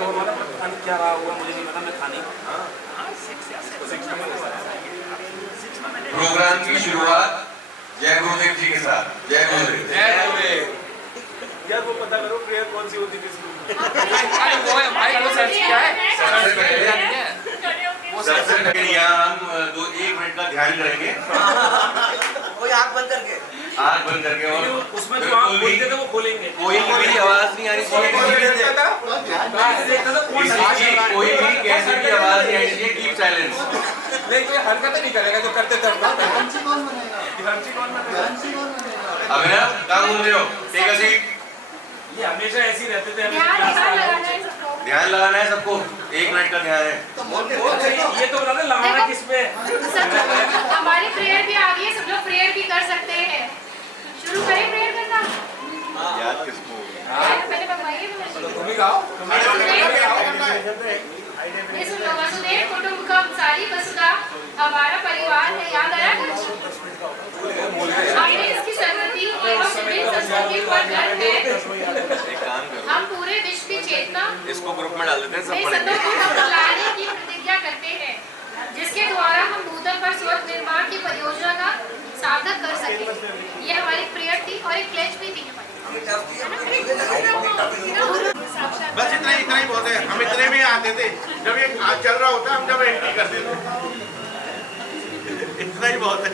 तो हमारा पता नहीं क्या रहा हुआ, मुझे नहीं पता, मैं था नहीं। प्रोग्राम की शुरुआत जय गुरुदेव जी के साथ। जय गुरुदेव। जय गुरुदेव। यार वो पता करो प्रेयर कौन सी होती है किस ग्रुप में। वो है भाई, वो सर्च किया है। सबसे पहले यहाँ हम 1 मिनट का ध्यान करेंगे। कोई आँख बंद करके और उसमें जो आप बोलते थे वो बोलेंगे। कोई भी आवाज नहीं आनी चाहिए, कोई भी कैसे भी आवाज नहीं आनी चाहिए। Keep silence. नहीं कोई हरकत नहीं करेगा जो करते थे। अभिनव कहाँ घूम रहे हो? Take a seat. ये हमेशा ऐसे ही रहते थे। ध्यान लगाना है सबको, 1 मिनट का ध्यान है। ये तो बता दे लगाना किस पे। हमारी प्रेयर भी आ गई है, सब लोग प्रेयर भी कर सकते हैं। शुरू करें प्रेयर करना। याद किसको? पहले भगवाइए तुम ही गाओ। वसुदेव कुटुंबकम सारी वसुधा हमारा परिवार है। याद आया कुछ? हमने इसकी संस्कृति एवं विभिन्न संस्कृति पर गर्व है। हम पूरे विश्व की चेतना इसको ग्रुप में डाल देते हैं, सब सतत फैलाने की प्रतिज्ञा करते हैं, जिसके द्वारा हम भूतल पर स्वर्ग निर्माण की परियोजना का साधक कर सके। ये हमारी प्रेयर थी और एक प्लेज भी थी हमारी। बस इतना ही बहुत है। हम इतने में आते थे जब ये चल रहा होता, हम जब एंट्री करते थे। इतना ही बहुत है।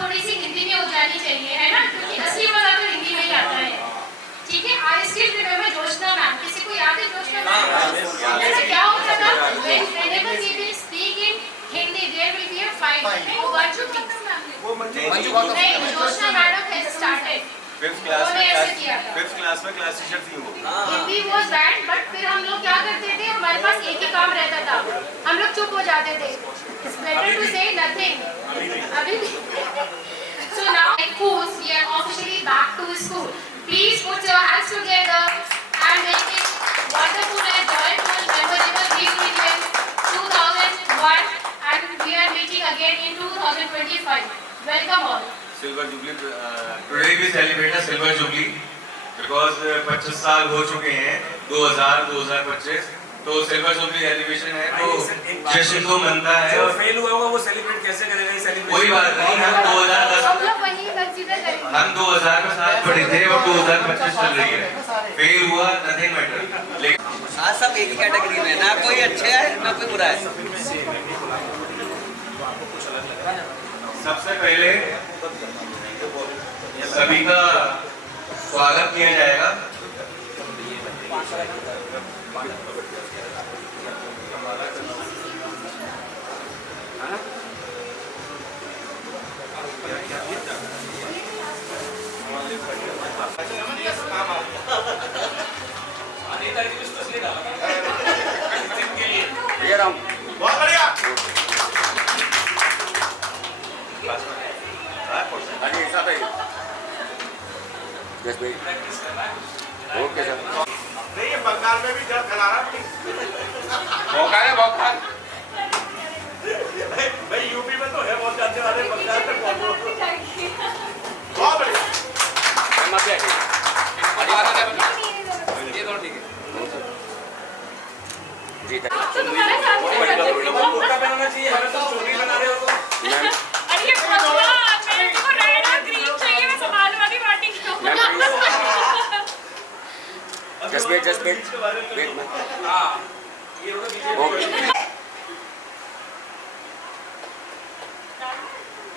थोड़ी सी हिंदी में हो जानी चाहिए, है ना, क्योंकि असली मजा तो हिंदी में ही आता है। ठीक है, I still remember Joshna ma'am. किसी को याद है जोशना मैम? जैसे क्या होता था, whenever we will speak in Hindi, there will be a fight. वो मंजू नहीं, Joshna madam has started. 5th class उन्होंने ऐसे किया था। 5th क्लास में क्लास टीचर थी वो। हिंदी was bad, but फिर हम लोग क्या करते थे, हमारे पास एक ही काम रहता था, हम लोग चुप हो जाते थे। It's better to say nothing. अभी भी। So now, like fools, we are officially back to school. Please put your hands together and make it wonderful and joyful, memorable reunion 2001, and we are meeting again in 2025. Welcome all. Silver jubilee today we celebrate a silver jubilee because 25 साल हो चुके हैं। 2025 तो silver jubilee celebration है, तो जश्न तो मनता है। जो फेल हुआ होगा वो सेलिब्रेट कैसे करेगा? ये सेलिब्रेट कोई बात नहीं, हम 2010 हम लोग वही कंसीडर करेंगे। हम 2000 में साथ पढ़े थे और 2025 चल रही है। फेल हुआ नथिंग मैटर। लेकिन आज सब एक ही कैटेगरी में, ना कोई अच्छे है ना कोई बुरा है। सबसे पहले सभी का स्वागत किया जाएगा। बहुत बढ़िया। Okay sir. नहीं ये बंगाल में भी जब फैला रहा मौका है मौका। भाई यूपी में तो है बहुत जानने वाले, बंगाल में बहुत बढ़िया। ये तो ठीक है जी। तुम्हारे साथ कुर्ता पहनना चाहिए, हमें तो चोरी बना रहे हो। अरे ये भगवान, मेरे को रेड और ग्रीन चाहिए, मैं संभाल वाली पार्टी की। Just wait. हाँ, ये लोग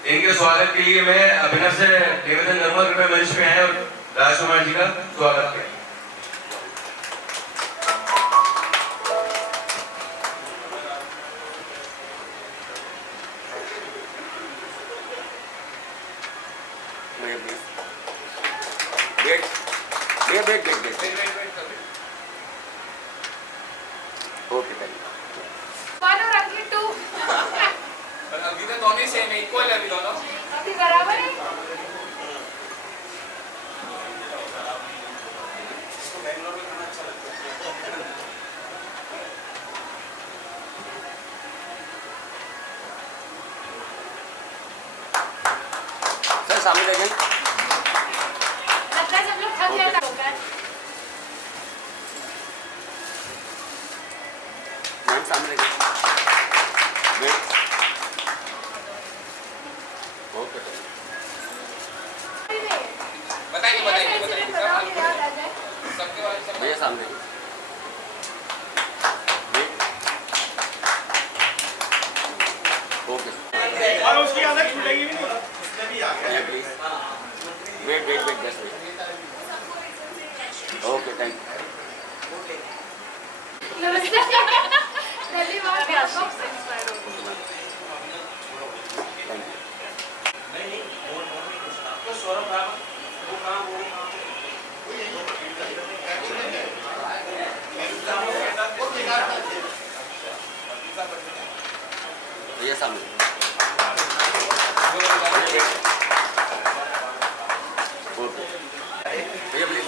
इनके स्वागत के लिए मैं अभिनव से निवेदन करूंगा कि मंच पे आए और राजकुमार जी का स्वागत करें। Wait okay thank you. वालों रखी टू अभी तो दोनों ही सेम है, इक्वल है अभी दोनों। अभी बराबर है। इसको बैंगलोर में खाना अच्छा सामने देखें। लगता है सब लोग थक गए होगा। मैम सामने देखें। वेट। ओके। बताइए भैया सामने देखें। और उसकी आदत छूटेगी भी नहीं। Please wait just wait. Okay thank you. नमस्ते। दिल्ली में आप भैया सामने। ओके भैया प्लीज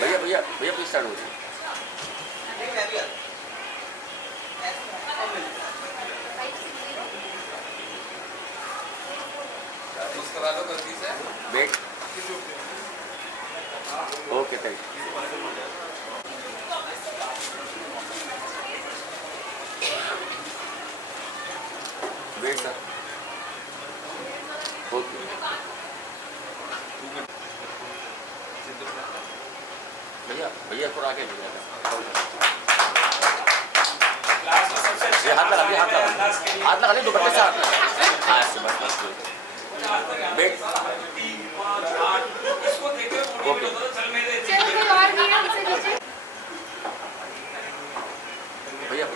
भैया प्लीज स्टार्ट हो जाए। मुस्कुरा दो गलती से। Wait. Okay thank you. Wait sir. Okay भैया थोड़ा आगे भैया हाथ लगा ली दुपट्टे से हाथ लगा। हाँ ऐसे बस वेट। ओके चलो कोई और नहीं है हमसे नीचे। भैया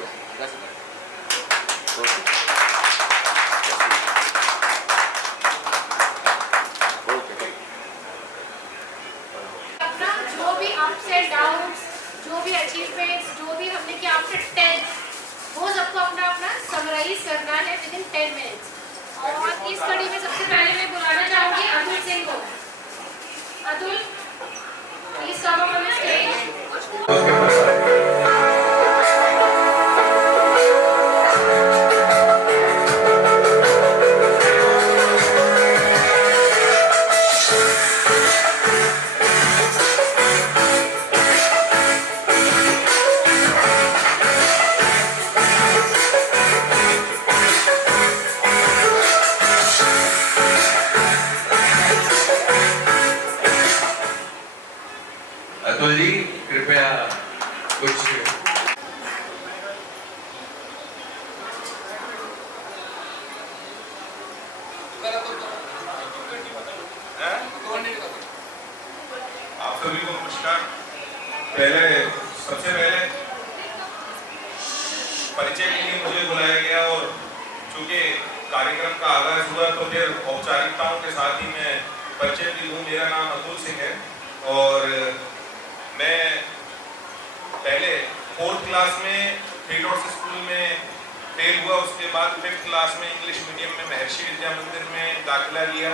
अपना जो भी अप्स एंड डाउन्स, जो भी अचीवमेंट्स, जो भी हमने किया आफ्टर 10, वो सबको अपना समराइज करना है विद इन 10 मिनट्स। और इस कड़ी में सबसे पहले मैं बुलाना चाहूँगी अतुल सिंह को। Atul please come on the stage. Atul ji कृपया कुछ आप सभी को नमस्कार। सबसे पहले परिचय के लिए मुझे बुलाया गया और चूंकि कार्यक्रम का आगाज हुआ तो फिर औपचारिकताओं के साथ ही मैं परिचय भी दूँ। मेरा नाम अतुल सिंह है और मैं पहले 4th क्लास में 3 डॉट्स स्कूल में फेल हुआ। उसके बाद 5th क्लास में इंग्लिश मीडियम में महर्षि विद्या मंदिर में दाखिला लिया।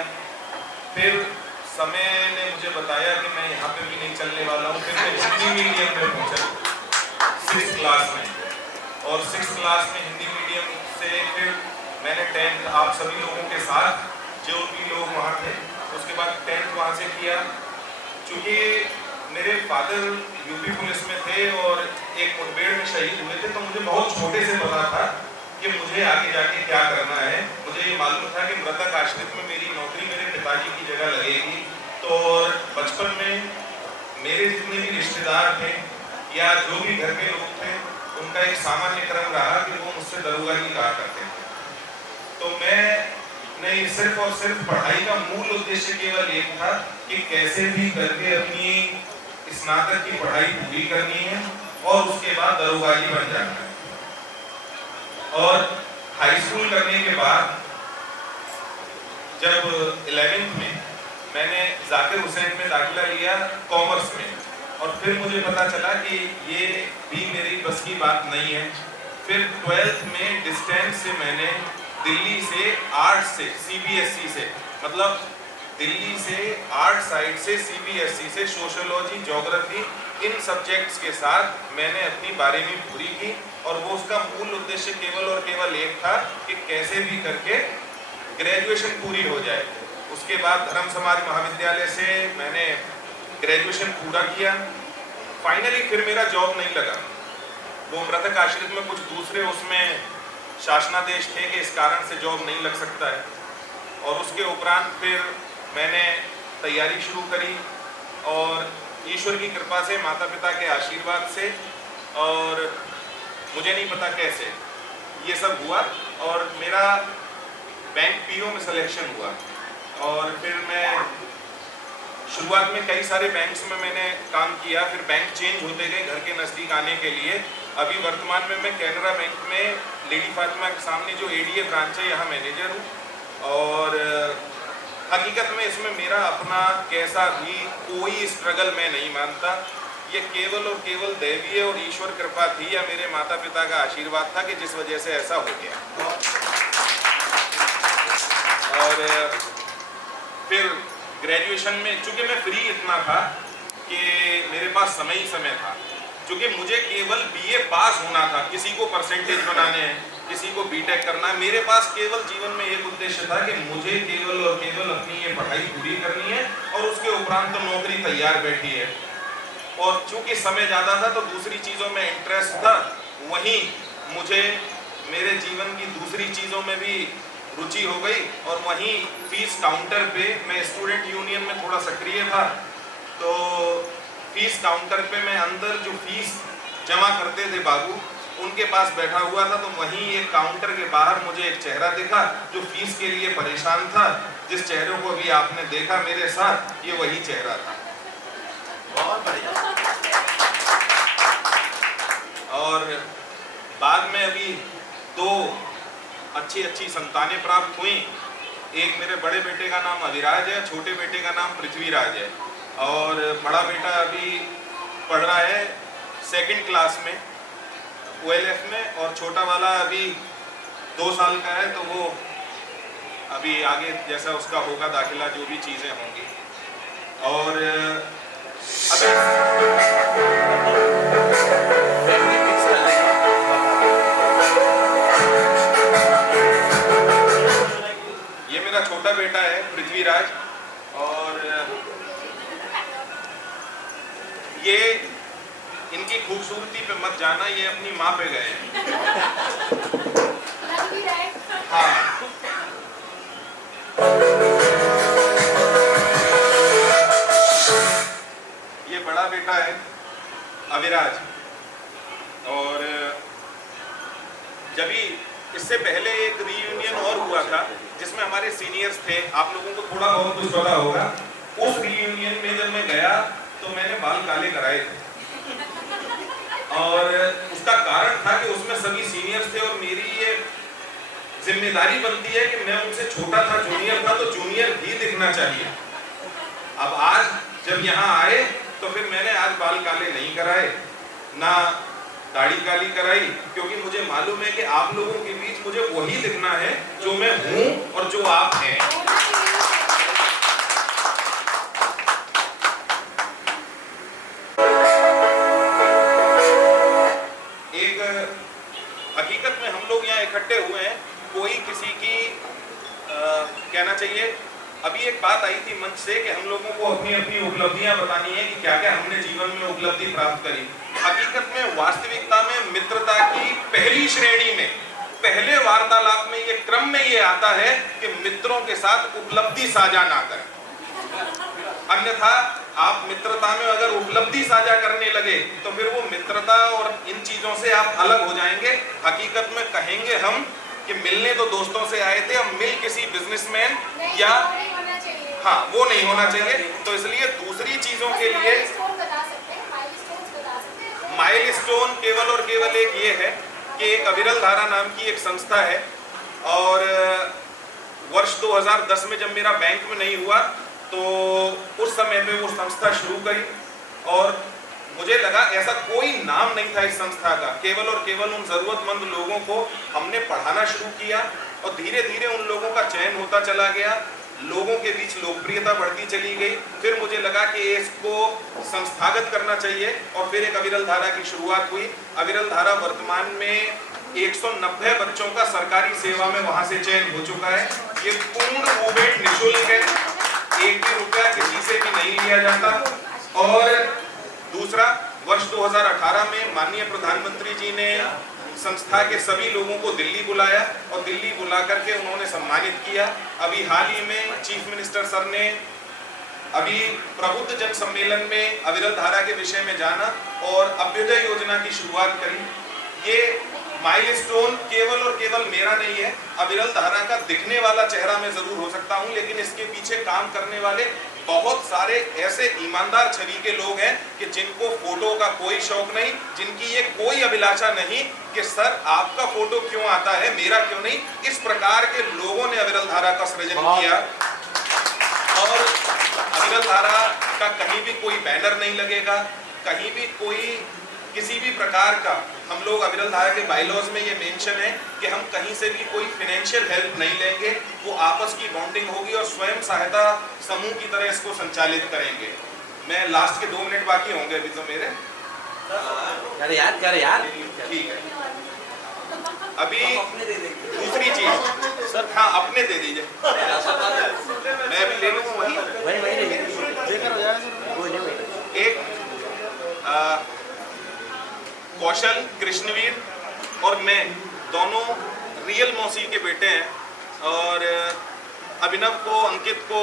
फिर समय ने मुझे बताया कि मैं यहाँ पे भी नहीं चलने वाला हूँ। फिर मैं हिंदी मीडियम में पहुँचा 6th क्लास में, और 6th क्लास में हिंदी मीडियम से फिर मैंने 10th आप सभी लोगों के साथ जो भी लोग वहाँ थे, उसके बाद 10th वहाँ से किया। चूँकि मेरे फादर यूपी पुलिस में थे और एक मुठभेड़ में शहीद हुए थे, तो मुझे बहुत छोटे से पता था कि मुझे आगे जाके क्या करना है। मुझे ये मालूम था कि मृतक आश्रित में मेरी नौकरी मेरे पिताजी की जगह लगेगी। तो बचपन में मेरे जितने भी रिश्तेदार थे या जो भी घर के लोग थे, उनका एक सामान्य क्रम रहा कि वो मुझसे दरोगाजी कहा करते थे। तो मैं नहीं, सिर्फ और सिर्फ पढ़ाई का मूल उद्देश्य केवल एक था कि कैसे भी करके अपनी स्नातक की पढ़ाई पूरी करनी है और उसके बाद दरोगाजी बन जाना है। और हाई स्कूल करने के बाद जब 11th में मैंने जाकिर हुसैन में दाखिला लिया कॉमर्स में, और फिर मुझे पता चला कि ये भी मेरी बस की बात नहीं है। फिर 12th में डिस्टेंस से मैंने दिल्ली से आर्ट्स से CBSE से, मतलब दिल्ली से आर्ट साइड से CBSE से सोशियोलॉजी, ज्योग्राफी, इन सब्जेक्ट्स के साथ मैंने अपनी 12वीं पूरी की। और वो उसका मूल उद्देश्य केवल और केवल एक था कि कैसे भी करके ग्रेजुएशन पूरी हो जाए। उसके बाद धर्म समाज महाविद्यालय से मैंने ग्रेजुएशन पूरा किया। फाइनली फिर मेरा जॉब नहीं लगा। वो मृतक आश्रित में कुछ दूसरे उसमें शासनादेश थे कि इस कारण से जॉब नहीं लग सकता है। और उसके उपरांत फिर मैंने तैयारी शुरू करी और ईश्वर की कृपा से, माता पिता के आशीर्वाद से, और मुझे नहीं पता कैसे ये सब हुआ और मेरा बैंक पीओ में सिलेक्शन हुआ। और फिर मैं शुरुआत में कई सारे बैंक्स में मैंने काम किया, फिर बैंक चेंज होते गए घर के नज़दीक आने के लिए। अभी वर्तमान में मैं कैनरा बैंक में लेडी फातिमा के सामने जो एडीए ब्रांच है यहाँ मैनेजर हूँ। और हकीकत में इसमें मेरा अपना कैसा भी कोई स्ट्रगल मैं नहीं मानता। ये केवल और केवल दैवीय और ईश्वर कृपा थी या मेरे माता पिता का आशीर्वाद था कि जिस वजह से ऐसा हो गया। और फिर ग्रेजुएशन में चूंकि मैं फ्री इतना था कि मेरे पास समय ही समय था, चूंकि मुझे केवल बीए पास होना था, किसी को परसेंटेज बनाने हैं, किसी को बीटेक करना है। मेरे पास केवल जीवन में एक उद्देश्य था कि मुझे केवल और केवल अपनी ये पढ़ाई पूरी करनी है और उसके उपरांत तो नौकरी तैयार बैठी है। और चूंकि समय ज़्यादा था तो दूसरी चीज़ों में इंटरेस्ट था, वहीं मुझे मेरे जीवन की दूसरी चीज़ों में भी रुचि हो गई। और वहीं फीस काउंटर पे, मैं स्टूडेंट यूनियन में थोड़ा सक्रिय था, तो फीस काउंटर पे मैं अंदर जो फीस जमा करते थे बाबू, उनके पास बैठा हुआ था। तो वहीं एक काउंटर के बाहर मुझे एक चेहरा दिखा जो फीस के लिए परेशान था। जिस चेहरे को अभी आपने देखा मेरे साथ, ये वही चेहरा था। बहुत बढ़िया। और बाद में अभी 2 अच्छी संतानें प्राप्त हुई। एक मेरे बड़े बेटे का नाम अविराज है, छोटे बेटे का नाम पृथ्वीराज है। और बड़ा बेटा अभी पढ़ रहा है 2nd क्लास में OLF में, और छोटा वाला अभी 2 साल का है। तो वो अभी आगे जैसा उसका होगा दाखिला, जो भी चीज़ें होंगी। और ये मेरा छोटा बेटा है पृथ्वीराज। और ये इनकी खूबसूरती पे मत जाना, ये अपनी माँ पे गए हैं। हाँ, ये बड़ा बेटा है अविराज। और जब इससे पहले एक रीयूनियन और हुआ था जिसमें हमारे सीनियर्स थे, आप लोगों को थोड़ा बहुत कुछ पता होगा। उस रीयूनियन में जब मैं गया तो मैंने बाल काले कराए थे। और उसका कारण था कि उसमें सभी सीनियर्स थे और मेरी ये जिम्मेदारी बनती है कि मैं उनसे छोटा था, जूनियर था, तो जूनियर भी दिखना चाहिए। अब आज जब यहाँ आए तो फिर मैंने आज बाल काले नहीं कराए, ना दाढ़ी काली कराई, क्योंकि मुझे मालूम है कि आप लोगों के बीच मुझे वही दिखना है जो मैं हूँ और जो आप हैं। एक हकीकत में हम लोग यहाँ इकट्ठे हुए हैं, कोई किसी की कहना चाहिए। अभी एक बात आई थी मंच से कि हम लोगों को अपनी अपनी उपलब्धियां बतानी है कि क्या क्या हमने जीवन में उपलब्धि प्राप्त करी। हकीकत में वास्तविकता में मित्रता की पहली श्रेणी में, पहले वार्तालाप में, ये क्रम में ये आता है कि मित्रों के साथ उपलब्धि साझा ना करें। अन्यथा आप मित्रता में अगर उपलब्धि साझा करने लगे तो फिर वो मित्रता और इन चीजों से आप अलग हो जाएंगे। हकीकत में कहेंगे हम कि मिलने तो दोस्तों से आए थे, अब मिल किसी बिजनेसमैन या हाँ, वो नहीं होना चाहिए। तो इसलिए दूसरी चीजों के लिए माइलस्टोन केवल और केवल एक ये है कि एक अविरल धारा नाम की एक संस्था है। और वर्ष 2010 में जब मेरा बैंक में नहीं हुआ तो उस समय पे वो संस्था शुरू करी। और मुझे लगा ऐसा कोई नाम नहीं था इस संस्था का, केवल और केवल उन जरूरतमंद लोगों को हमने पढ़ाना शुरू किया और धीरे धीरे उन लोगों का चयन होता चला गया, लोगों के बीच लोकप्रियता बढ़ती चली गई। फिर मुझे लगा कि इसको संस्थागत करना चाहिए और फिर एक अविरल धारा की शुरुआत हुई। अविरल धारा वर्तमान में 190 बच्चों का सरकारी सेवा में वहां से चयन हो चुका है। ये पूर्ण कोविड निःशुल्क है, एक भी रुपया किसी से भी नहीं लिया जाता। और दूसरा, वर्ष 2018 में माननीय प्रधानमंत्री जी ने संस्था के सभी लोगों को दिल्ली बुलाया और दिल्ली बुला करके उन्होंने सम्मानित किया। अभी हाल ही में चीफ मिनिस्टर सर ने अभी प्रबुद्ध जन सम्मेलन में अविरल धारा के विषय में जाना और अभ्युदय योजना की शुरुआत करी। ये माइलस्टोन केवल और केवल मेरा नहीं है। अविरल धारा का दिखने वाला चेहरा मैं जरूर हो सकता हूं, लेकिन इसके पीछे काम करने वाले बहुत सारे ऐसे ईमानदार छवि के लोग हैं कि जिनको फोटो का कोई शौक नहीं, जिनकी ये कोई अभिलाषा नहीं कि सर आपका फोटो क्यों आता है, मेरा क्यों नहीं। इस प्रकार के लोगों ने अविरल धारा का सृजन किया और अविरल धारा का कहीं भी कोई बैनर नहीं लगेगा, कहीं भी कोई किसी भी प्रकार का, हम लोग अविरल धारा के बायलॉज में ये मेंशन है कि हम कहीं से भी कोई फाइनेंशियल हेल्प नहीं लेंगे। वो आपस की बॉन्डिंग होगी और स्वयं सहायता समूह की तरह इसको संचालित करेंगे। मैं लास्ट के 2 मिनट बाकी होंगे अभी तो मेरे। कर यार ठीक है। अभी दूसरी चीज सर, हाँ अपने दे दीजिए, मैं अभी ले लूँगा वही। एक कौशल, कृष्णवीर और मैं दोनों रियल मौसी के बेटे हैं और अभिनव को, अंकित को,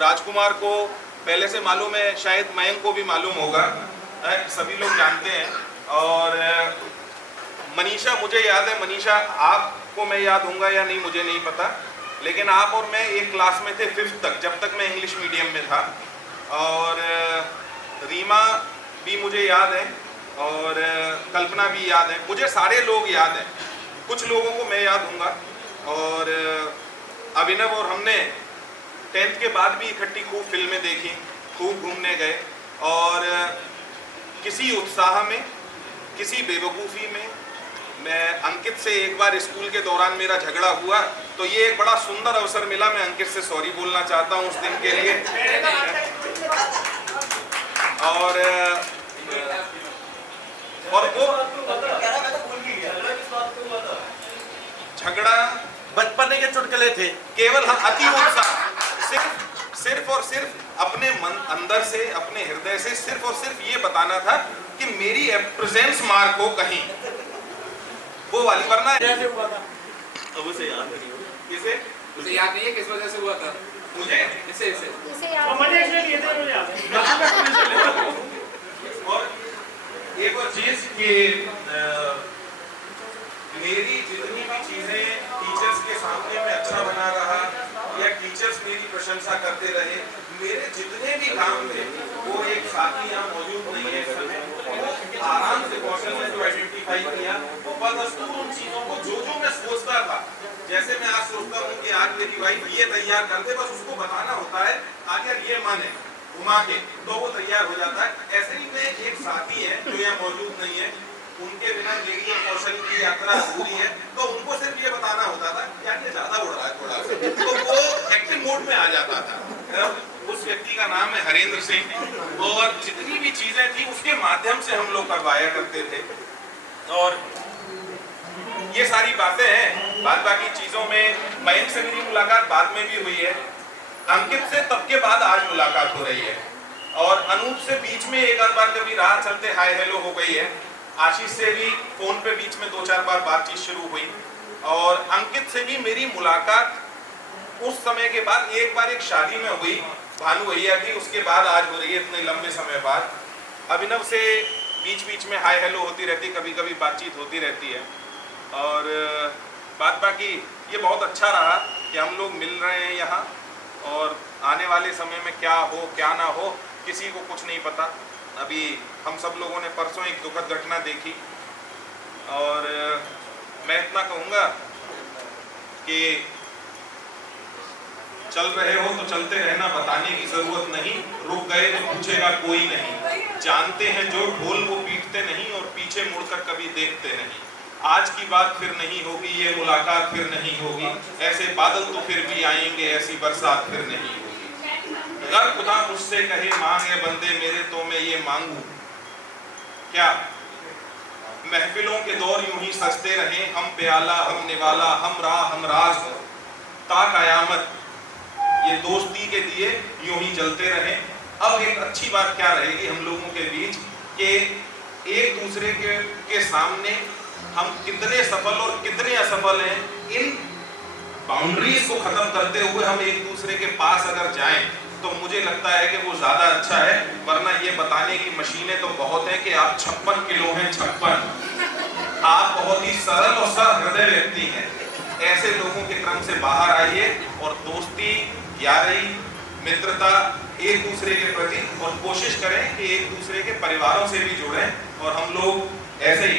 राजकुमार को पहले से मालूम है, शायद मयंक को भी मालूम होगा, सभी लोग जानते हैं। और मनीषा, मुझे याद है, मनीषा आपको मैं याद हूँगा या नहीं मुझे नहीं पता, लेकिन आप और मैं एक क्लास में थे 5th तक, जब तक मैं इंग्लिश मीडियम में था। और रीमा भी मुझे याद है और कल्पना भी याद है, मुझे सारे लोग याद हैं, कुछ लोगों को मैं याद हूँगा। और अभिनव और हमने 10th के बाद भी इकट्ठी खूब फिल्में देखी, खूब घूमने गए और किसी उत्साह में, किसी बेवकूफ़ी में मैं अंकित से एक बार स्कूल के दौरान मेरा झगड़ा हुआ, तो ये एक बड़ा सुंदर अवसर मिला, मैं अंकित से सॉरी बोलना चाहता हूँ उस दिन के लिए। और वो झगड़ा बचपन के चुटकुले थे, केवल हम अति उत्साह, सिर्फ और सिर्फ अपने मन अंदर से, अपने हृदय से सिर्फ और सिर्फ ये बताना था कि मेरी प्रेजेंस मार्क हो कहीं, वो वाली, वरना अब उसे याद नहीं हो, उसे याद नहीं है किस वजह से हुआ था मुझे इसे और एक और चीज कि मेरी जितनी भी चीजें टीचर्स के सामने मैं अच्छा बना रहा या टीचर्स मेरी प्रशंसा करते रहे, मेरे जितने भी काम थे, वो एक साथी यहाँ मौजूद नहीं है, वो आराम से कौशल ने जो आइडेंटिफाई किया, वो बदस्तूर उन चीजों को जो मैं सोचता था, जैसे मैं आज सोचता हूँ कि आज मेरी वाइफ ये तैयार कर दे, बस उसको बताना होता है आगे ये मन है घुमा के, तो वो तैयार हो जाता है। ऐसे ही में एक साथी है जो यहाँ मौजूद नहीं है, उनके बिना मेरी और कौशल की यात्रा अधूरी है, तो उनको सिर्फ ये बताना होता था यार ये ज्यादा उड़ रहा है थोड़ा सा, तो वो एक्टिंग मोड में आ जाता था। उस व्यक्ति का नाम है हरेंद्र सिंह और जितनी भी चीजें थी उसके माध्यम से हम लोग करवाया करते थे। और ये सारी बातें हैं, बाद बाकी चीजों में मयंक से मेरी मुलाकात बाद में भी हुई है, अंकित से तब के बाद आज मुलाकात हो रही है और अनूप से बीच में एक आध बार कभी राह चलते हाय हेलो हो गई है, आशीष से भी फोन पे बीच में 2-4 बार बातचीत शुरू हुई और अंकित से भी मेरी मुलाकात उस समय के बाद एक बार एक शादी में हुई, भानु भैया की, उसके बाद आज हो रही है इतने लंबे समय बाद। अभिनव से बीच बीच में हाय हेलो होती रहती, कभी कभी बातचीत होती रहती है और बात बाकी ये बहुत अच्छा रहा कि हम लोग मिल रहे हैं यहाँ और आने वाले समय में क्या हो क्या ना हो किसी को कुछ नहीं पता। अभी हम सब लोगों ने परसों एक दुखद घटना देखी और मैं इतना कहूँगा कि चल रहे हो तो चलते रहना, बताने की जरूरत नहीं, रुक गए तो पूछेगा कोई नहीं, जानते हैं जो ढोल वो पीटते नहीं और पीछे मुड़कर कभी देखते नहीं। आज की बात फिर नहीं होगी, ये मुलाकात फिर नहीं होगी, ऐसे बादल तो फिर भी आएंगे, ऐसी बरसात फिर नहीं होगी। अगर खुदा मुझसे कहे मांगे बंदे मेरे तो मैं ये मांगू क्या, महफिलों के दौर यूं ही सजते रहे, हम प्याला हम निवाला हम राह हम राज, ता कयामत ये दोस्ती के दिए यूं ही जलते रहे। अब एक अच्छी बात क्या रहेगी हम लोगों के बीच कि एक दूसरे के सामने हम कितने सफल और कितने असफल हैं, इन बाउंड्रीज को खत्म करते हुए हम एक दूसरे के पास अगर जाएं तो मुझे लगता है कि वो ज्यादा अच्छा है। वरना ये बताने की मशीनें तो बहुत हैं कि आप 56 किलो हैं, 56। आप बहुत ही सरल और सहृदय व्यक्ति हैं। ऐसे लोगों के क्रम से बाहर आइए और दोस्ती, यारी, मित्रता एक दूसरे के प्रति, और कोशिश करें कि एक दूसरे के परिवारों से भी जुड़ें और हम लोग ऐसे ही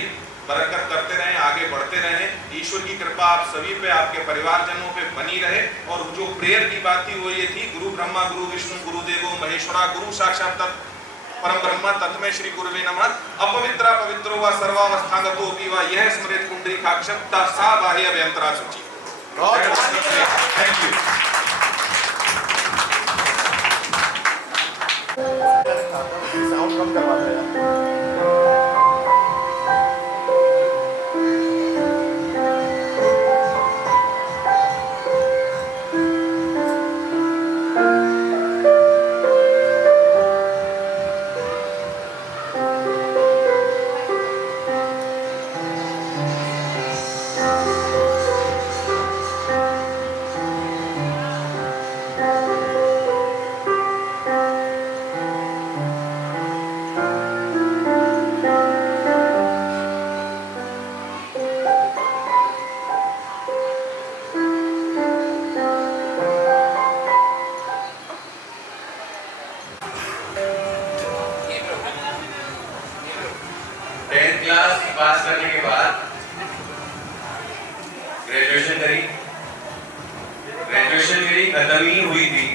बरकत करते रहें, आगे बढ़ते रहें। ईश्वर की कृपा आप सभी पे, आपके परिवारजनों पे बनी रहे। और जो प्रेयर की बात थी वो ये थी, गुरु ब्रह्मा गुरु विष्णु गुरुदेवो महेश्वरा गुरु साक्षात परम ब्रह्म तस्मै श्री गुरुवे नमः। अपवित्रा पवित्रो वा सर्वावस्थागतो वा यह स्मृत पुंडरीकाक्षं सा बाह्य अभ्यंतरा शुचि। Thank you. साउंड कम करवा दो यार। क्लास पास करने के बाद ग्रेजुएशन करी। ग्रेजुएशन मेरी खत्म ही हुई थी।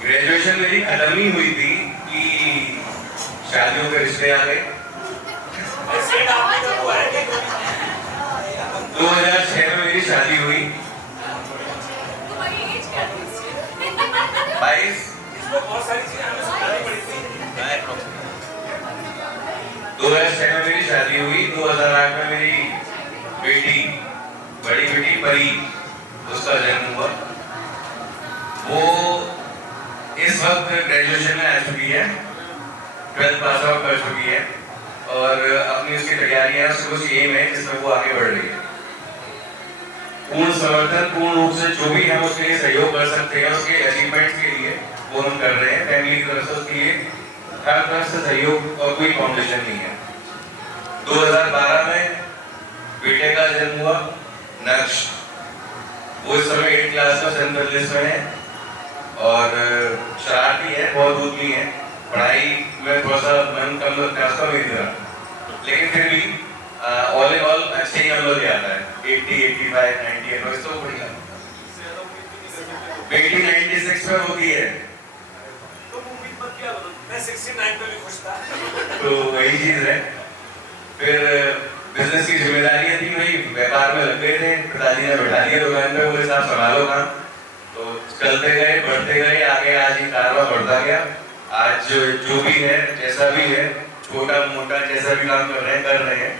ग्रेजुएशन मेरी खत्म ही हुई थी कि शादियों के रिश्ते आ गए। 2006 में मेरी शादी हुई। 22। 2006 में मेरी शादी हुई। 2008 में मेरी बेटी, बड़ी बेटी परी, उसका जन्म हुआ। वो इस वक्त ग्रेजुएशन में आ चुकी है, 12th पास आउट कर चुकी है और अपनी उसकी तैयारियां, उसका कुछ एम है जिसमें वो आगे बढ़ रही है। पूर्ण समर्थन, पूर्ण रूप से जो भी हम उसके लिए सहयोग कर सकते हैं उसके अचीवमेंट्स के लिए वो हम कर रहे हैं। फैमिली की तरफ से उसके लिए हर तरफ से सहयोग और कोई कॉम्पिटिशन नहीं है। 2012 में बेटे का जन्म हुआ, नक्श। वो इस समय 8th क्लास का सेंट्रल लिस्ट में है और शरारती है, बहुत उद्यमी है। पढ़ाई में थोड़ा सा मन कम क्लास का नहीं था, लेकिन फिर भी ऑल इन ऑल अच्छे ही नंबर ले आता है। 80, 85, 90 और इससे बढ़िया। बेटी 96 में होती है तो उम्मीद मत किया करो, मैं 69 पे भी खुश था। तो वही चीज है। फिर बिजनेस की जिम्मेदारियां थी, वही व्यापार में लग गए थे। पिताजी ने बैठा दिया दुकान पे, बोले साहब संभालो काम। तो चलते गए, बढ़ते गए आगे। आज ये कारोबार बढ़ता गया। आज जो भी है, जैसा भी है, छोटा मोटा जैसा भी काम कर रहे हैं,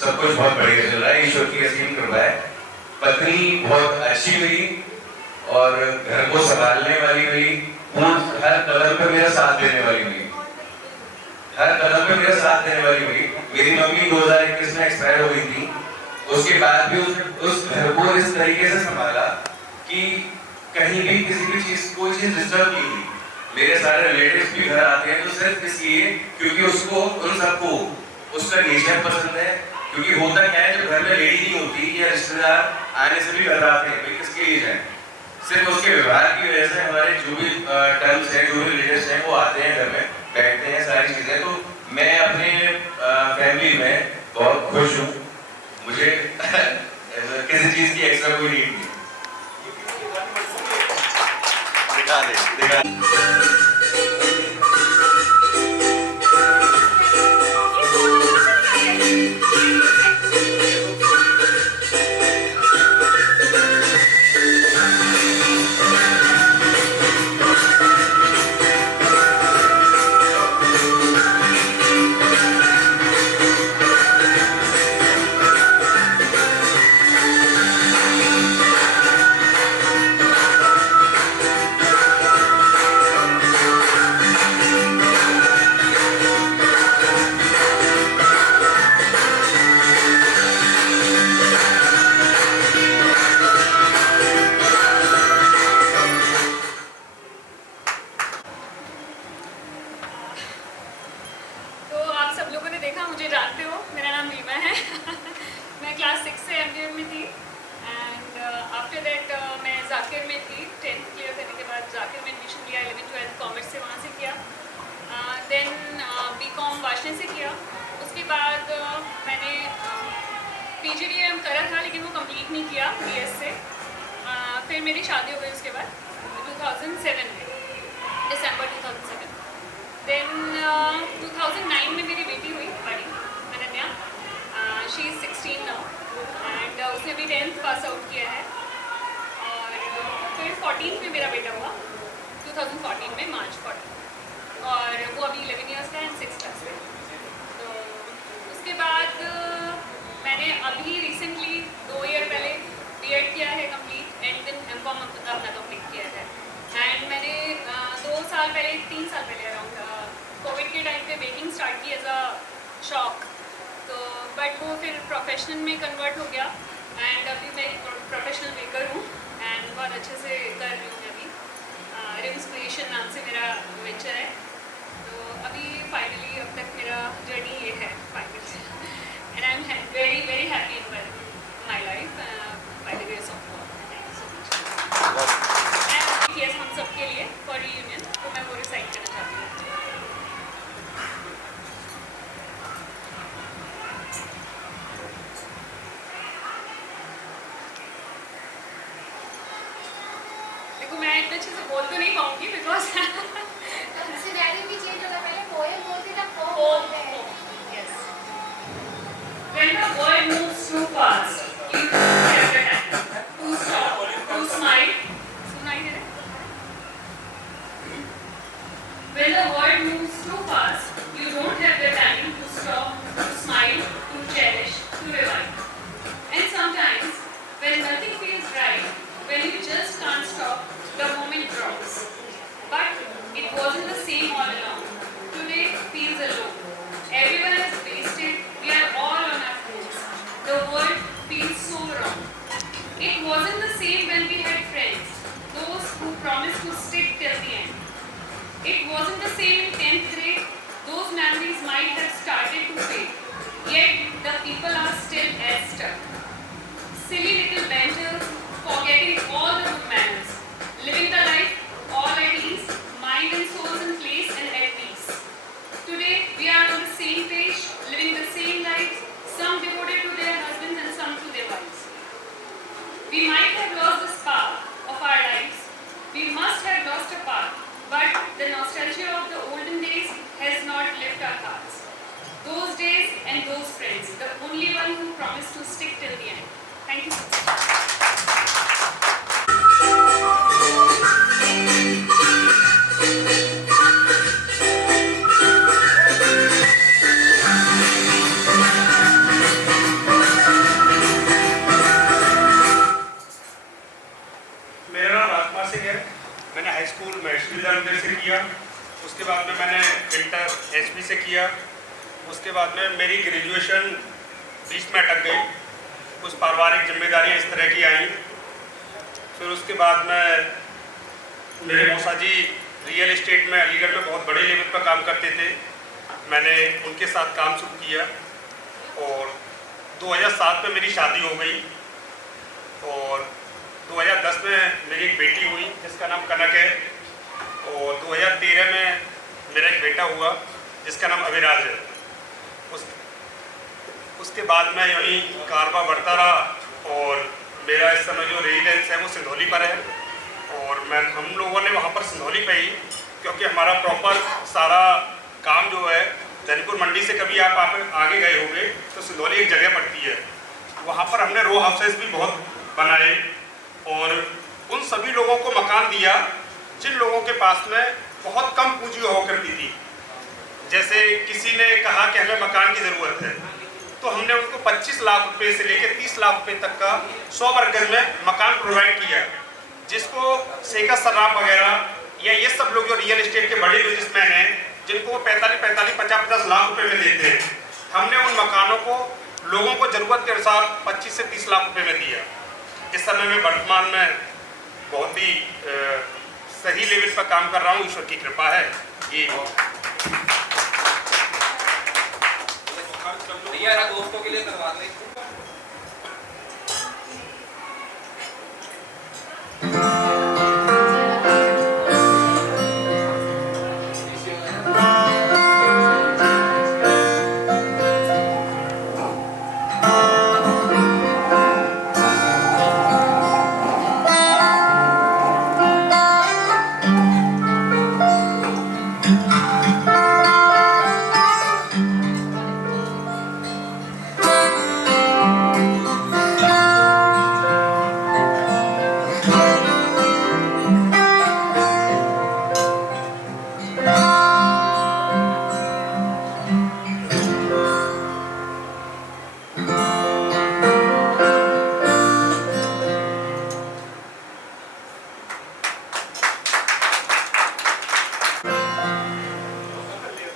सब कुछ बहुत बढ़िया चल रहा है। ईश्वर की असीम कृपा है। पत्नी बहुत अच्छी हुई और घर को संभालने वाली हुई। हर कदम पे मेरा साथ देने वाली हुई। हर कदम पे मेरा साथ देने वाली हुई। मेरी मम्मी 2021 में एक्सपायर हो गई थी। उसके बाद भी उसने उस घर को इस तरीके से संभाला कि कहीं भी किसी भी चीज, कोई चीज डिस्टर्ब नहीं हुई। मेरे सारे रिलेटिव्स भी घर आते हैं तो सिर्फ इसलिए क्योंकि उसको, उन सबको उसका नेचर पसंद है। क्योंकि होता क्या है, जब घर में लेडी नहीं होती या रिश्तेदार आने से भी घबराते हैं, भाई किसके लिए जाए। सिर्फ उसके व्यवहार की वजह से हमारे जो भी टर्म्स हैं, जो भी रिलेटिव्स हैं, वो आते हैं घर में, बैठते हैं, सारी चीजें। तो मैं अपने फैमिली में बहुत खुश हूँ। मुझे किसी चीज की एक्स्ट्रा कोई नीड नहीं। दिखा दे। मुझे जानते हो, मेरा नाम रीमा है। मैं क्लास 6 से MBA में थी एंड आफ्टर दैट मैं जाकिर में थी। 10th क्लियर करने के बाद जाकिर में एडमिशन लिया। 11th 12th कॉमर्स से वहाँ से किया। देन BCom वाशने से किया। उसके बाद मैंने PGDM करा था लेकिन वो कंप्लीट नहीं किया BS से। फिर मेरी शादी हो गई उसके बाद 2007 में, दिसंबर 2007। देन 2009 में मेरी बेटी हुई बड़ी, Ananya. She is 16 now and उसने भी 10th पास आउट किया है। और फिर 14 में मेरा बेटा हुआ, 2014 में मार्च 14, और वो अभी 11 ईयर्स का है, 6th क्लास में। तो उसके बाद मैंने अभी रिसेंटली 2 ईयर पहले B.Ed किया है कंप्लीट एंड देन M.Com अपना कंप्लीट किया है। एंड मैंने 2 साल पहले, 3 साल पहले अराउंड कोविड के टाइम पे बेकिंग स्टार्ट की एज अ शौक। तो बट वो फिर प्रोफेशन में कन्वर्ट हो गया एंड अभी मैं प्रोफेशनल बेकर हूँ एंड बहुत अच्छे से कर रही हूँ मैं अभी। रिम्स क्रिएशन नाम से मेरा वेंचर है। तो अभी फाइनली अब तक मेरा जर्नी ये है finally and I am very very happy in my life by the grace of God. Thank you so much. Yes, हम सब के लिए फॉर रियूनियन, तो मैं वो रिसाइट करना चाहती हूँ। देखो मैं इतने अच्छे से बोल तो नहीं पाऊंगी बिकॉज सिनेरियो भी चेंज होगा। पहले पोएम बोलते थे, पोम Oh, बोलते हैं। yes. When the world moves too fast, you don't have the time to stop, to smile. सुनाई दे रहा है? When the world moves too fast, you don't have the time to stop, to smile, to cherish, to revive. And sometimes, when nothing feels right, when you just can't stop, the moment drops. But it wasn't the same all along. Today feels alone. Everyone is wasted. We are all on our phones. The world feels so wrong. It wasn't the same when we had friends, those who promised to stick till the end. It wasn't the same in 10th grade. Those memories might have started to fade. Yet the people are still as stuck. Silly little banters, forgetting all the good manners. Living the life all at ease, mind and souls in place and at peace. Today we are on the same page, living the same lives, some devoted to their husbands and some to their wives. We might have lost the spark of our lives, we must have lost a path, but the nostalgia of the olden days has not left our hearts. Those days and those friends, the only one who promised to stick till the end. Thank you so much. मेरा नाम राजकुमार सिंह है। मैंने high school महर्षि विद्यालय से किया। उसके बाद में मैंने इंटर HP से किया। उसके बाद में मेरी ग्रेजुएशन बीच में अटक गई। कुछ पारिवारिक जिम्मेदारियां इस तरह की आई। फिर उसके बाद में मेरे मौसा जी रियल एस्टेट में अलीगढ़ में बहुत बड़े लेवल पर काम करते थे। मैंने उनके साथ काम शुरू किया और 2007 में मेरी शादी हो गई और 2010 में मेरी एक बेटी हुई जिसका नाम कनक है और 2013 में मेरा एक बेटा हुआ जिसका नाम अभिराज है। उसके बाद में यही कारवा बढ़ता रहा और मेरा इस समय जो रेजिडेंस है वो सिंधौली पर है और हम लोगों ने वहाँ पर सिंधौली पे ही, क्योंकि हमारा प्रॉपर सारा काम जो है जैनपुर मंडी से कभी आप आगे गए होंगे तो सिंधौली एक जगह पड़ती है, वहाँ पर हमने रो हाउसेस भी बहुत बनाए और उन सभी लोगों को मकान दिया जिन लोगों के पास में बहुत कम पूंजी हुआ करती थी। जैसे किसी ने कहा कि हमें मकान की ज़रूरत है तो हमने उनको 25 लाख रुपए से लेकर 30 लाख रुपए तक का 100 वर्ग गज में मकान प्रोवाइड किया, जिसको सेका सर्राफ वगैरह या ये सब लोग जो रियल एस्टेट के बड़े बिजनेसमैन हैं जिनको 50 लाख रुपए में देते हैं, हमने उन मकानों को लोगों को ज़रूरत के अनुसार 25 से 30 लाख रुपए में दिया। इस समय में वर्तमान में बहुत ही सही लेवल पर काम कर रहा हूँ, ईश्वर की कृपा है। ये भैया ना दोस्तों के लिए करवा दे।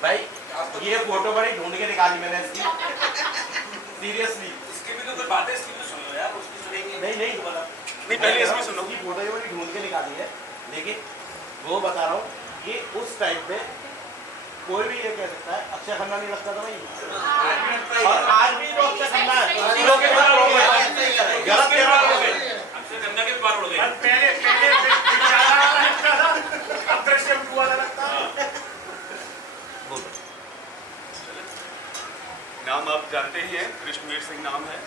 भाई ये फोटो बड़ी ढूंढ के निकाली मैंने इसकी सीरियसली। इसकी भी तो कुछ बातें इसकी भी सुन लो यार, उसकी सुनेंगे नहीं नहीं नहीं, पहले इसकी सुनो। की फोटो ये बड़ी ढूंढ के निकाली है, लेकिन वो बता रहा हूँ कि उस टाइम पे कोई भी ये कह सकता है अक्षय खन्ना नहीं लगता था भाई, और आज भी वो अक्षय खन्ना है। गलत कह रहा हूँ, अक्षय खन्ना के पार उड़ गए। पहले अब दृश्य हुआ लगता है। नाम आप जानते ही हैं, कृष्णवीर सिंह नाम है।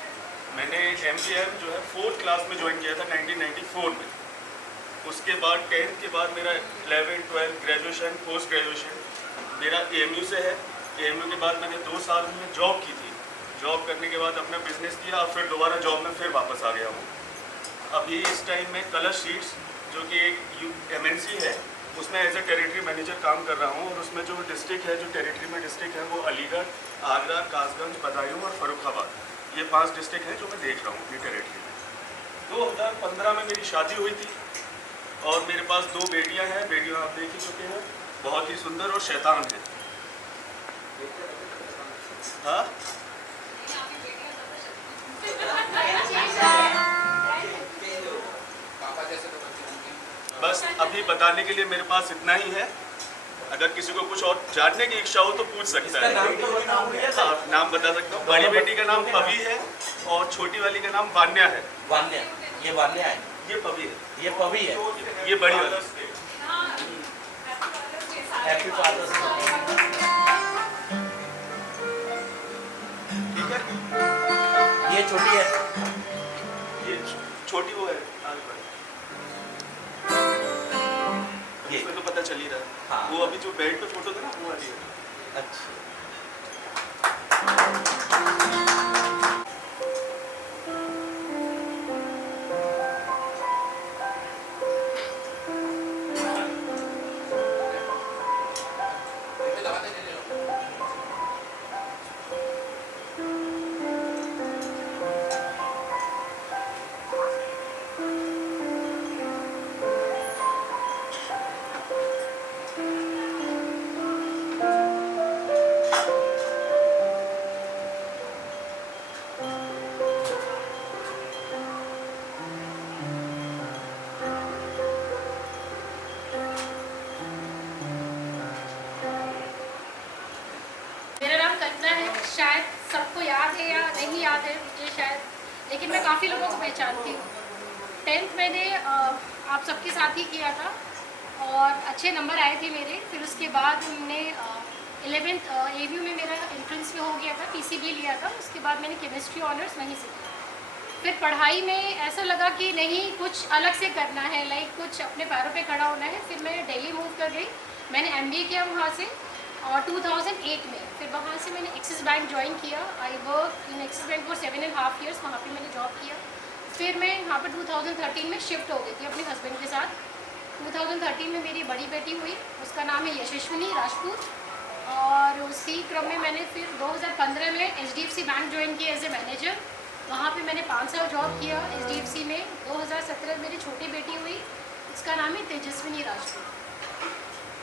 मैंने MGM जो है 4th क्लास में ज्वाइन किया था 1994 में। उसके बाद 10th के बाद मेरा 11th 12th graduation post graduation मेरा AMU से है। AMU के बाद मैंने 2 साल में जॉब की थी। जॉब करने के बाद अपना बिजनेस किया और फिर दोबारा जॉब में फिर वापस आ गया हूँ। अभी इस टाइम में कलर शीट्स जो कि एक MNC है, उसमें एज ए टेरिटरी मैनेजर काम कर रहा हूँ। और उसमें जो डिस्ट्रिक्ट है, जो टेरिटरी में डिस्ट्रिक्ट है, वो अलीगढ़, आगरा, कासगंज, बदायूं और फर्रुखाबाद, ये 5 डिस्ट्रिक्ट हैं जो मैं देख रहा हूँ अपनी टेरिटरी में। 2015 में मेरी शादी हुई थी और मेरे पास 2 बेटियां हैं। बेटियां आप देख ही चुके हैं, बहुत ही सुंदर और शैतान हैं। हाँ, बस अभी बताने के लिए मेरे पास इतना ही है। अगर किसी को कुछ और जानने की इच्छा हो तो पूछ सकता है। नाम बता सकता हूँ। बड़ी बेटी का नाम पवी है और छोटी वाली का नाम वान्या है। वान्या, ये वान्या है, ये पवी है, ये पवी है, ये बड़ी वाली। Happy father's day. ठीक है, ये छोटी है, ये छोटी वो है आगे बढ़। ये इसमें तो पता चल ही रहा है। हाँ। वो अभी जो बेड पे फोटो था ना, वो वाली है। अच्छा। मेरा नाम कल्पना है। शायद सबको याद है या नहीं याद है मुझे शायद, लेकिन मैं काफ़ी लोगों को पहचानती हूँ। 10th मैंने आप सबके साथ ही किया था और अच्छे नंबर आए थे मेरे। फिर उसके बाद हमने 11th AMU में मेरा एंट्रेंस में हो गया था, PCB लिया था। उसके बाद मैंने केमिस्ट्री ऑनर्स वहीं से किया। फिर पढ़ाई में ऐसा लगा कि नहीं, कुछ अलग से करना है, लाइक कुछ अपने पैरों पे खड़ा होना है। फिर मैं दिल्ली मूव कर गई। मैंने MBA किया वहाँ से और 2008 में फिर वहाँ से मैंने एक्सिस बैंक ज्वाइन किया। I work in axis bank for 7.5 years, वहाँ पे मैंने जॉब किया। फिर मैं यहाँ पर 2013 में शिफ्ट हो गई थी अपने हस्बैंड के साथ। 2013 में मेरी बड़ी बेटी हुई, उसका नाम है यशस्विनी राजपूत। और उसी क्रम में मैंने फिर 2015 में HDFC बैंक ज्वाइन किया एज ए मैनेजर। वहाँ पे मैंने 5 साल जॉब किया HDFC में। 2017 में मेरी छोटी बेटी हुई, उसका नाम है तेजस्विनी राजपूत।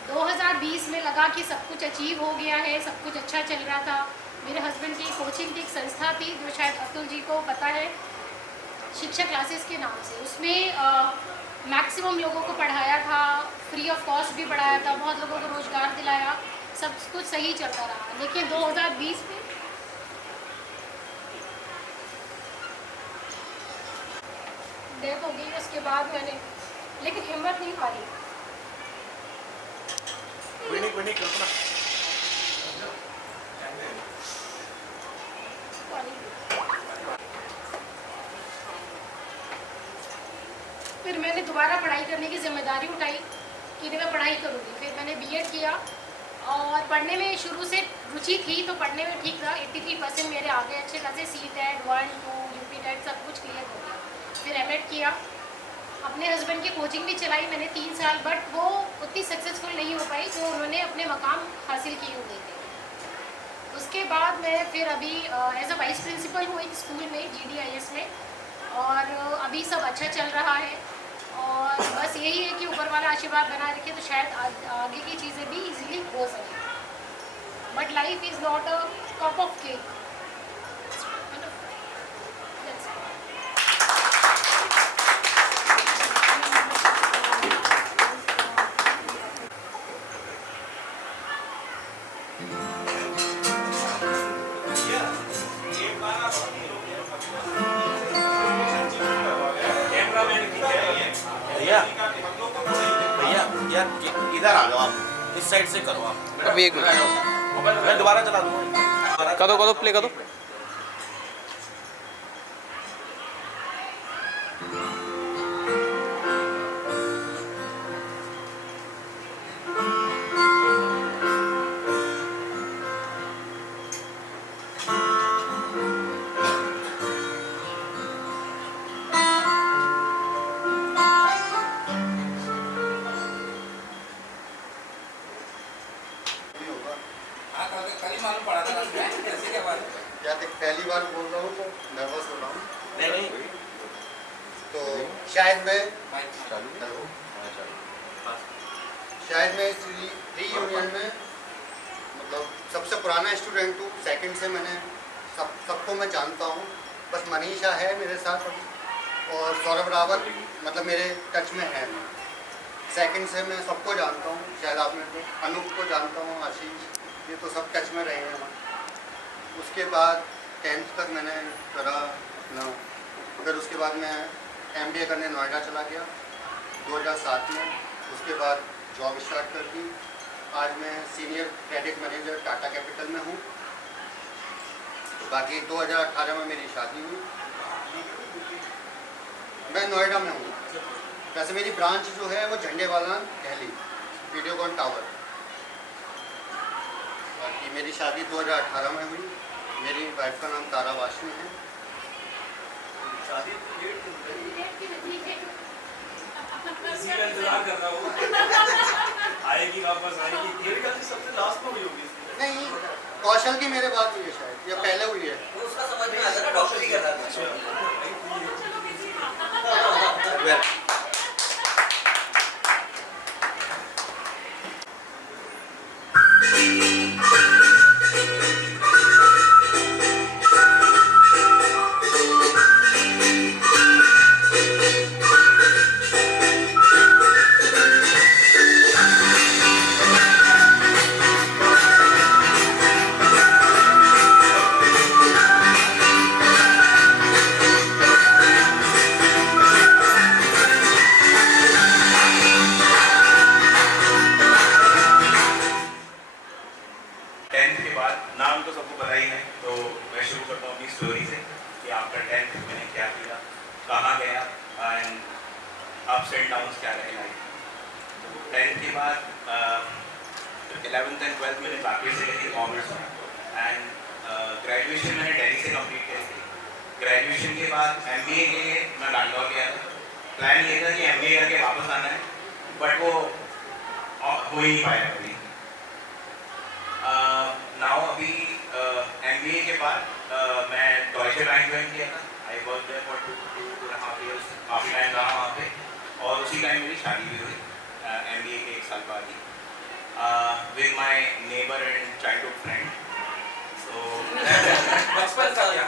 2020 में लगा कि सब कुछ अचीव हो गया है, सब कुछ अच्छा चल रहा था। मेरे हस्बैंड की कोचिंग की एक संस्था थी जो शायद अतुल जी को पता है, शिक्षा क्लासेस के नाम से। उसमें मैक्सिमम लोगों को पढ़ाया था, फ्री ऑफ कॉस्ट भी पढ़ाया था, बहुत लोगों को रोज़गार दिलाया, सब कुछ सही चलता रहा। लेकिन 2020 में डेथ हो गई उसके बाद मैंने, लेकिन हिम्मत नहीं हारी। कल्पना फिर मैंने दोबारा पढ़ाई करने की जिम्मेदारी उठाई कि मैं पढ़ाई करूँगी। फिर मैंने बीएड किया और पढ़ने में शुरू से रुचि थी, तो पढ़ने में ठीक था। 83% मेरे आ गए अच्छे खासे। CTET 1, 2, UP TET सब कुछ क्लियर हो गया। फिर MEd किया, अपने हस्बैंड की कोचिंग भी चलाई मैंने 3 साल, बट वो उतनी सक्सेसफुल नहीं हो पाई जो उन्होंने अपने मकाम हासिल किए हुए थे। उसके बाद मैं फिर अभी एज अ वाइस प्रिंसिपल हूँ एक स्कूल में, GDIS में, और अभी सब अच्छा चल रहा है। और बस यही है कि ऊपर वाला आशीर्वाद बना रखे तो शायद आगे की चीज़ें भी इजीली हो सके। But life is not a cup of cake. भैया भैया यार इधर आ जाओ आप, इस साइड से करो आप। अभी एक मिनट मैं दोबारा चला दूंगा। करो प्ले करो। क्या पहली बार बोल रहा हूँ तो नर्वस हो रहा हूँ। नहीं तो शायद मैं इस रीयूनियन में मतलब सबसे पुराना स्टूडेंट हूँ। सेकंड से मैंने सबको मैं जानता हूँ। बस मनीषा है मेरे साथ और सौरभ रावत मतलब मेरे टच में है। सेकंड से मैं सबको जानता हूँ, शायद आपने तो अनूप को जानता हूँ, आशीष, ये तो सब टच में रहे हैं। उसके बाद 10th तक मैंने करा अपना, फिर उसके बाद मैं MBA करने नोएडा चला गया 2007 में। उसके बाद जॉब स्टार्ट कर दी। आज मैं senior credit manager Tata capital में हूँ। बाकी 2018 में मेरी शादी हुई। मैं नोएडा में हूँ। वैसे मेरी ब्रांच जो है वो झंडेवाला दिल्ली, वीडियोकॉन टावर। बाकी मेरी शादी 2018 में हुई। मेरी वाइफ का नाम तारा वाशनी है। आएगी वापस आएगी, मेरे ख्याल से सबसे लास्ट में हुई होगी। नहीं, कौशल की मेरे बात हुई है शायद, या पहले हुई है। उसका समझ में आता है, डॉक्टर ही कर रहा था। अप्स एंड डाउन्स क्या रहे लाइफ। 10th के बाद 11th एंड 12th मैंने जाकिर से करी कॉमर्स में, एंड ग्रेजुएशन मैंने दिल्ली से कंप्लीट करी। ग्रेजुएशन के बाद MBA के लिए मैं बैंगलोर गया था। प्लान ये था कि MBA करके वापस आना है, बट वो हो ही नहीं पाया कभी। नाउ अभी MBA के बाद मैं डॉयचे बैंक ज्वाइन किया था। I work there for 2.5 years, काफ़ी टाइम रहा वहाँ पे, और उसी टाइम मेरी शादी भी हुई MBA के 1 साल बाद ही, with my neighbour and childhood friend. So बचपन का क्या?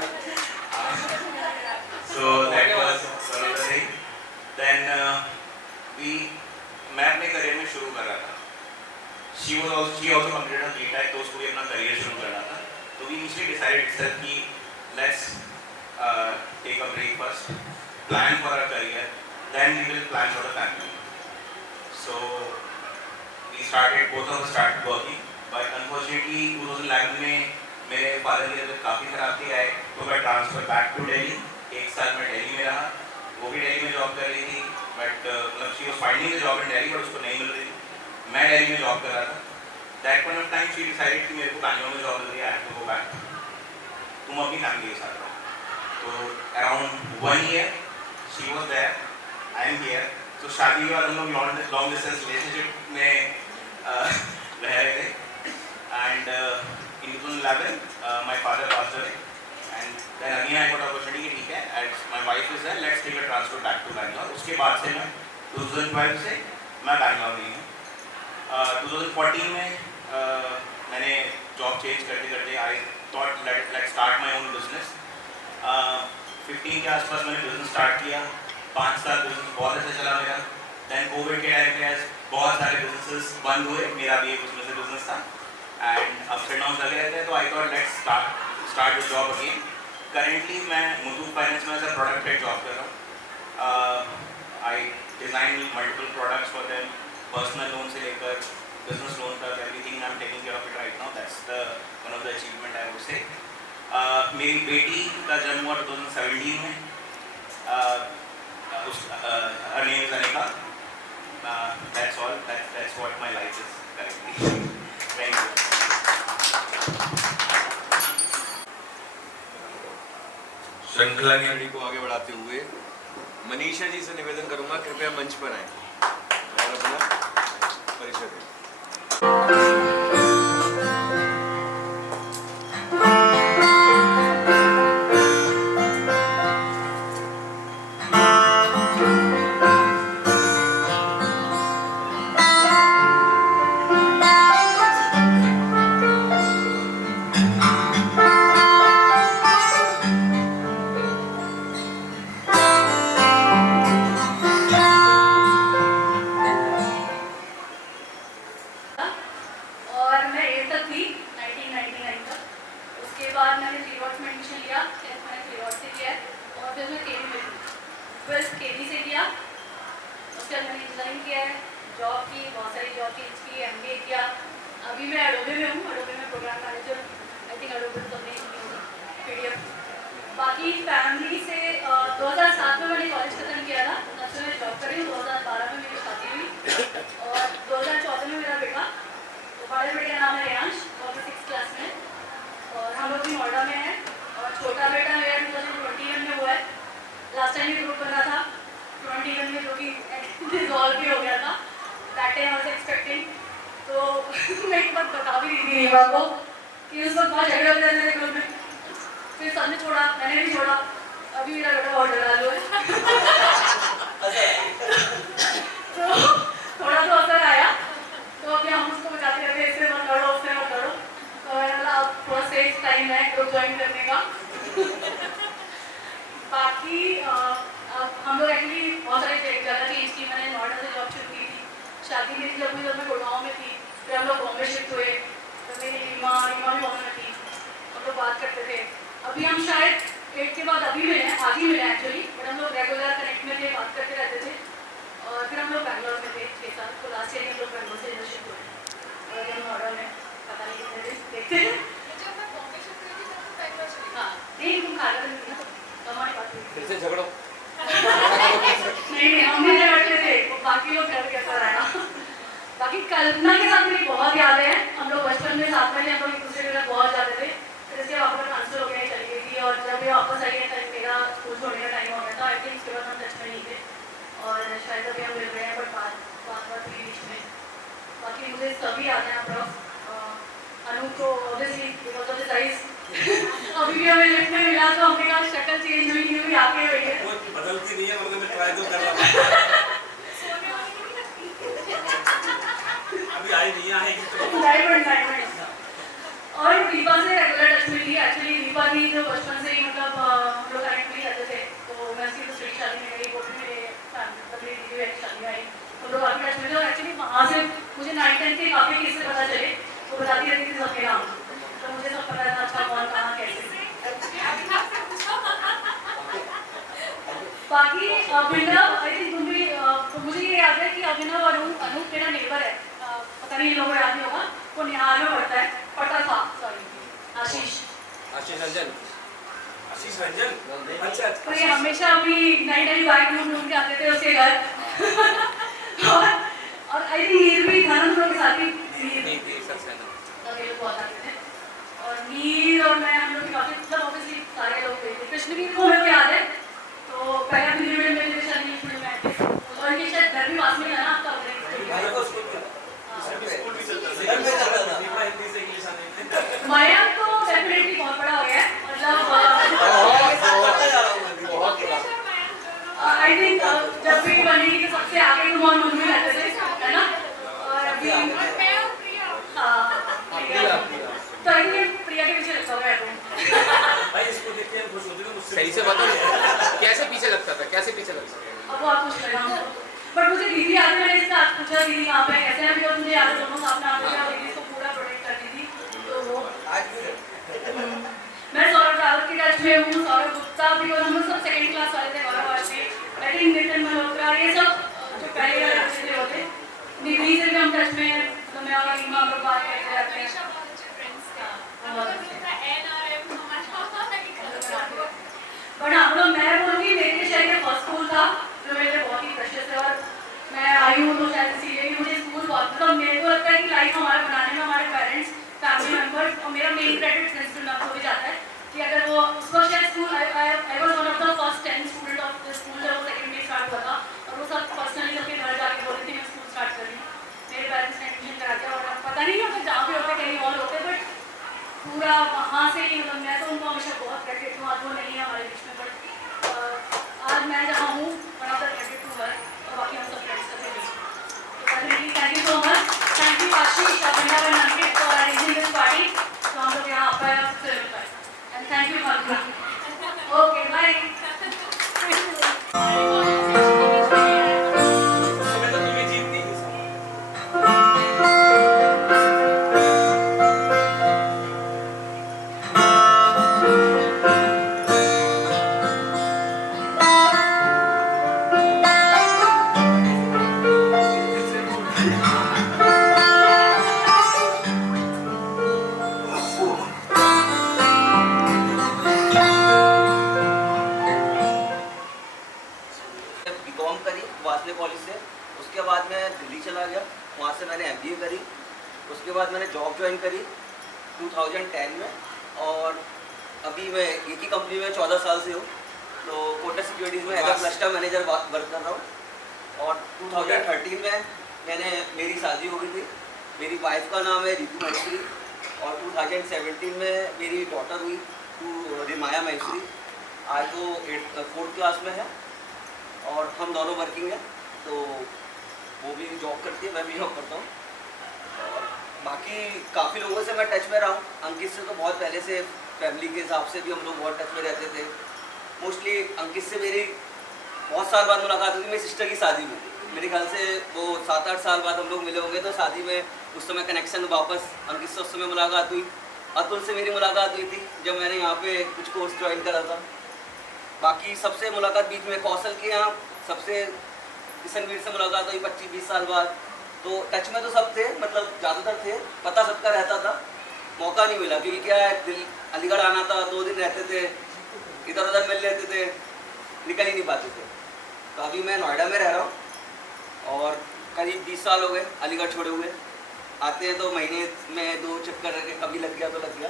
So that was one of the thing. Then मैं अपने करियर में शुरू कर रहा था। She also completed her B.Tech, तो उसको भी अपना करियर शुरू करना था। तो we initially decided itself कि let's take a break first plan for our career, then we will plan for the family. So we started, both of us started working, but unfortunately 2011 में मेरे father की तबीयत काफ़ी खराब थी, आए तो मैं ट्रांसफर बैक टू दिल्ली, 1 साल मैं दिल्ली में रहा, वो भी दिल्ली में जॉब कर रही थी, बट मतलब she was finding the job in Delhi, but उसको नहीं मिल रही, मैं दिल्ली में जॉब कर रहा था. That point of time she decided कि मेरे को बैंगलोर में जॉब मिल रही है, I have to go back. तुम अपनी फैमिली के साथ रहो. तो around 1 year she was there, I am here. तो शादी के बाद हम लोग लॉन्ग डिस्टेंस रिलेशनशिप में रह रहे थे. And in 2011 my father passed away, and then again I got opportunity कि ठीक है, as my wife is there, let's take a transfer back to Bangalore. उसके बाद से मैं 2012 से मैं बैंगलोर में हूँ. 2014 में मैंने जॉब चेंज करते करते I thought let's start my own business. 15 के आसपास मैंने बिजनेस स्टार्ट किया. 5 साल बिजनेस बहुत अच्छा चला मेरा. देन कोविड के टाइम पे बहुत सारे बिजनेसेस बंद हुए, मेरा भी एक उसमें से बिजनेस था, एंड अप्स एंड डाउन्स लगे रहते हैं. तो I thought let's start with job again. Currently मैं मुथूट फाइनेंस में as a product head job कर रहा हूँ. I design multiple products for them, personal loan से लेकर बिजनेस लोन तक, everything I am taking care of it right now. That's the one of the achievement I would say. मेरी बेटी का जन्म हुआ 2017 में. her name is Anika. That's all. That's what my life is currently. Thank you. श्रृंखला की कड़ी को आगे बढ़ाते हुए मनीषा जी से निवेदन करूंगा, कृपया मंच पर आएं और अपना परिचय दें. बाकी फैमिली से 2007 में मैंने कॉलेज खत्म किया था, तब से मैं जॉब कर रही हूँ. 2012 में मेरी शादी हुई और 2014 में मेरा बेटा, तो बड़े बेटे का नाम है रेयांश, और 6th क्लास में, और हम लोग भी नोएडा में हैं. और छोटा बेटा मेरा 2021 में हुआ है. लास्ट टाइम भी ग्रुप बना था 21 में, जो कि डिजॉल्व भी हो गया था. That time I was expecting. तो मैं एक बात बता भी रही थी रीवा को कि उस वक्त बहुत झगड़े होते थे मेरे ग्रुप में. फिर सबने छोड़ा, मैंने भी छोड़ा. अभी मेरा बेटा बहुत झगड़ालू है. तो थोड़ा तो असर आया. तो अभी हम उसको बचाते रहते हैं, इससे मत लड़ो, उससे मत लड़ो. तो मैंने बोला अब थोड़ा सेफ टाइम है ग्रुप ज्वाइन करने का. बाकी अब हम लोग एक्चुअली बहुत सारी जगह चेंज की. मैंने नोएडा से जॉब शुरू की थी. शादी मेरी जब मैं गुड़गांव में थी, फिर हम लोग बॉम्बे शिफ्ट हुए. तो मेरी रीमा भी बॉम्बे में थी. हम लोग बात करते थे. अभी हम शायद 8 के बाद अभी मिले हैं, आज ही मिले हैं एक्चुअली, बट हम लोग रेगुलर कनेक्ट में थे, बात करते रहते थे. और फिर हम लोग बैंगलोर में थे 6 साल. तो लास्ट ईयर हम लोग बैंगलोर से शिफ्ट हुए और हम नोएडा में पता नहीं कितने दिन देखते हैं. हाँ नहीं, तुम खा रहे थे ना, तो हमारी बात फिर से झगड़ो. नहीं हम भी बैठे थे, बाकी लोग घर कैसा रहा. बाकी कल्पना के साथ मेरी बहुत यादें हैं. हम लोग बचपन में साथ में हम लोग एक दूसरे के साथ बहुत जाते थे. फिर इसके वापस ट्रांसफर हो गया, चली गई थी. और जब ये वापस आई है तब मेरा स्कूल छोड़ने का टाइम हो गया था. आई थिंक उसके बाद हम टच में नहीं थे और शायद अभी हम मिल रहे हैं, बट बात हुई बीच में. बाकी मुझे सभी याद हैं अप्रॉक्स. अनु को obviously because of the size अभी भी हमें लिफ्ट में मिला तो हमने कहा शक्ल चेंज हुई नहीं हुई, आके हुई है. वो बदलती नहीं है, मतलब मैं ट्राई तो कर रहा हूँ. अभी आई नहीं आएगी तो डायमंड. और दीपा से रेगुलर टच में थी. एक्चुअली दीपा भी जो बचपन से ही मतलब हम लोग कनेक्ट में रहते थे. तो मैं उसकी दूसरी शादी में गई, वो भी मेरे फैमिली दीदी की शादी में आई. हम लोग काफ़ी टच में थे. और एक्चुअली वहाँ से मुझे 9-10 के काफ़ी किस्से पता चले. वो बताती रहती थी सबके नाम, तो मुझे सब पता था अच्छा कौन कहाँ कैसे. बाकी अभिनव, आई थिंक तुम भी, मुझे ये याद है कि अभिनव और अनूप तेरा नेबर है, पता नहीं इन लोगों को याद नहीं होगा, वो निहार में पढ़ता था, सॉरी, आशीष रंजन। अच्छा तो ये हमेशा अभी नई नई बाइक ढूंढ के आते थे उसके घर और आई थिंक नीर भी था ना लोग के साथ ही, बहुत आते थे और नीर और मैं हम लोग की काफी, मतलब ऑब्वियसली सारे लोग गए थे। कृष्णवीर को मेरे को याद है, तो पहला पीरियड में मेरे शायद इंग्लिश मीडियम में आए थे और इनके शायद घर भी पास में है ना आपका मयंक तो डेफिनेटली बहुत बड़ा हो गया है, मतलब आई थिंक जब भी बनेगी तो सबसे आगे तुम और मम्मी रहते थे, है ना? और अभी तो आई थिंक प्रिया के पीछे लगता होगा भाई, इसको देख के खुश होती थी। सही से बता, कैसे पीछे लगता था, कैसे पीछे लगता था? अब वो आप कुछ लेना हो, बट मुझे दीदी याद है, मैंने इसका पूछा दीदी कहाँ पे कैसे हैं, बिकॉज मुझे याद है दोनों सामने आते थे और दीदी इसको पूरा प्रोटेक्ट करती थी, तो वो मैं सौरभ रावत की टच में हूँ, सौरभ गुप्ता भी, और हम लोग सब सेकंड क्लास वाले थे गौरव वाले, आई थिंक नितिन मल्होत्रा, ये सब जो पहले वाले बच्चे थे होते, निधि से भी हम टच में हैं, तो मैं और रीमा लोग बात करते रहते हैं। बट हाँ, मतलब मैं बोलूँगी मेरे शहर में फर्स्ट स्कूल था जो मेरे लिए बहुत ही प्रेशियस है और मैं आई हूँ तो शायद इसीलिए मुझे स्कूल बहुत, मतलब मेरे को लगता है कि लाइफ हमारे बनाने में हमारे पेरेंट्स, फैमिली मेम्बर्स और मेरा मेन क्रेडिट प्रिंसिपल मैम को भी जाता है कि अगर वो उसको शायद school I was one of the first 10 student of the school जब वो सेकंड में स्टार्ट हुआ था और वो सब पर्सनली सबके घर जाके बोल रही थी मैं स्कूल स्टार्ट कर रही हूँ, मेरे पेरेंट्स ने एडमिशन करा दिया और पता नहीं होता जहाँ भी होते कहीं और होते, बट पूरा वहाँ से ही, मतलब मैं तो उनको हमेशा बहुत क्रेडिट हूँ, आज वो नहीं है हमारे बीच में, बट आज मैं जहाँ हूँ one of the credit to her और बाकी हम सब फ्रेंड्स करते हैं। तो definitely thank you so much, thank you Ashish, Abhinav and Ankit for arranging this party, तो हम लोग यहाँ पर सबसे मिल पाए, and thank you for okay bye. College से, उसके बाद मैं दिल्ली चला गया, वहाँ से मैंने MBA करी, उसके बाद मैंने जॉब ज्वाइन करी 2010 में और अभी मैं एक ही कंपनी में 14 साल से हूँ, तो कोटक सिक्योरिटीज़ में as a cluster manager work कर रहा हूँ। और 2013 में मेरी शादी हो गई थी, मेरी वाइफ का नाम है रितु मैत्री और 2017 में मेरी डॉटर हुई रिमाया मैत्री, आज वो 4th क्लास में है और हम दोनों वर्किंग हैं, तो वो भी जॉब करती है, मैं भी जॉब करता हूँ। और बाकी काफ़ी लोगों से मैं टच में रहा हूँ, अंकित से तो बहुत पहले से, फैमिली के हिसाब से भी हम लोग बहुत टच में रहते थे। मोस्टली अंकित से मेरी बहुत साल बाद मुलाकात हुई, मेरी सिस्टर की शादी में, मेरे ख्याल से वो 7-8 साल बाद हम लोग मिले होंगे, तो शादी में उस समय कनेक्शन वापस, अंकित से उस समय मुलाकात हुई। अतुल से मेरी मुलाकात हुई थी जब मैंने यहाँ पे कुछ कोर्स ज्वाइन करा था। बाकी सबसे मुलाकात बीच में कौशल के यहाँ सबसे किशनवीर से मुलाकात हुई 25-20 साल बाद, तो टच में तो सब थे, मतलब ज़्यादातर थे, पता सबका रहता था, मौका नहीं मिला क्योंकि क्या है अलीगढ़ आना था, 2 दिन रहते थे, इधर उधर मिल लेते थे, निकल ही नहीं पाते थे। तो अभी मैं नोएडा में रह रहा हूँ और करीब 20 साल हो गए अलीगढ़ छोड़े हुए, आते हैं तो महीने में 2 चक्कर रह के, कभी लग गया तो लग गया,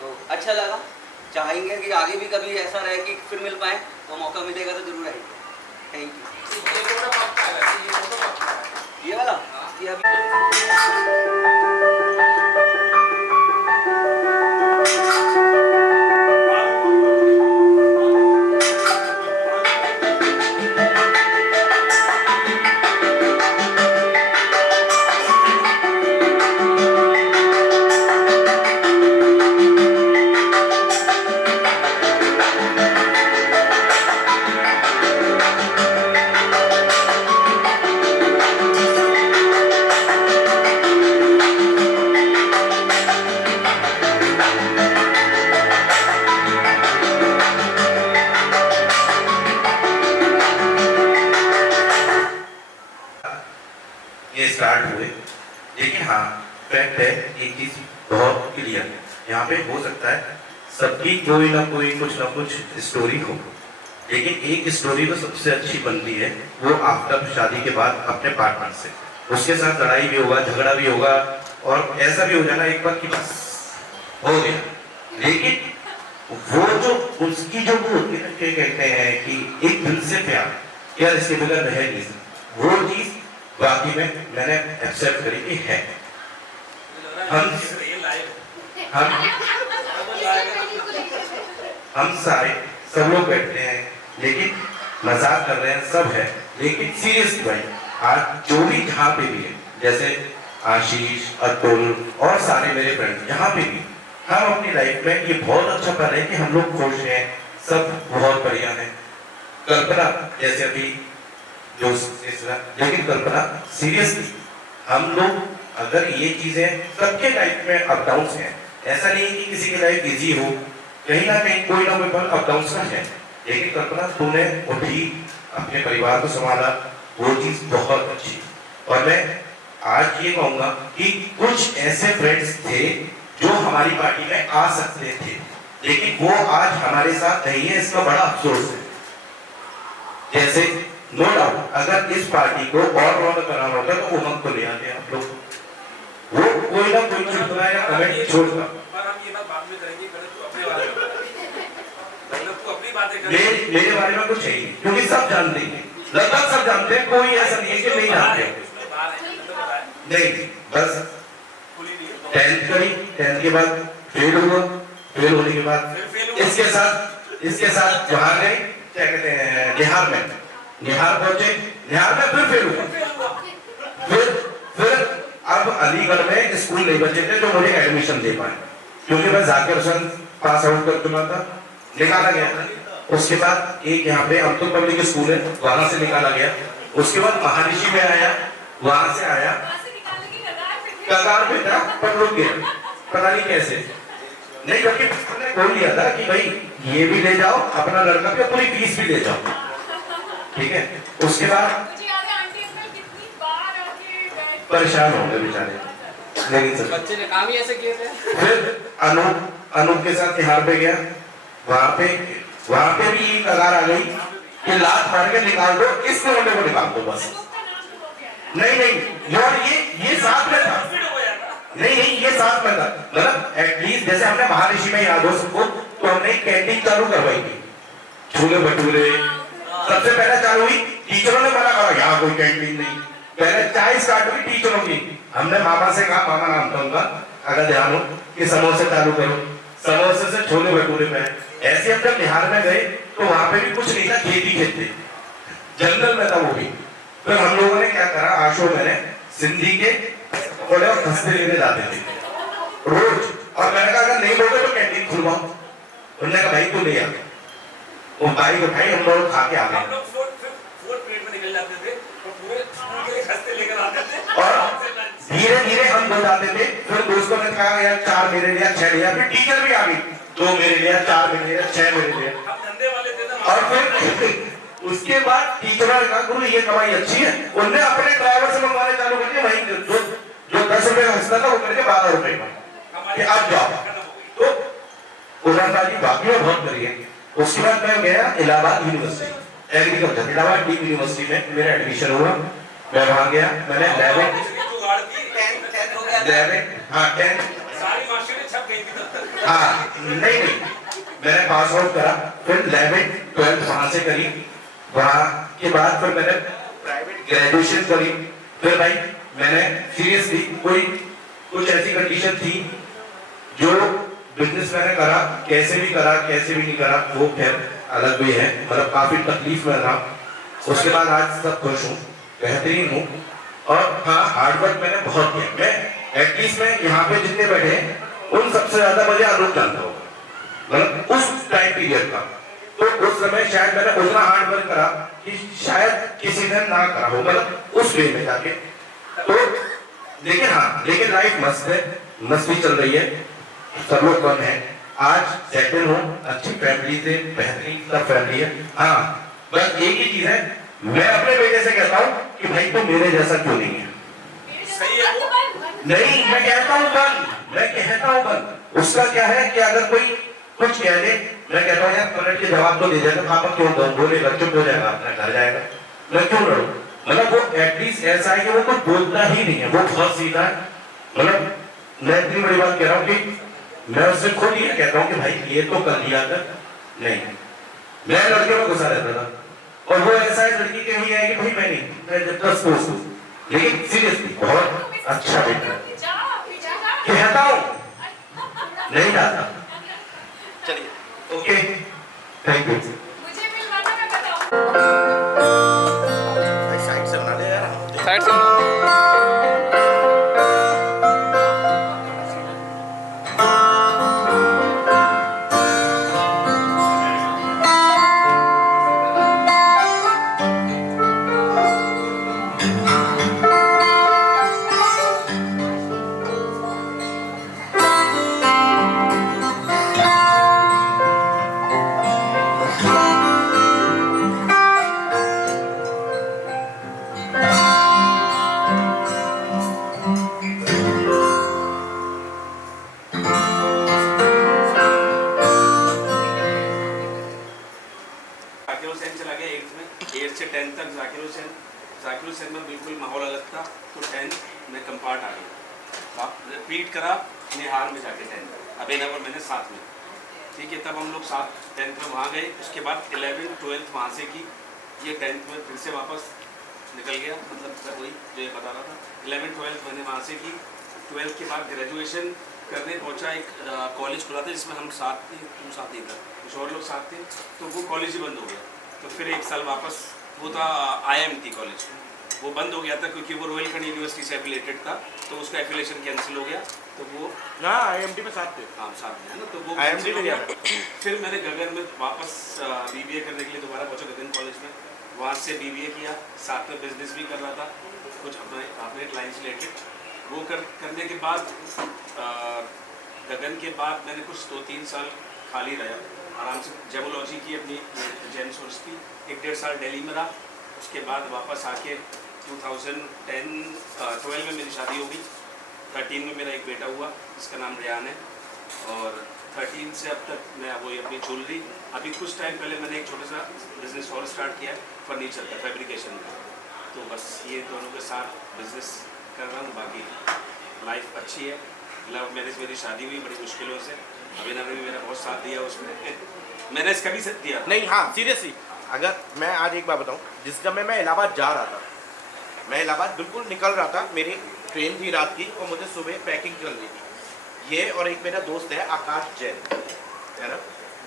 तो अच्छा लगा। चाहेंगे कि आगे भी कभी ऐसा रहे कि फिर मिल पाए, तो मौका मिलेगा तो जरूर आएंगे। Thank you. ये वाला ये अभी फैक्ट है, एक चीज बहुत क्लियर है, यहाँ पे हो सकता है सबकी कोई ना कुछ स्टोरी हो, लेकिन एक स्टोरी तो सबसे अच्छी बनती है वो आफ्टर शादी के बाद अपने पार्टनर से। उसके साथ लड़ाई भी होगा, झगड़ा भी होगा, और ऐसा भी हो जाना एक बार की बस हो गया, लेकिन वो जो उसकी जो वो क्या कहते हैं कि एक दिल से प्यार, यार इसके बगैर रह नहीं सकता, वो चीज बाकी में मैंने एक्सेप्ट करी कि है। हम सारे सब लोग बैठते हैं, लेकिन मजाक कर रहे हैं, सब है, लेकिन सीरियसली भाई आज जो भी जहाँ पे भी है, जैसे आशीष, अतुल और सारे मेरे फ्रेंड्स, यहाँ पे भी हम अपनी लाइफ में ये बहुत अच्छा कर रहे हैं कि हम लोग खुश हैं, सब बहुत बढ़िया है। कल्पना जैसे अभी जो लेकिन कल्पना सीरियसली हम लोग अगर ये चीजें सबके लाइफ में अप डाउन हैं, ऐसा नहीं कि किसी की लाइफ इजी हो, कहीं ना कहीं कोई ना कोई पल अप डाउन का है, लेकिन कल्पना तूने उठी, अपने परिवार को संभाला, वो चीज बहुत अच्छी। और मैं आज ये कहूंगा कि कुछ ऐसे फ्रेंड्स थे जो हमारी पार्टी में आ सकते थे, लेकिन वो आज हमारे साथ नहीं है, इसका बड़ा अफसोस है। जैसे नो डाउट अगर इस पार्टी को और रौनक कराना होता तो उमंग को ले आते आप लोग, वो कोई ना कोई चुटकुला या कमेंट छोड़ता। पर हम ये बात बाद में करेंगे, पहले तू अपने बारे में पहले तू अपनी बातें कर। मेरे बारे में कुछ है ही, क्योंकि सब जानते हैं, लगभग सब जानते हैं, कोई ऐसा नहीं है कि नहीं जानते। नहीं, बस 10th करी, 10th के बाद फेल हुआ, फेल होने के बाद इसके साथ वहां गए, क्या कहते हैं, निहार पहुंचे, निहार में फिर फेल हुआ, फिर अब अलीगढ़ में स्कूल नहीं बचे थे जो मुझे एडमिशन दे पाए, क्योंकि मैं जाकिर हुसैन पास आउट कर चुका था, निकाला गया था। उसके बाद एक यहाँ पे अब्दुल पब्लिक स्कूल है, वहां से निकाला गया। उसके बाद महारिषि में आया, वहां से आया, कगार पे था पर रुक गया, पता नहीं कैसे, नहीं क्योंकि उसने बोल दिया था कि भाई ये भी ले जाओ, अपना लड़का भी, पूरी फीस भी ले जाओ, ठीक है। उसके बाद परेशान हो गए बेचारे, लेकिन बच्चे ने काम ही ऐसे किए थे। फिर अनूप के साथ यहाँ पे गया, वहां पे भी कगार आ गई कि लात मार के निकाल दो, इस मुंडे को निकाल दो बस। नहीं यार ये साथ में था, नहीं ये साथ में था, मतलब एटलीस्ट जैसे हमने महारिषि में याद हो सबको, तो हमने कैंटीन चालू करवाई थी, छोले भटूरे सबसे पहले चालू हुई, टीचरों ने मना करा यहाँ कोई कैंटीन नहीं, पहले चाय स्टार्ट हुई टीचरों की, हमने मामा से कहा, मामा नाम था उनका अगर ध्यान हो, कि समोसे चालू करो, समोसे से छोले भटूरे पे। ऐसे हम जब बिहार में गए तो वहां पे भी कुछ नहीं था, खेती जंगल में था वो भी। फिर हम लोगों ने क्या करा, आशो मैंने सिंधी के बड़े और खस्ते लेने जाते थे रोज, और मैंने कहा अगर नहीं लोगे तो कैंटीन खुलवाओ, उन्होंने कहा भाई तू ले आ, वो बाइक उठाई, हम लोग खा के आ गए, हम लोग फोर्थ पीरियड में निकल जाते थे और पूरे स्कूल के लिए खस्ते लेकर आते थे, और धीरे हम हो जाते थे। फिर दोस्तों ने कहा यार 4 मेरे लिया, 6 लिया, फिर टीचर भी आ गई, 2 मेरे लिया, 4 मेरे लिया, 6 मेरे लिया, हम धंधे वाले थे ना। और फिर उसके बाद टीचरों ने कहा गुरु ये कमाई अच्छी है, उन्होंने अपने ड्राइवर से मंगवाने चालू कर दिया, वहीं जो 10 रुपए का हिस्सा था वो करके 12 रुपए का कि आप जाओ, तो उड़ानबाजी बाकी में बहुत करी है। उसके बाद मैं गया Allahabad university agriculture, Allahabad deep university में मेरा एडमिशन हुआ, मैं वहां गया, मैंने 11 सारी मार्कशीटें छप गई थी तब तक। हाँ नहीं मैंने पास आउट करा, फिर 11th 12th वहां से करी, वहां के बाद फिर मैंने प्राइवेट ग्रेजुएशन करी। फिर भाई मैंने सीरियसली कुछ ऐसी कंडीशन थी जो बिजनेस मैंने करा, कैसे भी नहीं करा, वो फिर अलग भी है, मतलब काफी तकलीफ में रहा। उसके बाद आज सब खुश हूँ, बेहतरीन हूँ, और हाँ हार्डवर्क मैंने बहुत किया। मैं एटलीस्ट में यहाँ पे जितने बैठे हैं उन सबसे ज्यादा मुझे आरोप जानता होगा, मतलब उस टाइम पीरियड का, तो उस समय शायद मैंने उतना हार्ड वर्क करा कि शायद किसी ने ना करा हो, मतलब उस वे में जाके। तो लेकिन लाइफ मस्त है, मस्ती चल रही है, सब लोग कम है, आज सेटल हो, अच्छी फैमिली से, बेहतरीन सब फैमिली है। हाँ बस एक ही चीज है, मैं अपने बेटे से कहता हूँ कि भाई तो मेरे जैसा क्यों नहीं है, सही है वो? नहीं, मैं कहता हूँ बंद। उसका क्या है कि अगर कोई कुछ कह दे, मैं कहता हूँ यार पलट के जवाब तो दे जाएगा, पापा क्यों बोलेगा, चुप हो जाएगा, अपना घर जाएगा, मैं क्यों लड़ूं? मतलब वो एटलीस्ट ऐसा है कि वो कुछ बोलता ही नहीं है, वो बहुत सीधा है। मतलब मैं इतनी बड़ी बात कह रहा हूँ कि मैं उससे खुद ये कहता हूँ कि भाई ये तो कर लिया कर, नहीं, मैं लड़के में घुसा रहता था और वो ऐसा है लड़की के ही है कि भाई मैं नहीं, मैं जब तक सोच, लेकिन सीरियसली बहुत अच्छा बेटा कहता हूँ, नहीं जाता। चलिए, ओके, थैंक यू। मुझे मिलवाना मैं बताऊँ। भाई साइड से बना ले यार, साइड से जाकिर हुसैन चला गया 8th में, 8th से 10th तक जाकिर हुसैन में बिल्कुल माहौल अलग था। तो 10th में कंपार्ट आ गया, रिपीट करा निहार में जाके 10th, अबेना और मैंने साथ में, ठीक है। तब हम लोग साथ 10th में वहाँ गए, उसके बाद 11th 12th वहाँ से की, ये 10th में फिर से वापस निकल गया, मतलब वही जो ये बता रहा था। 11th 12th मैंने वहाँ से की, 12th के बाद ग्रेजुएशन करने पहुँचा। एक कॉलेज खुला था जिसमें हम साथ थे, तुम साथ नहीं था, कुछ और लोग साथ थे, तो वो कॉलेज ही बंद हो गया। तो फिर एक साल वापस, वो था IMT कॉलेज, वो बंद हो गया था क्योंकि वो रोहिलखंड यूनिवर्सिटी से एफिलेटेड था, तो उसका एफिलेशन कैंसिल हो गया। तो वो ना IMT में साथ थे, हाँ साथ में है ना, तो वो IMT cancel हो में गया। गया। फिर मैंने गगन में वापस BBA करने के लिए दोबारा पहुँचा गगन कॉलेज में, वहाँ से BBA किया, साथ में बिजनेस भी कर रहा था, कुछ अपने क्लाइंट से रिलेटेड। वो करने के बाद गगन के बाद मैंने कुछ 2-3 साल खाली रहा, आराम से जेमोलॉजी की अपनी जैन सोर्स की, 1-1.5 साल दिल्ली में रहा। उसके बाद वापस आके 2012 में मेरी शादी हो गई, 13 में मेरा एक बेटा हुआ जिसका नाम रियान है, और 13 से अब तक मैं वही अपनी ज्वेलरी, अभी कुछ टाइम पहले मैंने एक छोटा सा बिजनेस और स्टार्ट किया है फर्नीचर का, फैब्रिकेशन का। तो बस ये दोनों के साथ बिजनेस कर रहा हूँ, बाकी लाइफ अच्छी है। लव मैरिज मेरी शादी हुई बड़ी मुश्किलों से, अभिनव ने भी मेरा बहुत साथ दिया उसमें, मैंने इसका भी साथ दिया नहीं। हाँ सीरियसली, अगर मैं आज एक बात बताऊँ, जिस समय मैं इलाहाबाद जा रहा था, मैं इलाहाबाद बिल्कुल निकल रहा था, मेरी ट्रेन थी रात की और मुझे सुबह पैकिंग चल रही थी। ये और एक मेरा दोस्त है आकाश जैन, है ना,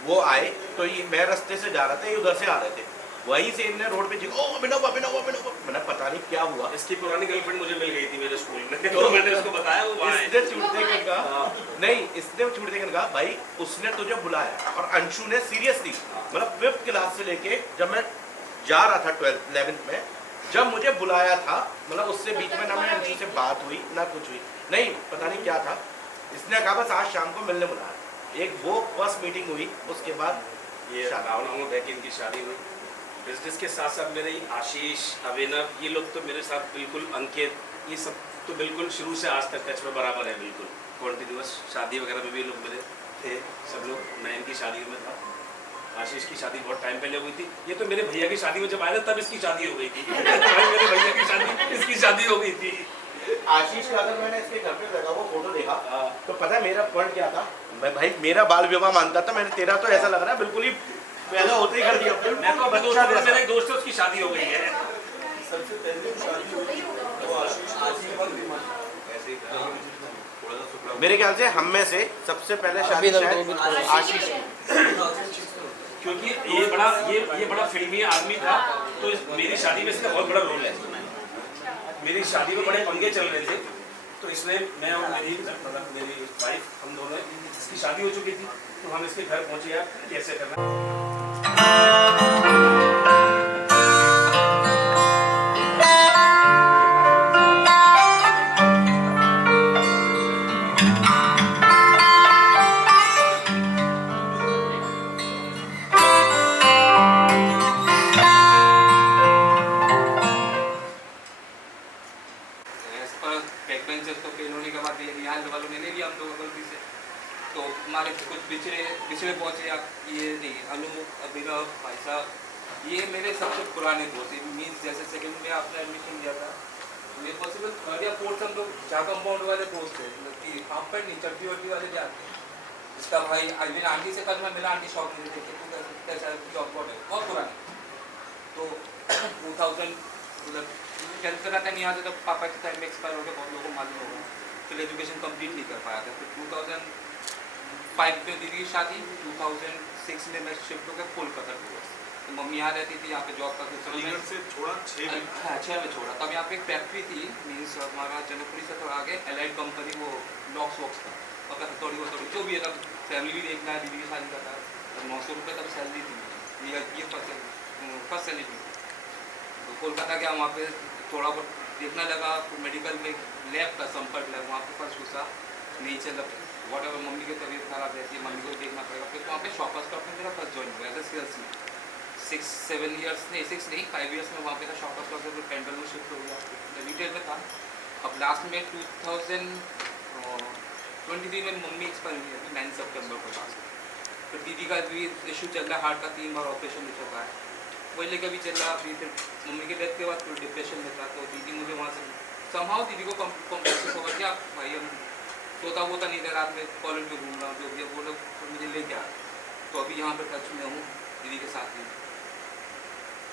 वो आए, तो ये मैं रास्ते से जा रहा था, ये उधर से आ रहे थे, वहीं से इन्हें रोड पे अभिनव मैंने पता नहीं क्या हुआ। इसकी पुरानी गर्लफ्रेंड मुझे मिल गई थी मेरे स्कूल में, तो मैंने उसको बताया, वो इसने छूटने के कहा, नहीं इसने छूटने के कहा भाई उसने तुझे बुलाया, और अंशु ने सीरियसली, मतलब 5th क्लास से लेके जब मैं जा रहा था 12th 11th में, जब मुझे बुलाया था, मतलब उससे बीच में ना मैं अंशु से बात हुई ना कुछ हुई, नहीं पता नहीं क्या था, इसने कहा बस आज शाम को मिलने बुलाया, एक वो फर्स्ट मीटिंग हुई, उसके बाद ये भावना बैकिन की शादी हुई। बिजनेस के साथ साथ मेरे आशीष, अभिनव, ये लोग तो मेरे साथ बिल्कुल, अंकित, ये सब तो बिल्कुल शुरू से आज तक टच में बराबर है, बिल्कुल कॉन्टिन्यूस। शादी वगैरह में भी लोग मेरे थे, सब लोग। मैं इनकी शादी में था, आशीष की शादी बहुत टाइम पहले हुई थी, ये तो मेरे भैया की शादी में जब आया था तब इसकी शादी हो गई थी मेरे भैया की शादी, इसकी शादी हो गई थी। आशीष का अगर मैंने इसके घर पे लगा वो फोटो देखा, तो पता है मेरा पॉइंट क्या था, मैं भाई मेरा बाल विवाह मानता था, मैंने तेरा तो ऐसा लग रहा है बिल्कुल ही पैदा होते ही कर दिया। मैं तो बच्चा, मेरा एक दोस्त है उसकी शादी हो गई है। सबसे पहले शादी हुई वो मेरे ख्याल से हम में से सबसे पहले शादी शायद आशीष, क्योंकि ये बड़ा फिल्मी आदमी था, तो मेरी शादी में इसका बहुत बड़ा रोल है। मेरी शादी में बड़े पंगे चल रहे थे, तो इसने, मैं और मेरी वाइफ, हम दोनों, इसकी शादी हो चुकी थी, तो हम इसके घर पहुंचे यार कैसे करना। भाई अनु अभिनव भाई साहब, ये मेरे सबसे पुराने दोस्त हैं। मीन्स जैसे सेकंड में आपने एडमिशन लिया था, ये पॉसिबल थर्ड या फोर्थ हम लोग जहाँ कंपाउंड वाले दोस्त थे, मतलब कि हाफ पैंट नहीं चड्डी वड्डी वाले जाते हैं। इसका भाई आई मीन आंटी से कल मैं मिला, आंटी शॉप में देखे तो कैसा जॉब है, बहुत पुराने। तो 2000 मतलब 10th का टाइम यहाँ से जब पापा के टाइम में एक्सपायर हो गया, बहुत लोगों को मालूम होगा, फिर एजुकेशन कंप्लीट नहीं कर पाया था। फिर 2005 में दीदी की शादी, 2006 में मैं शिफ्ट हो गया कोलकाता टूवर्स। तो मम्मी यहाँ रहती थी, यहाँ पे जॉब करती थी। से छोड़ा 6 में, हाँ 6 में छोड़ा। तब यहाँ पे एक फैक्ट्री थी, मीन्स हमारा जनकपुरी से थोड़ा आगे एलाइड कंपनी, वो लॉक्स वॉक्स था, और हथौड़ी वथौड़ी जो भी है। तब फैमिली भी देखना है, दीदी की शादी का था, तब 900 रुपये तब सैलरी थी, ये फर्स्ट सैलरी थी। तो कोलकाता गया, वहाँ पे थोड़ा बहुत देखने लगा, तो मेडिकल में लैब का संपर्क लैब, वहाँ पे फर्स्ट घुसा, नहीं चल वॉट एवर, मम्मी की तबीयत खराब रहती है, मम्मी को देखना पड़ेगा। फिर वहाँ पे शॉपर्स स्टॉप में मेरा फर्स्ट ज्वाइन हुआ एज ए सेल्स में। 6-7 ईयर्स नहीं, 6 नहीं 5 ईयर्स में वहाँ पे था शॉपर्स स्टॉप से, फिर पेंडल में शिफ्ट हो गया, रिटेल में था। अब लास्ट में 2023 में मम्मी एक्सपायर हुई है 9 सितंबर को लास्ट। फिर दीदी का भी इशू चल रहा है, हार्ट का 3 बार ऑपरेशन भी चल रहा है, वही लेकर भी चल रहा। अभी फिर मम्मी के डेथ के बाद फिर डिप्रेशन में था, तो दीदी मुझे वहाँ से समहाउ दीदी को कॉम्प्लेक्स होगा कि आप भाई हम सोता वोता नहीं था, रात में कॉलेज में घूम रहा हूँ, जो भी वो लोग मुझे लेके आए। तो अभी यहाँ पर टच में हूँ दीदी के साथ ही।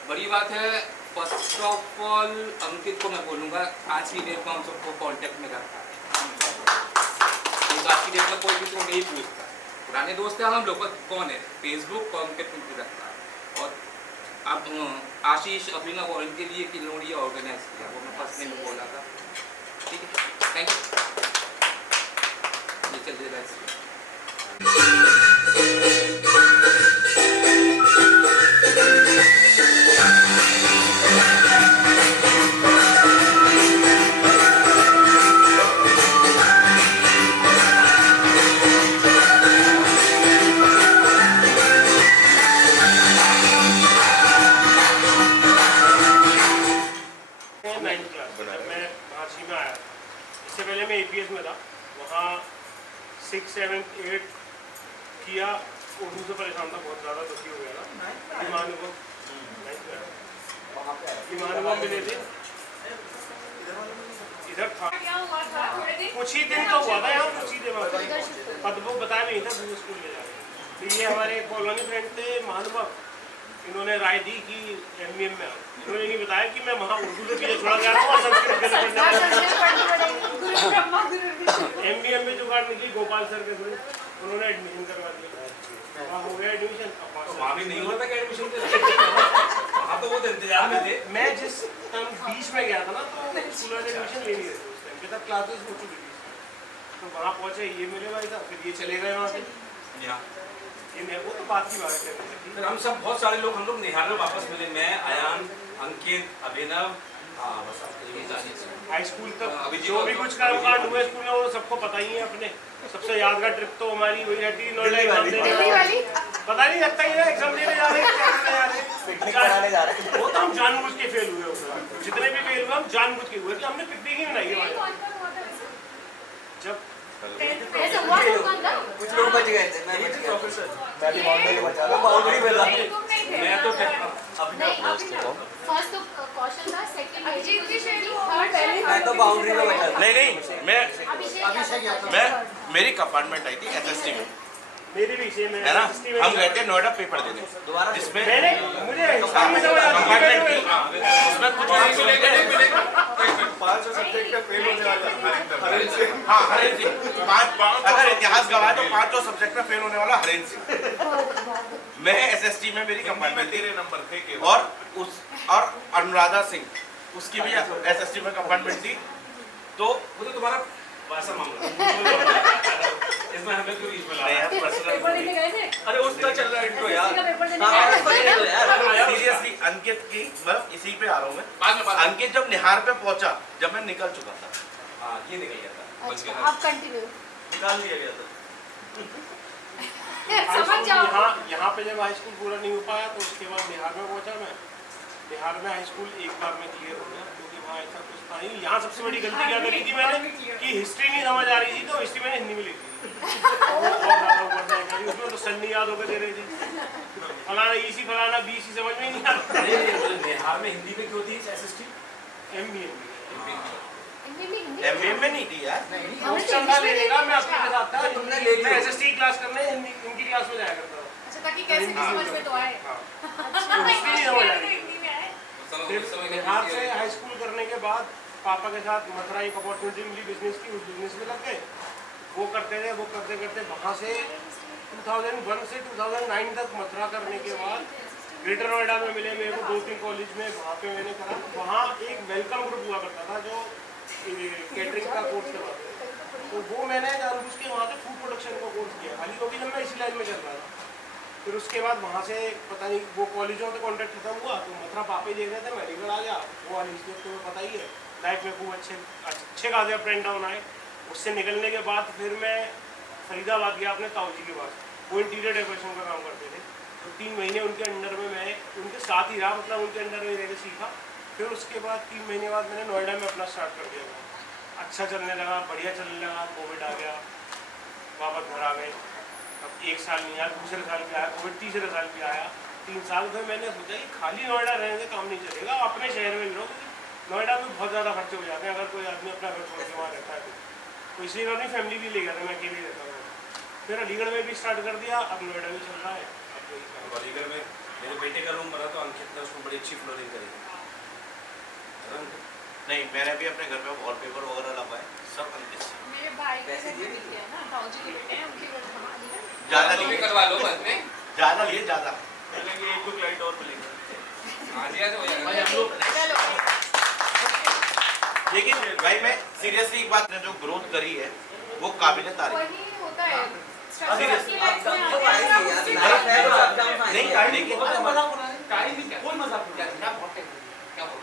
बड़ी बात है, फर्स्ट ऑफ ऑल अंकित को मैं बोलूँगा, आज की डेट में हम सबको कॉन्टेक्ट में रखता है। आज की डेट में कोई भी तो नहीं पूछता है, पुराने दोस्त हैं हम लोग, कौन है फेसबुक कॉन्टेक्ट में रखता है। और अब आशीष अभिनव और इनके लिए किलोड़िया ऑर्गेनाइज किया, वो मैं फर्स्ट में बोला था। ठीक है, थैंक यू। ये चलिए लाइक पहले मैं APS में था, वहाँ 6, 7, 8 किया, उर्दू से परेशान था, बहुत ज़्यादा दुखी हो गया था। ईमान मिले थे, इधर था, कुछ ही दिन तो हुआ था यहाँ, कुछ ही दिन पद वो बताया नहीं था, दूसरे स्कूल में जाए। तो ये हमारे कॉलोनी फ्रेंड थे महानुभव, इन्होंने राय दी कि MBM में आओ। इन्होंने नहीं बताया कि मैं वहाँ उर्दू से पीछे छोड़ा जा रहा हूँ और संस्कृत के MBM में जुगाड़ निकली गोपाल सर के थ्रू, उन्होंने एडमिशन करवा दिया, वहाँ हो गया एडमिशन। वहाँ भी नहीं हुआ था क्या एडमिशन? हाँ तो वो इंतजार में थे। मैं जिस टाइम 20 में गया था ना, तो स्कूल वाले एडमिशन ले नहीं रहे थे, तब क्लासेस हो चुकी थी। तो वहाँ पहुँचे, ये मेरे भाई था, फिर ये चले गए वहाँ से। वो तो बात की बात है। फिर हम सब बहुत सारे लोग, हम लोग निहार में वापस मिले, मैं, अयान, अंकित, अभिनव, हाई स्कूल तक जो भी कुछ कर्मकांड हुए स्कूल में वो सबको पता ही है। अपने सबसे यादगार ट्रिप तो हमारी वही रहती है, नोएडा एग्जाम देने, पता नहीं लगता ही है एग्जाम देने जा रहे हैं, वो तो हम जानबूझ के फेल हुए, जितने भी फेल हुए हम जानबूझ के हुए कि हमने पिकनिक ही बनाई है। जब कुछ लोग बच गए थे, मैं भी बाउंड्री बचा रहा हूं, बाउंड्री पे था मैं तो फर्स्ट तो कौशल था, सेकंड अभिजीत जी, थर्ड मैं तो बाउंड्री पे बचा था। नहीं मैं मेरी कंपार्टमेंट आई थी SST में, मेरी भी सेम है ना। हम गए थे नोएडा पेपर देने, जिसमें मुझे कंपार्टमेंट थी, उसमें कुछ मिलेगा 500 सब्जेक्ट पे फेल होने वाला हरेंद्र सिंह, अगर इतिहास गवाए तो 500 सब्जेक्ट में फेल होने वाला हरेंद्र सिंह। मैं SST में मेरी कंपार्टमेंट तेरे नंबर थे, और अनुराधा सिंह, उसकी भी SST में कंपार्टमेंट थी। तो वो तो तुम्हारा वैसा मामला इसमें हमें क्यों बीच में लाया पेपर देने गए थे, अरे उसका चल रहा है इंट्रो यार, सीरियसली अंकित की मतलब इसी पे आ रहा हूँ मैं। अंकित जब निहार पे पहुंचा, जब मैं निकल चुका था, हाँ ये निकल गया था, अच्छा अब कंटिन्यू निकाल दिया गया था। समझ जाओ। यहाँ पे जब हाई स्कूल पूरा नहीं हो पाया तो उसके बाद बिहार में पहुंचा मैं। बिहार में हाई स्कूल एक बार में क्लियर हो गया, क्योंकि वहाँ ऐसा कुछ था नहीं। यहाँ सबसे बड़ी गलती क्या करी थी मैंने कि हिस्ट्री नहीं समझ आ रही थी, तो हिस्ट्री मैंने हिंदी में लिखी थी। वो और ज़्यादा ऊपर जाएगा। उसमें तो सन नहीं याद होकर दे रहे थे, फलाना ईसी फलाना बीसी समझ में नहीं आता। बिहार में हिंदी में क्यों थी SST? MBA एमबीए में नहीं थी यार। हमने ऑप्शन था इंग्लिश में लेने का, मैं अपने के साथ था। तुमने ले लिया। मैं SST क्लास करने इनकी क्लास में जाया करता था। अच्छा, ताकि कैसे भी समझ में तो आए। हाँ। हिंदी में आए। फिर बिहार से हाई स्कूल करने के बाद पापा के साथ मथुरा एक अपॉर्चुनिटी मिली बिजनेस की, उस बिजनेस में लग गए। वो करते थे, वो करते करते वहाँ से 2001 से 2009 तक मथुरा करने के बाद ग्रेटर नोएडा में मिले मेरे को 2-3 कॉलेज में, वहाँ पे मैंने करा। वहाँ एक वेलकम ग्रुप हुआ करता था जो कैटरिंग का कोर्स करवाते थे, तो वो मैंने जानबूझ के वहाँ से फूड प्रोडक्शन का कोर्स किया, खाली वो भी जब मैं इसी लाइन में चल रहा था। फिर उसके बाद वहाँ से पता नहीं वो कॉलेजों से कॉन्टैक्ट खत्म हुआ, तो मथुरा पापे देख रहे थे, मैं निकल आ गया। वो वाली स्टेज तो पता ही है, लाइफ में खूब अच्छे खासे अप एंड डाउन आए। उससे निकलने के बाद फिर मैं फरीदाबाद गया अपने ताऊ जी के पास, वो इंटीरियर डेकोरेशन का काम करते थे। तो 3 महीने उनके अंडर में मैं उनके साथ ही रहा, मतलब उनके अंडर में रहकर सीखा। फिर उसके बाद 3 महीने बाद मैंने नोएडा में अपना स्टार्ट कर दिया। अच्छा चलने लगा, बढ़िया चलने लगा। कोविड आ गया, वापस घर आ गए। अब 1 साल नहीं आया, दूसरे साल भी आया कोविड, तीसरे साल भी आया, 3 साल। फिर मैंने सोचा कि खाली नोएडा रहने से काम नहीं चलेगा, अपने शहर में भी रहो, क्योंकि नोएडा में बहुत ज़्यादा खर्चे हो जाते हैं अगर कोई आदमी अपना घर छोड़ के वहाँ रहता है तो इसलिए मैं अपनी फैमिली भी ले गया था, मैं अकेले रहता हूँ। फिर अलीगढ़ में भी स्टार्ट कर दिया, अब नोएडा में चल रहा है। अलीगढ़ में मेरे बेटे का रूम बना तो अंकित ने उसको बड़ी अच्छी फ्लोरिंग करी। नहीं, मैंने भी अपने घर में वॉलपेपर वगैरह लगवाए, सब अंकित से। मेरे भाई के घर में किया ना, ताऊजी के बेटे हैं, उनके घर हम अलीगढ़। ज़्यादा तो भी लिए, करवा लो बाद में। ज़्यादा लिए, ज़्यादा। मिलेंगे 1-2 क्लाइंट और मिलेंगे। हाँ दिया तो हो जाएगा। भाई हम लोग, लेकिन भाई मैं सीरियसली एक बात ने जो ग्रोथ करी है वो काबिल तारीफ। वही होता है। Seriously, नहीं टाइम लेकिन टाइम ही क्या, कोई मजाक नहीं किया ना, बहुत टाइम क्या बोल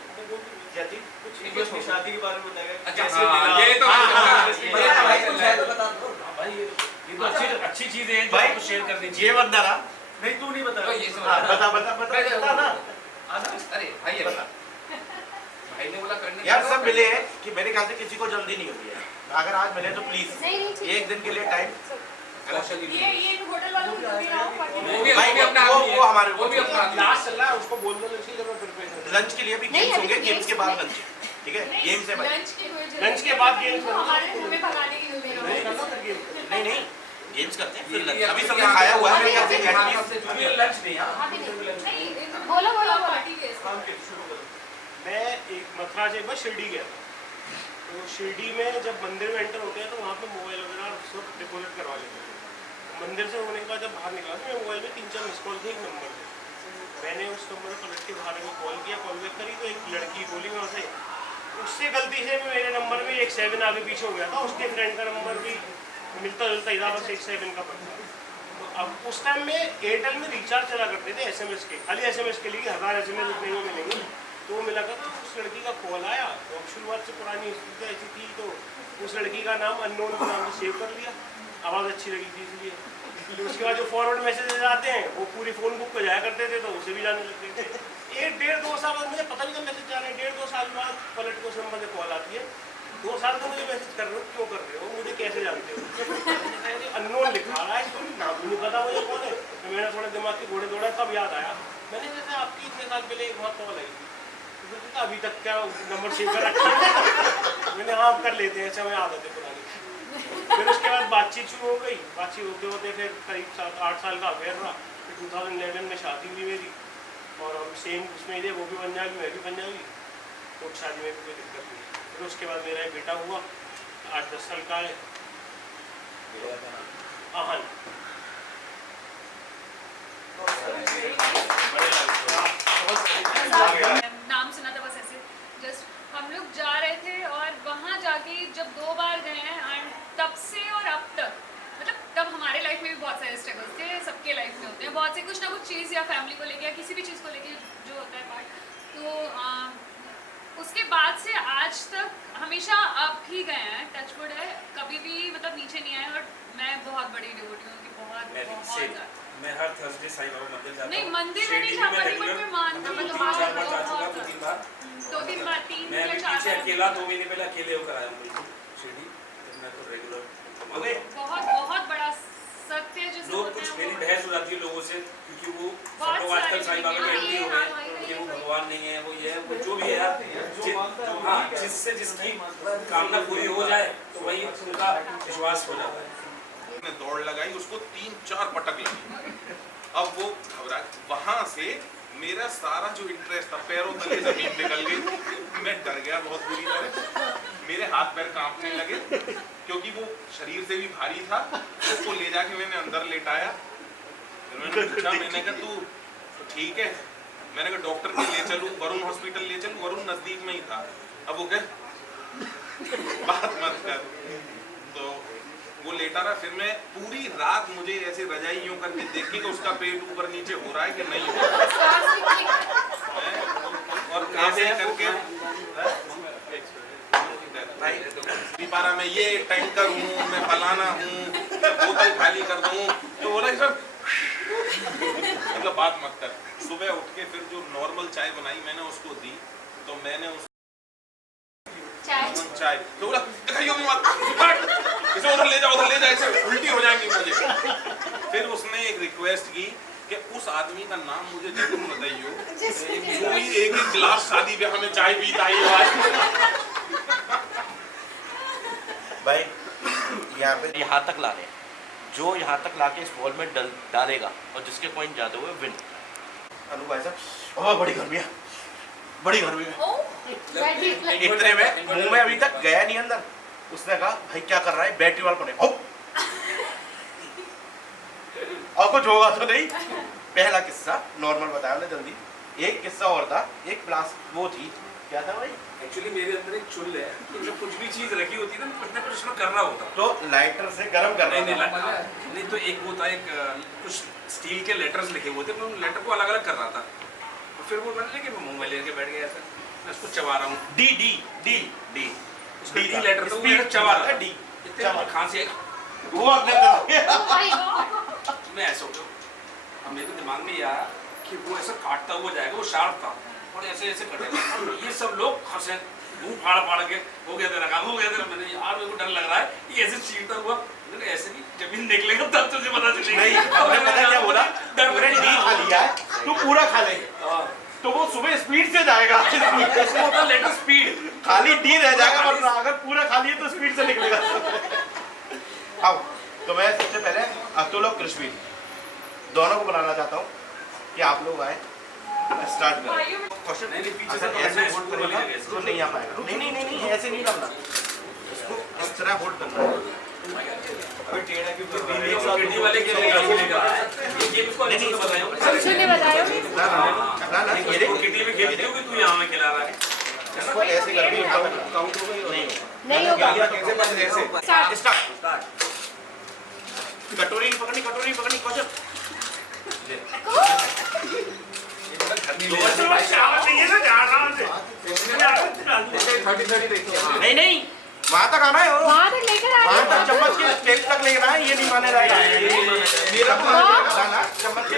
जैसे कुछ अपनी शादी के बारे में बताएगा। अच्छा, कैसे हाँ, मिला? ये तो भाई ये तो अच्छी चीजें हैं जो भाई आपको शेयर करनी चाहिए। ये बंदा ना, नहीं तू नहीं बता। ये समझ हाँ, बता ना। अरे भाई है, भाई ने बोला करने यार सब मिले हैं कि मेरे ख्याल से किसी को जल्दी नहीं होती है, अगर आज मिले तो प्लीज एक दिन के लिए टाइम। ये होटल वालों को भी लाओ, बाकी वो भी भाई अपना वो हमारे वो भी अपना क्लास चल रहा है, उसको बोल दो लंच जब मैं प्रिपरेशन लंच के लिए भी गेम्स होंगे, गेम्स के बाद लंच, ठीक है? गेम्स है भाई, लंच के बाद गेम्स हमारे हमें भगाने की उम्मीद नहीं है। करना फिर गेम। नहीं गेम्स करते हैं फिर लंच। अभी सबने खाया हुआ है मेरे ख्याल से एटलीस्ट लंच नहीं। अभी नहीं, बोलो बोलो पार्टी के काम के शुरू करो। मैं एक मथुरा से एक बार शिरडी गया था, तो शिरडी में जब मंदिर में एंटर होते हैं तो वहाँ पे मोबाइल वगैरह सब डिपोजिट करवा लेते हैं। मंदिर से होने के बाद जब बाहर निकला तो मेरे मोबाइल में 3-4 मिस कॉल थे एक नंबर से। मैंने उस नंबर पर पलट के बाहर में कॉल किया, कॉल बैक करी तो एक लड़की बोली वहाँ से, उससे गलती से मेरे नंबर में एक 7 आगे पीछे हो गया था, उसके फ्रेंड का नंबर भी मिलता जुलता इधर बस एक 7 का पड़ता। तो अब उस टाइम में एयरटेल में रिचार्ज चला करते थे SMS के, खाली SMS के लिए 1000 SMS उतने में मिलेंगे, तो वो मिला कर। तो उस लड़की का कॉल आया, तो अब शुरुआत से पुरानी स्थिति ऐसी थी, तो उस लड़की का नाम अननोन के नाम से सेव कर लिया, आवाज़ अच्छी लगी थी इसलिए। फिर उसके बाद जो फॉरवर्ड मैसेजेस आते हैं वो पूरी फ़ोन बुक पर जाया करते थे, तो उसे भी जाने लगते थे। 1-1.5-2 साल बाद मुझे पता नहीं था मैसेज जा रहे हैं, 1.5-2 साल बाद पलट के उस नंबर से कॉल आती है, 2 साल तो मुझे मैसेज कर रहे हो, क्यों कर रहे हो, मुझे कैसे जानते हो? अननोन लिखा रहा है, नाम भी नहीं पता मुझे कौन है। तो मेरा थोड़ा दिमाग के घोड़े दौड़ा, तब याद आया मैंने जैसे आपकी इतने साल पहले एक वहाँ कॉल आई थी, तो अभी तक क्या नंबर सेव कर रखा है? मैंने हाँ कर लेते हैं, ऐसा हमें आदत है पुरानी। फिर उसके बाद बातचीत शुरू हो गई, बातचीत होते होते फिर करीब 7-8 साल का अफेयर रहा। फिर 2011 में शादी हुई मेरी, और अब सेम उसमें थे, वो भी पंजाबी मैं भी पंजाबी, तो शादी में भी कोई दिक्कत नहीं। फिर उसके बाद मेरा एक बेटा हुआ 8-10 साल का है, आहन। नाम सुना था बस ऐसे जस्ट। हम लोग जा रहे थे और वहाँ जाके जब 2 बार गए हैं, एंड तब से और अब तक, मतलब तब हमारे लाइफ में भी बहुत सारे स्ट्रगल्स थे, सबके लाइफ में होते हैं बहुत से, कुछ ना कुछ चीज़ या फैमिली को लेके या किसी भी चीज़ को लेके जो होता है पार्ट। तो उसके बाद से आज तक हमेशा अप ही गए हैं, टचवुड है, कभी भी मतलब नीचे नहीं आए। और मैं बहुत बड़ी डिवोटी हूँ कि बहुत ज़्यादा। मैं हर थर्सडे साईं बाबा मंदिर जाता हूँ। नहीं मंदिर में नहीं जा पाती, बट मैं मानती हूँ। 3-4 बार जा चुका, 2-3 बार। 2-3 बार, 3 मैं या अभी 4 पीछे बार। अकेला 2 महीने पहले अकेले होकर आया हूँ बिल्कुल शिरडी, तो मैं तो रेगुलर बहुत मेरी बहस हो जाती है लोगों से, क्योंकि वो सब लोग आजकल साईं बाबा के एंटी हो गए कि वो भगवान नहीं है, वो ये है, वो जो भी है यार, हाँ जिससे जिसकी कामना पूरी हो जाए तो वही उनका विश्वास हो जाता है। ने दौड़ लगाई, उसको 3-4 पटक लगी। अब वो घबरा, वहां से मेरा सारा जो इंटरेस्ट था पैरों तले जमीन निकल गई। मैं डर गया बहुत बुरी तरह, मेरे हाथ पैर कांपने लगे क्योंकि वो शरीर से भी भारी था। उसको ले जाके मैंने अंदर लेटाया। फिर मैंने पूछा, मैंने कहा तू ठीक है? मैंने कहा डॉक्टर के ले चलूं, वरुण हॉस्पिटल ले चलूं? वरुण नजदीक में ही था। अब वो कहे बात मत कर, तो वो लेटा रहा। फिर मैं पूरी रात मुझे ऐसे रजाई यूं करके देखी कि उसका पेट ऊपर नीचे हो रहा है कि नहीं हो रहा है, और ऐसे करके भाई पारा मैं ये टैंकर हूँ, मैं फलाना हूँ, बोतल खाली कर दूँ। तो बोला सर मतलब बात मत कर। सुबह उठ के फिर जो नॉर्मल चाय बनाई मैंने उसको दी, तो मैंने उस चाय तो बोला इसे उधर ले जाओ, ऐसे उल्टी हो जाएंगी मुझे। फिर उसने एक रिक्वेस्ट की कि उस आदमी का नाम मुझे जरूर बताइयो जो ही एक गिलास शादी ब्याह में चाय पीता है। भाई यहाँ पे यहाँ तक ला रहे हैं, जो यहाँ तक लाके इस बॉल में डालेगा और जिसके पॉइंट ज्यादा हुए विन। अनु भाई साहब बहुत बड़ी गर्मी है, बड़ी गर्मी है। इतने में मुंह में अभी तक गया नहीं अंदर। उसने कहा भाई क्या कर रहा है, बैटरी वाला बने और कुछ होगा तो नहीं। पहला किस्सा नॉर्मल बताया ना जल्दी। एक किस्सा और था, एक प्लास वो थी, क्या था भाई? एक्चुअली मेरे अंदर एक चुल्ल है कि जब कुछ भी चीज रखी होती है ना कुछ ना कुछ उसमें करना होता, तो लाइटर से गर्म करना। नहीं तो एक वो था, एक कुछ स्टील के लेटर्स लिखे हुए थे, मैं उन लेटर को अलग अलग कर रहा था। तो फिर वो मैंने लेके मुंह में लेके बैठ गया, ऐसा मैं उसको चबा रहा हूँ। D D D D D letter तो वो चबा रहा था। डी इतने खांसी आई वो अपने मैं ऐसा हो गया। अब मेरे दिमाग में आया कि वो ऐसा काटता हुआ जाएगा, वो शार्प था और ऐसे ऐसे कटेगा। ये सब लोग हंसे, मुंह फाड़ फाड़ के हो गया तेरा काम, हो गया तेरा। मैंने यार मेरे को डर लग रहा है ये ऐसे चीरता हुआ, मैंने ऐसे भी जमीन निकलेगा तब तुझे पता चलेगा। नहीं पता क्या बोला, तूने डी खा लिया है, तू पूरा खा ले तो वो सुबह स्पीड से जाएगा। लेटर स्पीड खाली डी रह जाएगा, वरना अगर पूरा खा लिए तो स्पीड से निकलेगा। आओ तो मैं सबसे पहले अतुल और कृष्ण दोनों को बनाना चाहता हूँ कि आप लोग आए, स्टार्ट करें। क्वेश्चन ऐसे होल्ड करेगा तो नहीं आ पाएगा। नहीं नहीं नहीं नहीं ऐसे नहीं करना, इसको इस तरह होल्ड करना है। इसको ऐसे करके काउंट हो गई नहीं होगा। कटोरी नहीं पकड़नी, कटोरी नहीं पकड़नी। क्वेश्चन नहीं नहीं वहां तक आना है, वहां तक लेकर आना, वहां तक चम्मच के स्टेप तक लेना है। ये नहीं माने जाएगा, मेरा चम्मच के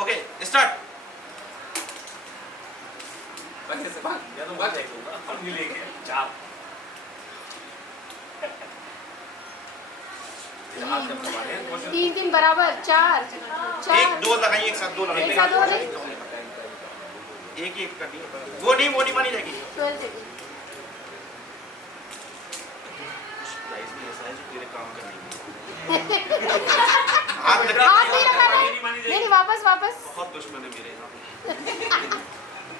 ओके स्टार्ट। तीन तीन बराबर, चार एक दो लगाइए, एक साथ दो लगाइए, एक एक कर दिए। वो नहीं मानी जाएगी। तेरे काम करने नहीं वापस वापस। बहुत दुश्मन है मेरे।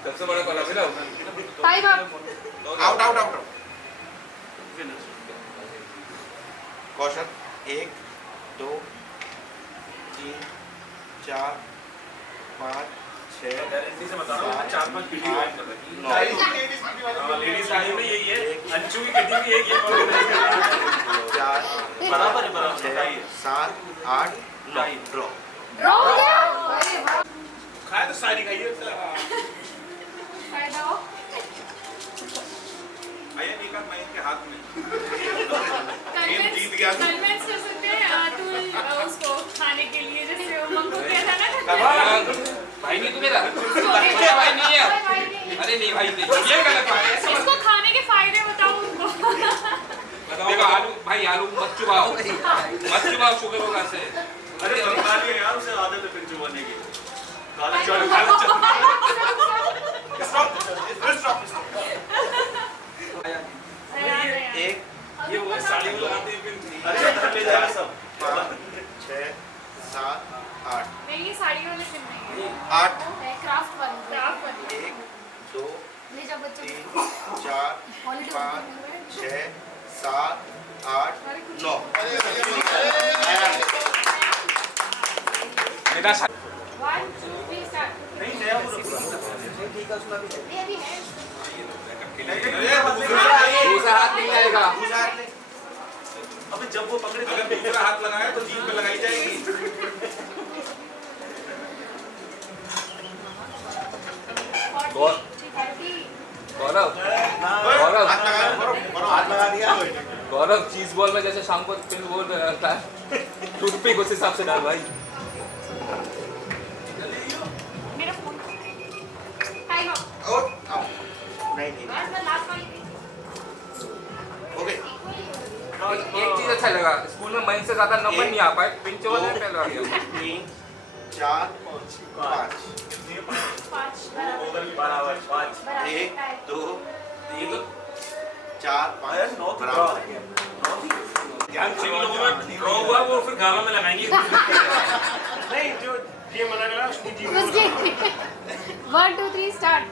सबसे बड़ा कॉल है time up. Out out out. Question 1 2 3 4 5 6 से बता रहा हूँ 4-5 पीटी वाइन कर रही है। लेडीज टाइम में यही है, अंशु की किटी भी एक 4 बराबर है, बराबर 6 7 8 9 ड्रॉ। ड्रॉ हो गया। खाया तो सारी खाइए। फायदा हो आया नहीं कर मैं इनके हाथ में जीत गया। कन्विंस कर सकते हैं तू उसको खाने के लिए, जैसे उमंग को किया था ना। भाई नहीं तू मेरा भाई नहीं है। अरे नहीं भाई नहीं, ये गलत बात है। इसको खाने के फायदे बताओ उनको। देखो आलू भाई, आलू मत चुबाओ, मत चुबाओ, शुगर होगा से। अरे बंगाली है यार, उसे आदत है फिर चुबाने की। काला चावल एक ये वो साड़ी में लगाते हैं फिर। अच्छा ले जाएगा सब। 5 6 7 8 नहीं, ये साड़ी वाले पिन नहीं है। 8 क्राफ्ट वाली 1 2 ले जाओ बच्चों 3 4 5 6 7 8 9 मेरा 1 2 3 स्टार्ट। नहीं नया वो ठीक है, उसमें अभी ये अभी है। दूसरा हाथ नहीं आएगा। अबे जब वो पकड़े अगर दूसरा हाथ लगाया तो जीभ पे लगाई जाएगी। गौरव, गौरव चीज बॉल में जैसे शाम को पिन वो रहता है, टूथपिक उस हिसाब से डाल भाई। मेरा फोन टाइम अप। नहीं लास्ट वाली हो गए। एक चीज अच्छा लगा, स्कूल में मन से ज्यादा नंबर नहीं आ पाए, पिंच वाले में पहले आ गया। 3 4 5 बराबर 5 1 2 3 4 5 9 बराबर ध्यान से लोगों में ड्रॉ हुआ वो फिर गालों में लगाएंगे। नहीं, जो ये मना करा उसकी जीत। 1 2 3 स्टार्ट।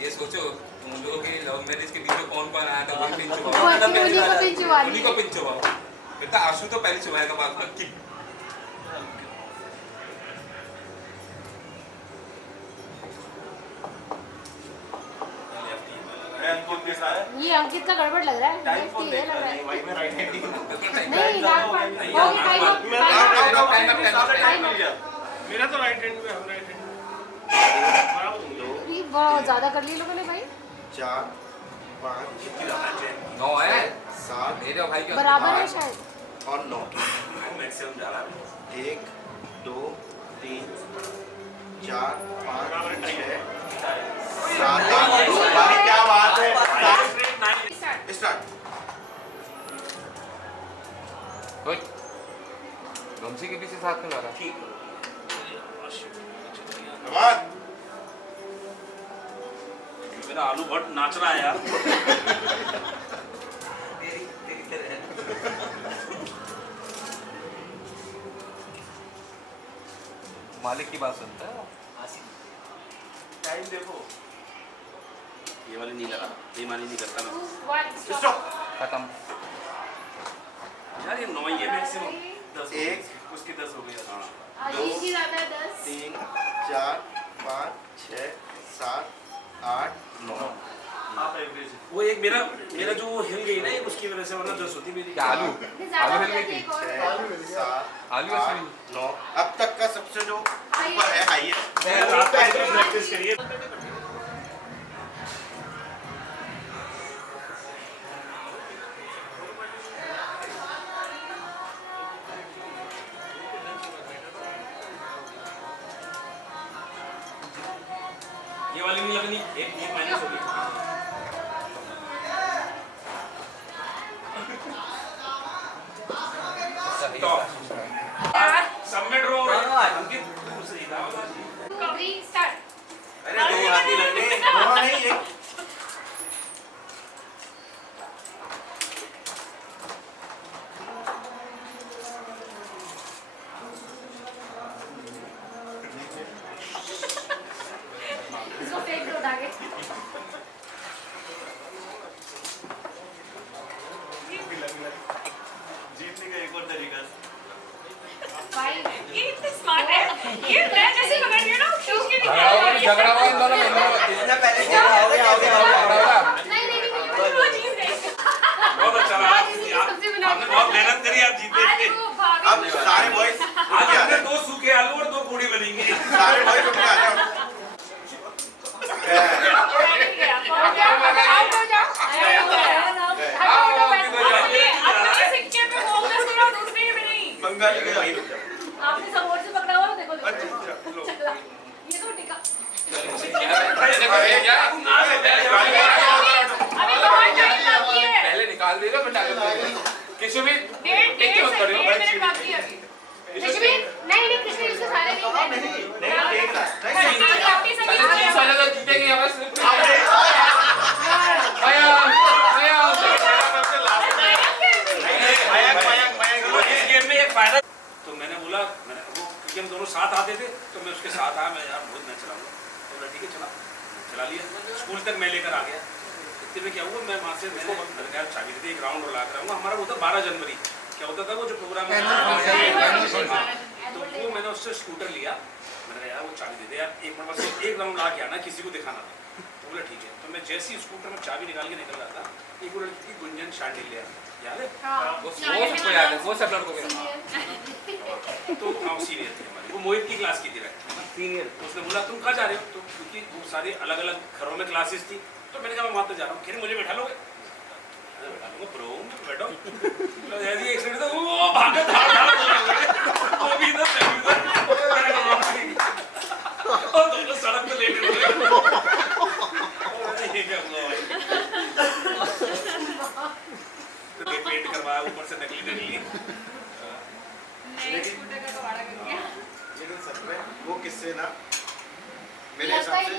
ये सोचो तुम लोगों के लव मैरिज के बीच में कौन कौन आया था, वही पिन चुबाओ, उन्हीं को पिन चुबाओ। फिर तो आशु तो पहले चुबाएगा बाद में कि ये अंकित का गड़बड़ लग रहा है। टाइम फोन ये देख लग रहा रहा है, है। वही में राइट हैंड नहीं टाइम अप। मेरा तो राइट हैंड में, हम राइट हैंड बहुत ज्यादा कर लिए लोगों ने भाई। 4 5 9 है 7 मेरे भाई का बराबर है शायद। और 9 मैक्सिमम जा रहा है। 1 2 3 4 5 6 7 8 भाई क्या बात है। स्टार्ट। गमछी के पीछे साथ में ला रहा। ठीक कमाल। मेरा आलू बहुत नाच रहा है यार। मालिक की बात सुनता है। टाइम देखो, ये वाली नहीं लगा, बेईमानी नहीं करता मैं। 1 स्टॉप। खत्म। यार ये 9 ही है मैक्सिमम। 10 एक उसकी 10 हो गई। हाँ आशीष जी ज्यादा 10। 3 4 5 6 7 8 9 आप एवरेज वो एक मेरा जो हिल गई ना उसकी वजह से, वरना 10 होती मेरी। क्या आलू ज्यादा हिल गई थी? 7 आलू 8 9 अब तक का सबसे जो ऊपर है हाईएस्ट। प्रैक्टिस करिए। ये वाली नहीं लगनी, एक माइनस होगी। सब में ड्रॉ हो रहा है। अंकित सही था। 3 स्टार्ट। अरे दो हाथ ही लगने नहीं एक इसको फेंक दो आगे। जीतने का एक और तरीका। 5 ये इतने स्मार्ट है, ये मैं जैसे पकड़ रही हूँ ना, खींच के निकाल रही है। झगड़ा हुआ इन दोनों में। इतना पहले से हो गया नहीं वो चीज़ नहीं। बहुत अच्छा रहा। सब्जी बना आपने बहुत मेहनत करी, आप जीते थे। आलू भाभी अब सारे बॉयज आज हमने 2 सूखे आलू और 2 पूड़ी बनेंगे। सारे बॉयज उठ के आ जाओ। आउट हो जाओ। अपने सिक्के पे फोकस करो, दूसरे में नहीं। बंगाली के भाई आपने सपोर्ट से पकड़ा हुआ देखो देखो। अच्छा लो पहले निकाल दे रहा मैं डाल किसी भी टेक मत करियो नहीं कृष्ण इससे सारे नहीं साले तो जीतेंगे बस आया इस गेम में एक फायदा तो मैंने बोला वो क्योंकि हम दोनों साथ आते थे तो मैं उसके साथ आया मैं यार बहुत मैं चलाऊंगा तो बोला ठीक है चला लिया स्कूल तक मैं लेकर आ गया इतने में क्या हुआ मैं वहाँ से मैंने चाबी दी एक राउंड और ला कर आऊँगा हमारा वो था 12 जनवरी क्या होता था वो जो प्रोग्राम तो वो मैंने उससे स्कूटर लिया मैंने यार वो चाबी दे दे यार एक मिनट बस एक राउंड ला के आना किसी को दिखाना था तो बोला ठीक है तो मैं जैसे ही स्कूटर में चाबी निकाल के निकल रहा था एक वो लड़की थी गुंजन शांडिल याद है वो सबको याद है वो सब लड़कों के तो हाँ सीनियर थी हमारी वो मोहित की क्लास की थी सीनियर तो उसने बोला तुम कहाँ जा रहे हो तो क्योंकि वो सारी अलग अलग घरों में क्लासेस थी तो मैंने कहा मैं वहाँ तक जा रहा हूँ फिर मुझे बैठा लोगे बैठा लूँगा ब्रो बैठो ऐसी एक सेकंड तो वो भागा धाड़ वो भी इधर और दोनों सड़क पे लेटे ये क्या हुआ भाई पेंट करवाया ऊपर से नकली लेकिन सब में वो किससे ना मेरे हिसाब से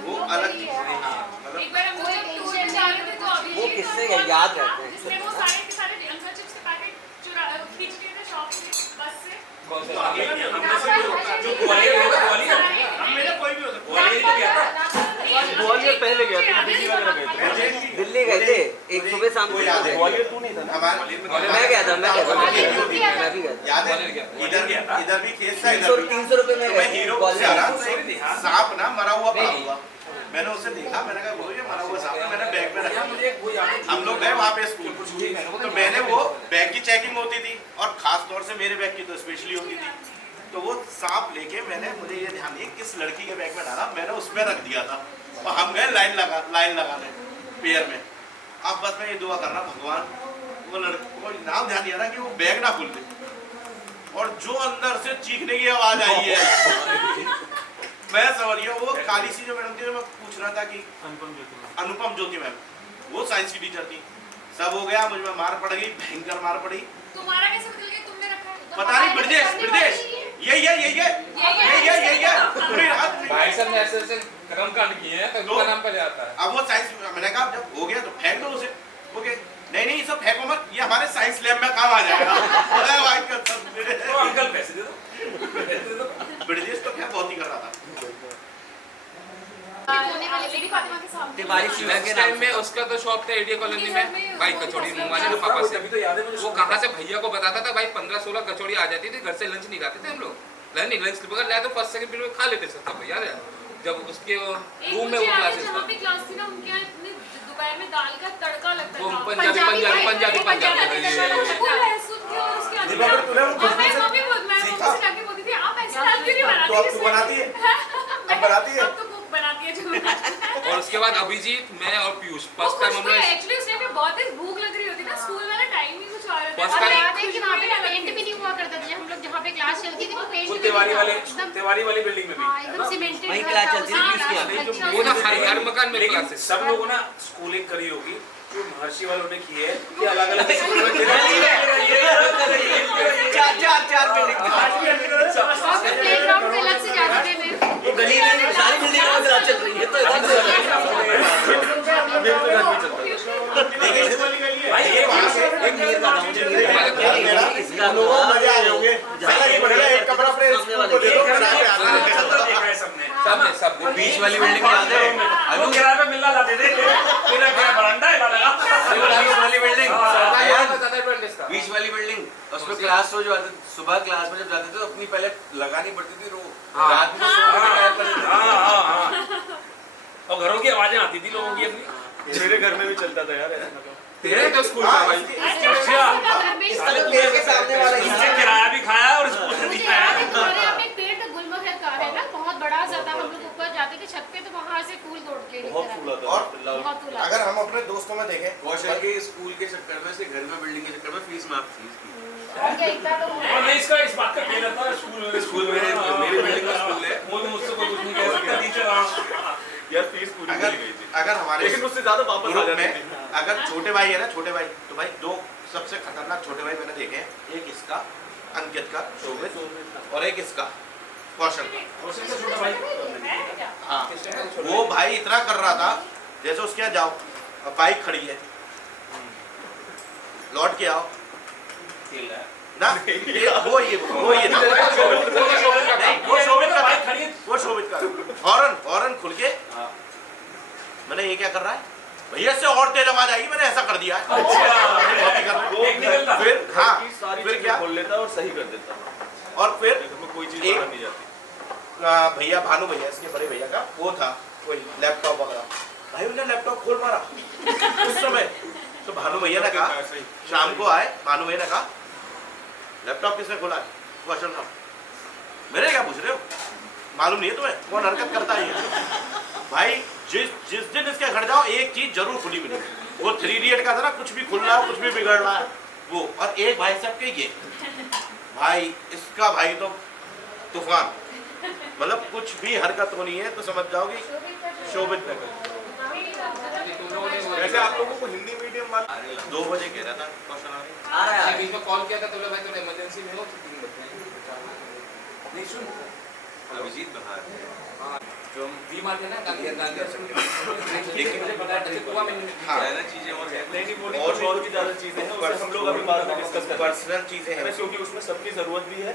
वो अलग मतलब एक बार हम जब टूर जा रहे थे तो अभी वो किससे याद रहते हैं जिसने वो सारे के सारे अंकल चिप्स के पैकेट चुरा खींच लिए थे शॉप से बस से जो ग्वालियर होगा ग्वालियर हम मेरा कोई भी हो सकता ग्वालियर ही गया था ग्वालियर पहले गया था दिल्ली वगैरह गए थे दिल्ली गए थे एक सुबह शाम को ग्वालियर तू नहीं था ना मैं गया था मैं भी गया याद है इधर भी केस था 300 रुपए में मैं हीरो से आराम से सांप ना मरा हुआ पड़ा हुआ मैंने उसे देखा मैंने कहा वो ये मरा हुआ सांप है मैंने बैग में रखा हम लोग गए वहाँ पे स्कूल तो मैंने वो बैग की चेकिंग होती थी और खास तौर से मेरे बैग की तो स्पेशली होती थी तो वो सांप लेके मैंने मुझे ये ध्यान नहीं किस लड़की के बैग में डाला मैंने उसमें रख दिया था और हम गए लाइन लगाने पेयर में अब बस मैं ये दुआ कर रहा भगवान वो लड़के को नाम ध्यान दिया ना कि वो बैग ना खुल दे और जो अंदर से चीखने की आवाज आई है मैं समझ गया वो काली सी जो मैडम थी मैं पूछ रहा था कि अनुपम ज्योति मैम वो साइंस की टीचर थी सब हो गया मुझ में मार पड़ गई भयंकर मार पड़ी तुम्हारा कैसे बदल गया तुमने रखा पता नहीं ब्रजेश ये पूरी रात भाई साहब ने ऐसे कर्म कांड किए हैं तो उनका नाम पहले आता है अब वो साइंस मैंने कहा जब हो गया तो फेंक दो उसे ओके नहीं सब फेंको मत ये हमारे साइंस लैब में काम आ जाएगा अरे भाई तो अंकल पैसे दे दो ब्रजेश तो क्या बहुत ही कर रहा था टाइम में उसका तो शॉप था एडिया कॉलोनी में भाई कचौड़ी मंगवाने के पापा से वो कहाँ से भैया को बताता था भाई 15-16 कचौड़ी आ जाती थी घर से लंच नहीं खाते थे हम लोग लंच बगैर लाया तो फर्स्ट सेकंड पीरियड में खा लेते सब भैया जब उसके रूम में वो क्लासेस जहाँ पे क्लास थी ना उनके यहाँ दोपहर में दाल का तड़का लगता था पंजाबी और उसके बाद अभिजीत मैं और पीयूष फर्स्ट टाइम हम लोग एक्चुअली उस टाइम पे बहुत तेज भूख लग रही होती ना स्कूल वाला टाइम ही कुछ और और याद है कि वहाँ पे पेंट भी नहीं हुआ करता था हम लोग जहाँ पे क्लास चलती थी वो पेंट भी तिवारी वाली बिल्डिंग में भी एकदम सीमेंटेड वहीं क्लास चलती थी वो ना हर मकान में लेकिन क्लासेस सब लोगों ने स्कूलिंग करी होगी जो महर्षि वालों ने की है कि अलग अलग चार बिल्डिंग प्लेग्राउंड पे अलग से जाते थे वो गली में सारी बिल्डिंग में क्लास चल रही है तो भाई ये एक मीर का गाँव इसका लोगों मजे आ जाओगे एक कपड़ा सबने बीच वाली बिल्डिंग याद है वो किराए पे मिलना लाते थे मेरा क्या बरामदा है वाला बीच वाली बिल्डिंग इसका बीच वाली बिल्डिंग उसमें क्लास हो जो सुबह क्लास में जब जाते थे तो अपनी पहले लगानी पड़ती थी रो रात में और घरों की आवाजें आती थी लोगों की अपनी मेरे घर में भी चलता था यार तेरे तो स्कूल का भाई इससे किराया भी खाया और स्कूल से भी खाया हमारे यहाँ पे एक पेड़ था गुलमोहर का है ना बहुत बड़ा सा था हम लोग ऊपर जाते थे छत पे तो वहाँ से फूल तोड़ के मेरी बहुत तरह। फूला था और बहुत फूला। अगर हम अपने दोस्तों में देखें कौशल के स्कूल के चक्कर में, इसके घर में बिल्डिंग के चक्कर में फीस माफ थी इसकी। और क्या इतना तो और नहीं इसका इस बात का कहना था स्कूल में मेरी बिल्डिंग का स्कूल है। वो तो मुझसे कोई कुछ नहीं कह सकता टीचर। यार फीस पूरी अगर मिल गई थी, अगर हमारे लेकिन उससे ज्यादा वापस आ ग्रुप जाती में थी। अगर छोटे भाई है ना, छोटे भाई तो भाई दो सबसे खतरनाक छोटे भाई मैंने देखे हैं। एक इसका अंकित का शोभित और एक इसका कौशल का। छोटा भाई हाँ वो भाई इतना कर रहा था जैसे उसके यहाँ जाओ बाइक खड़ी है लौट के आओ ना वो ये था नहीं, वो शोभित का वो शोभित का हॉर्न खुल के मैंने ये क्या कर रहा है भैया से और तेज आवाज आएगी मैंने ऐसा कर दिया है। फिर हाँ फिर क्या खोल लेता और सही कर देता और फिर कोई चीज एक- बाहर नहीं जाती। भैया भानु भैया इसके बड़े भैया का वो था कोई लैपटॉप वगैरह भाई उन्होंने लैपटॉप खोल मारा उस समय तो भानु भैया ने कहा शाम को आए भानु भैया ने कहा लैपटॉप किसने खोला है कौशल साहब मेरे क्या पूछ रहे हो मालूम नहीं है तुम्हें कौन हरकत करता है ये? भाई जिस दिन इसके घर जाओ एक चीज जरूर खुली मिली वो 3 इडियट का था ना कुछ भी खुल रहा है कुछ भी बिगड़ रहा है वो और एक भाई साहब के ये भाई इसका भाई तो तूफान मतलब कुछ भी हरकत होनी है तो समझ जाओगी शोभित में वैसे आप लोगों को हिंदी मीडियम वाला 2 बजे कह रहा था क्वेश्चन आ रहा है बीच में कॉल किया था तो बोला भाई थोड़ा इमरजेंसी में हो तो 3 बजे नहीं सुन अभिजीत बाहर हाँ जो हम बीमार थे ना गांधी लेकिन मुझे पता है हुआ मैंने ज्यादा चीजें और है और बहुत की ज्यादा चीजें हैं उससे हम लोग अभी बाद में डिस्कस करेंगे पर्सनल चीजें हैं क्योंकि उसमें सबकी जरूरत भी है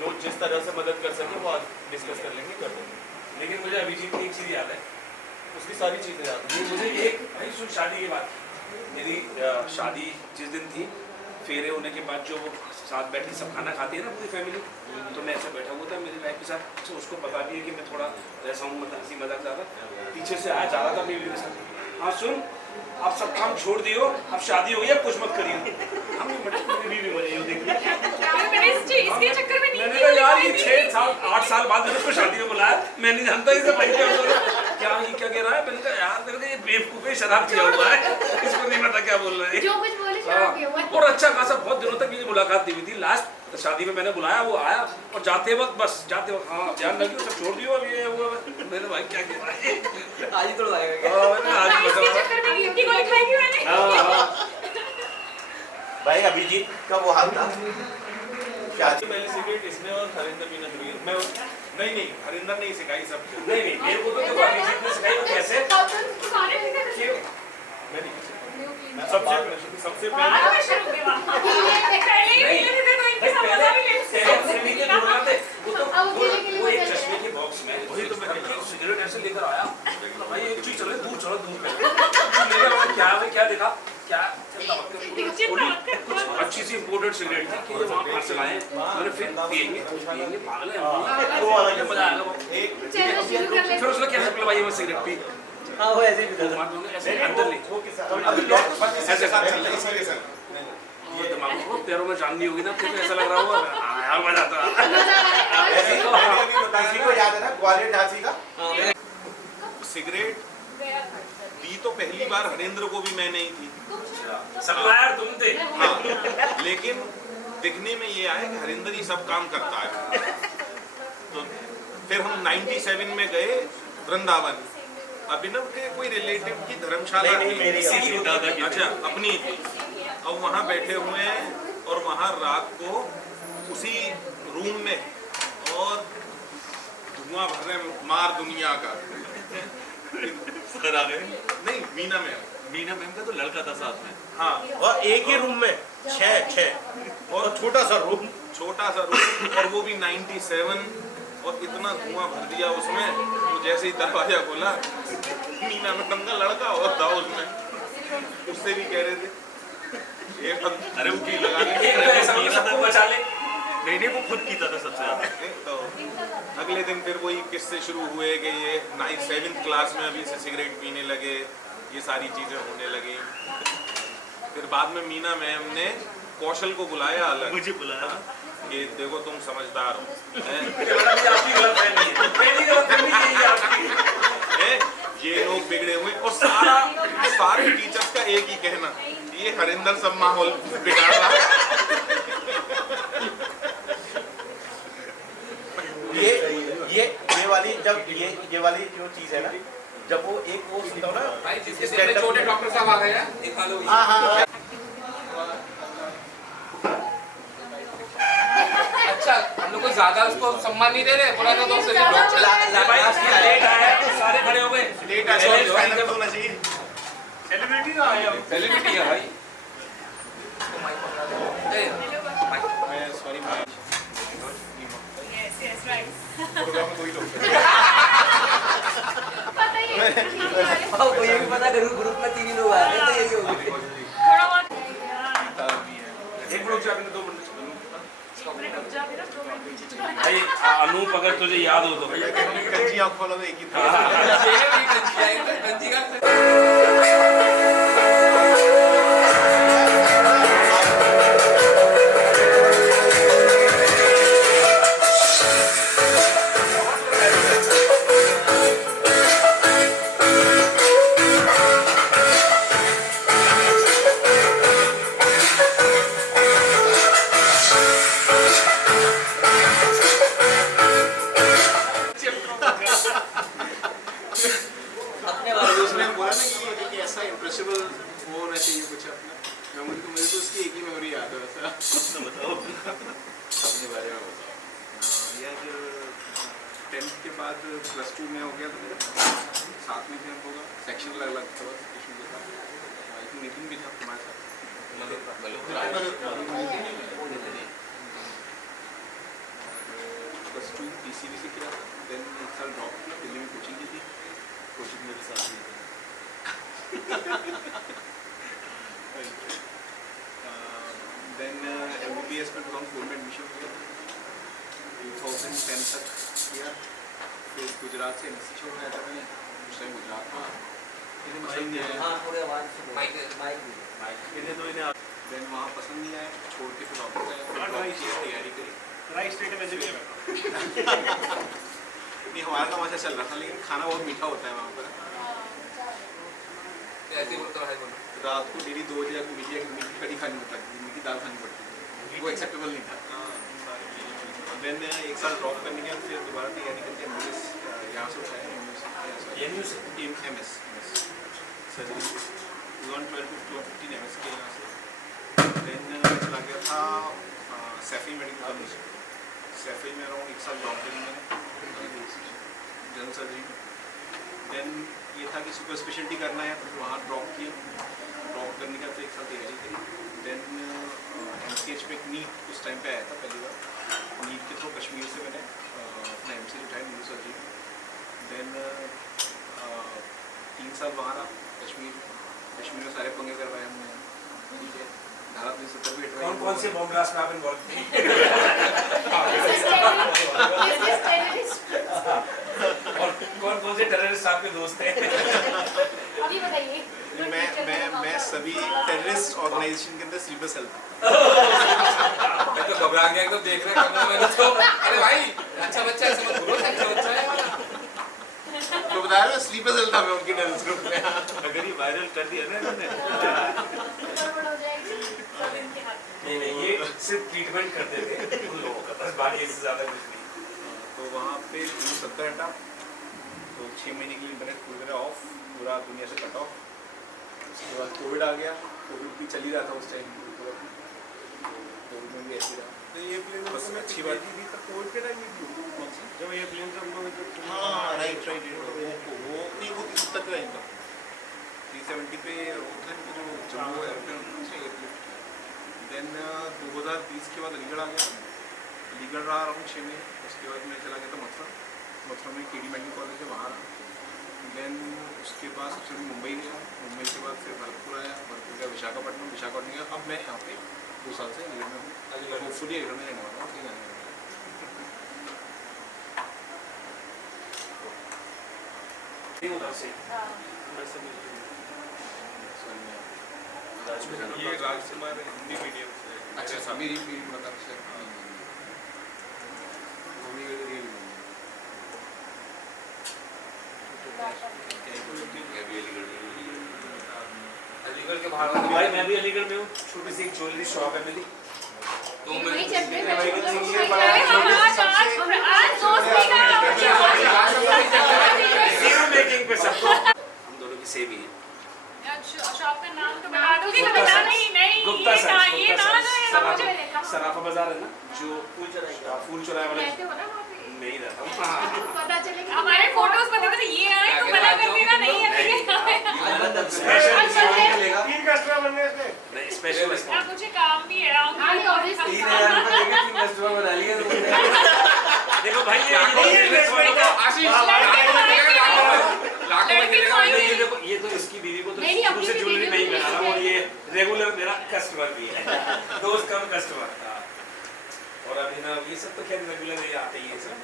जो जिस तरह से मदद कर सके वो आज डिस्कस कर लेंगे कर देंगे। लेकिन मुझे अभिजीत की एक चीज याद है उसकी सारी चीजें याद ये मुझे एक भाई सुन शादी की बात मेरी शादी जिस दिन थी फेरे होने के बाद जो वो साथ बैठ के सब खाना खाती है ना पूरी फैमिली तो मैं ऐसे बैठा हुआ था मेरी वाइफ के साथ तो उसको पता भी है कि मैं थोड़ा ऐसा हूँ मतलब हंसी मजाक ज़्यादा पीछे से आया जा रहा था बीवी के साथ हाँ सुन आप सब काम छोड़ दियो अब शादी हो गई अब कुछ मत करिए हम मेरी बीवी बनी हो देखिए इसके चक्कर में मैंने कहा यार ये 6 साल 8 साल बाद मैंने उसको शादी में बुलाया मैं नहीं जानता इसे भाई क्या बोल रहा है क्या ये क्या कह रहा है मैंने कहा यार मेरे को ये बेवकूफ़ है शराब किया हुआ है इसको नहीं पता क्या बोल रहा है जो कुछ बोले शराब पिया हुआ है। और अच्छा खासा बहुत दिनों तक मेरी मुलाकात नहीं हुई थी लास्ट शादी में मैंने बुलाया वो आया और जाते वक्त बस जाते वक्त हाँ ध्यान रखियो सब छोड़ दियो अब ये हुआ मैंने भाई क्या कह रहा है आज ही तो लाएगा आज ही बता रहा चक्कर में गिनती गोली खाएगी मैंने भाई अभिजीत का वो हाल था शादी पहले सिगरेट इसने और हरिंदर पीना शुरू किया मैं नहीं हरिंदर ने ही सिखाई सब नहीं नहीं मेरे को तो देखो अभिजीत ने सिखाई कैसे सारे मैं नहीं सबसे पहले मैं शुरू किया पहले ही मिले थे तो इनके साथ मजा भी ले वो एक चश्मे के बॉक्स में वही तो मैं सिगरेट ऐसे लेकर आया भाई एक चीज चलो दूर क्या देखा क्या कुछ अच्छी सी इम्पोर्टेड सिगरेट थी कि ये वहाँ बाहर से लाए मैंने फिर पिएंगे पागल है मजा आएगा फिर उसने कैसे पिलवाई वो सिगरेट पी हाँ वो ऐसे ही भी था ऐसे अंदर ले ऐसे ये दिमाग को पैरों में जान नहीं होगी ना फिर ऐसा लग रहा होगा यार मजा आता किसी को याद है ना ग्वालियर झांसी का सिगरेट दी तो पहली बार हरेंद्र को भी मैंने ही थी सप्लायर तुम थे हाँ लेकिन दिखने में ये आया कि हरिंदर ही सब काम करता है तो फिर हम 97 में गए वृंदावन अभिनव के कोई रिलेटिव की धर्मशाला थी अच्छा अपनी थी अब वहाँ बैठे हुए हैं और वहाँ रात को उसी रूम में और धुआं भर रहे मार दुनिया का नहीं मीना मैम का तो लड़का था साथ में हाँ और एक ही रूम में 6 और छोटा सा रूम और वो भी 97 और इतना धुआं भर दिया उसमें वो जैसे ही दरवाजा खोला मीना मैडम का लड़का और था उसमें उससे भी कह रहे थे अरे वो की लगा नहीं वो खुद पीता था सबसे ज्यादा तो अगले दिन फिर वही किस्से शुरू हुए कि ये 7th क्लास में अभी से सिगरेट पीने लगे ये सारी चीजें होने लगी फिर बाद में मीना मैम ने कौशल को बुलाया अलग मुझे बुलाया कि देखो तुम समझदार हो ये लोग बिगड़े हुए, और सारे टीचर्स का एक ही कहना, ये हरिंदर सब माहौल बिगाड़ रहा है। ये वाली जब ये वाली जो चीज है ना, जब वो एक वो सुनता हो ना भाई, जिसके सिर में छोटे डॉक्टर साहब आ गए हैं, दिखा लो। हाँ। अच्छा, हम लोग को ज्यादा उसको सम्मान नहीं दे रहे, बोला था तो भाई लेट आया तो सारे खड़े हो गए, लेट आया होना चाहिए। सेलिब्रिटी ना आया, सेलिब्रिटी है भाई। Sorry Yes, right. प्रोग्राम में कोई लोग पता ही है को ये भी पता ग्रुप में 3 लोग आ रहे हैं, तो यही होगा। थोड़ा बहुत एक मिनट आपने 2 मिनट रुक जा, फिर 2 मिनट। भाई अनूप अगर तुझे याद हो तो कंची आँख खोलो तो एक ही था। कंची का अपने बारे में उसने बोला ना कि एक ऐसा इम्प्रेसिबल वो होना चाहिए कुछ अपना, मुझे तो उसकी एक ही मेमोरी याद है वैसा। बताओ अपने बारे में बताओ। यार 10th के बाद +2 में हो गया तो मेरे साथ में भी होगा, सेक्शन अलग अलग था कृष्ण के साथ, आई थिंक नितिन भी था तुम्हारे साथ। +2 PCB से किया, देन 1 साल ड्रॉप किया, दिल्ली में कोचिंग की थी, कोचिंग मेरे साथ ही देन MBBS में 2004 में एडमिशन किया, 2010 तक किया, फिर गुजरात से MSc छोड़ आया था मैंने, उस टाइम गुजरात में हाँ थोड़ी आवाज़ से माइक देन वहाँ पसंद नहीं आया, छोड़ के फिर वापस आया, तैयारी करी। राइट स्टेट में भी नहीं हमारा काम अच्छा चल रहा था, लेकिन खाना बहुत मीठा होता है वहाँ पर। ऐसे बोलता है रात को डेली 2 बजे मीठी कड़ी खानी पड़ती थी, मीठी दाल खानी पड़ती थी, वो एक्सेप्टेबल नहीं था। देन 1 साल ड्रॉप करने के बाद फिर दोबारा तैयारी करके MBBS यहाँ से उठाया, MS सर्जरी 2012 to 2015 MS के यहाँ से। देन चला गया था सैफी मेडिकल कॉलेज, सैफी में अराउंड 1 साल ड्रॉप करी मैंने जनरल सर्जरी में। देन ये था कि सुपर स्पेशलिटी करना है, तो फिर वहाँ ड्रॉप किया, ड्रॉप करने के बाद 1 साल तैयारी करी। देन MCH पे नीट उस टाइम पे आया था पहली बार, नीट के थ्रू कश्मीर से मैंने अपना MCH उठाया न्यू सर्जरी। देन 3 साल वहाँ रहा कश्मीर में सारे पंगे करवाए हमने, ठीक है, धारा 370 भी हटवाई। कौन से बॉम्ब ब्लास्ट में आप इन्वॉल्व थे? और कौन से टेररिस्ट आपके दोस्त थे? अभी बताइए। मैं सभी टेररिस्ट ऑर्गेनाइजेशन के अंदर स्लीपर सेल था। मैं तो घबरा गया एकदम देख रहे हैं मैंने तो, अरे भाई अच्छा बच्चा है, समझ बोलो अच्छा बच्चा है वाला। तो बताया ना स्लीपर सेल था मैं उनके टेररिस्ट ग्रुप में। अगर ये वायरल कर दिया ना इन्होंने, नहीं ये सिर्फ ट्रीटमेंट करते थे उन लोगों का, बस बाकी इससे ज्यादा कुछ नहीं। तो वहाँ पे 70 हटा, तो 6 महीने के लिए इंटरनेट पूरा ऑफ, पूरा दुनिया से कट ऑफ। उसके बाद कोविड आ गया, कोविड भी चल ही रहा था उस टाइम, कोविड में भी ऐसे रहा। तो ये प्लेन बस अच्छी बात थी तब कोविड के टाइम में जब ये प्लेन सब लोग, हाँ राइट वो नहीं वो किस तक का इनका 370 पे होता है जो जम्मू एयरप्लेन से एयरप्लेन। देन 2020 के बाद अलीगढ़ आ गया, अलीगढ़ रहा अराउंड 6 महीने। उसके बाद मैं चला गया था मथुरा में KD मेडिकल कॉलेज है वहाँ रहा। देन उसके बाद सबसे पहले मुंबई गया, मुंबई के बाद फिर भरतपुर आया, भरतपुर गया विशाखापट्टनम गया। अब मैं यहाँ पे 2 साल से अलीगढ़ में हूँ, होपफुली अलीगढ़ में रहने वाला हूँ, कहीं जाने वाला ये राजकुमार हिंदी मीडियम से। अच्छा सभी मतलब से अलीगढ़ के बाहर भाई मैं भी अलीगढ़ में हूँ, छोटी सी एक ज्वेलरी शॉप है मेरी। तो मैं वही चलते हैं, अरे हम आज दोस्ती का जीरो मेकिंग पे सबको हम दोनों की सेम ही है। शॉप का नाम तो बता दो कि बता नहीं गुप्ता ये ना है मुझे सराफा बाजार है ना, जो फूल चौराहे वाला रहते हो ना वहाँ पे? नहीं रहता हूँ। पता चलेगा हमारे फोटोज बता दो ये आए तो मना कर देना नहीं है स्पेशल अब मुझे काम भी है हाँ, नहीं, obviously। 3000 रुपए देके 3 कस्टमर बना लिए देखो भाई ये देखो, ये तो इसकी बीवी को तो नहीं, शुरू से अपनी ज्वेलरी बीवी नहीं को बना रहा, नहीं और ये रेगुलर मेरा कस्टमर भी है, दोस्त कम कस्टमर था। और अभी ना ये सब तो खैर रेगुलर ही आते ही है सब,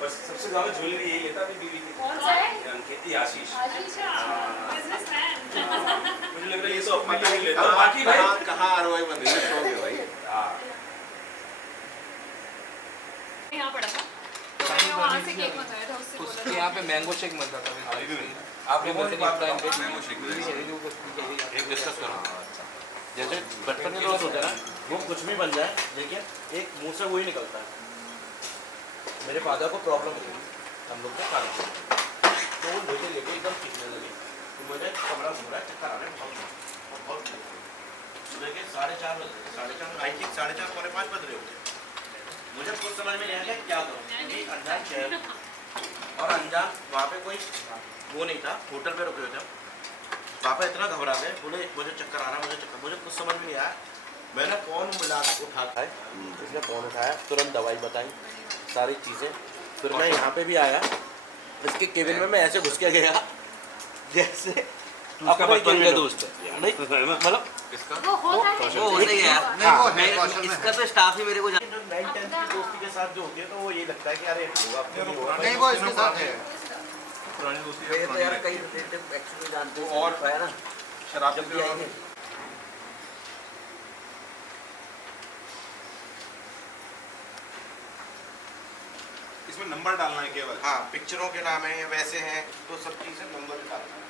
बस सबसे ज्यादा ज्वेलरी यही लेता है बीवी की। कौन सा है? अंकित आशीष। अच्छा बिजनेसमैन मुझे लग रहा है ये तो अपने लिए लेता है, बाकी भाई कहाँ ROI बन रही है शो में भाई। यहाँ पड़ा था तो मैंने वहाँ से केक मंगाया था, उससे बोला उसके यहाँ पे मैंगो शेक मिलता था। आपने बोलते नहीं प्राइम पे मैंगो शेक एक डिस्कस करो। जैसे बचपन में दोस्त होते हैं ना, वो कुछ भी बन जाए लेकिन एक मुंह से वही निकलता है। मेरे फादर को प्रॉब्लम हुई हम लोग के खाने को, तो वो मुझे लेके एकदम खींचने लगे, तो मुझे कमरा घूम रहा है, चक्कर आ रहा है बहुत सुबह के 4:30 बज रहे, 4:30 आई थिंक 4:30 पौने 5 बज रहे होते। मुझे कुछ समझ में नहीं आया क्या करूँ, क्योंकि अनजान शहर और अनजान वहाँ पे कोई वो नहीं था, होटल पे रुके हुए थे। पापा इतना घबरा गए, बोले मुझे चक्कर आ रहा है, मुझे कुछ समझ में नहीं आया। मैंने फ़ोन मिला उठाया, इसने फ़ोन उठाया, तुरंत दवाई बताई, सारी चीज़ें। फिर मैं यहाँ पे भी आया, इसके केबिन में मैं ऐसे घुस के गया जैसे उसका बचपन का दोस्त है नहीं, मतलब वो होता है। वो होता ही है यार। हाँ, मैं इसका तो स्टाफ ही मेरे को 9-10 की दोस्ती के साथ जो होती है तो वो ये लगता है कि अरे होगा अपने लिए होगा। नहीं वो इसके साथ है। पुरानी दोस्ती मेरे तो यार कई रिलेटिव एक्चुअली जानते हैं और है ना, शराब जब भी आएंगे इसमें नंबर डालना है केवल। हाँ, पिक्चरों के नाम है वैसे हैं तो सब चीज़ें नंबर डालना है।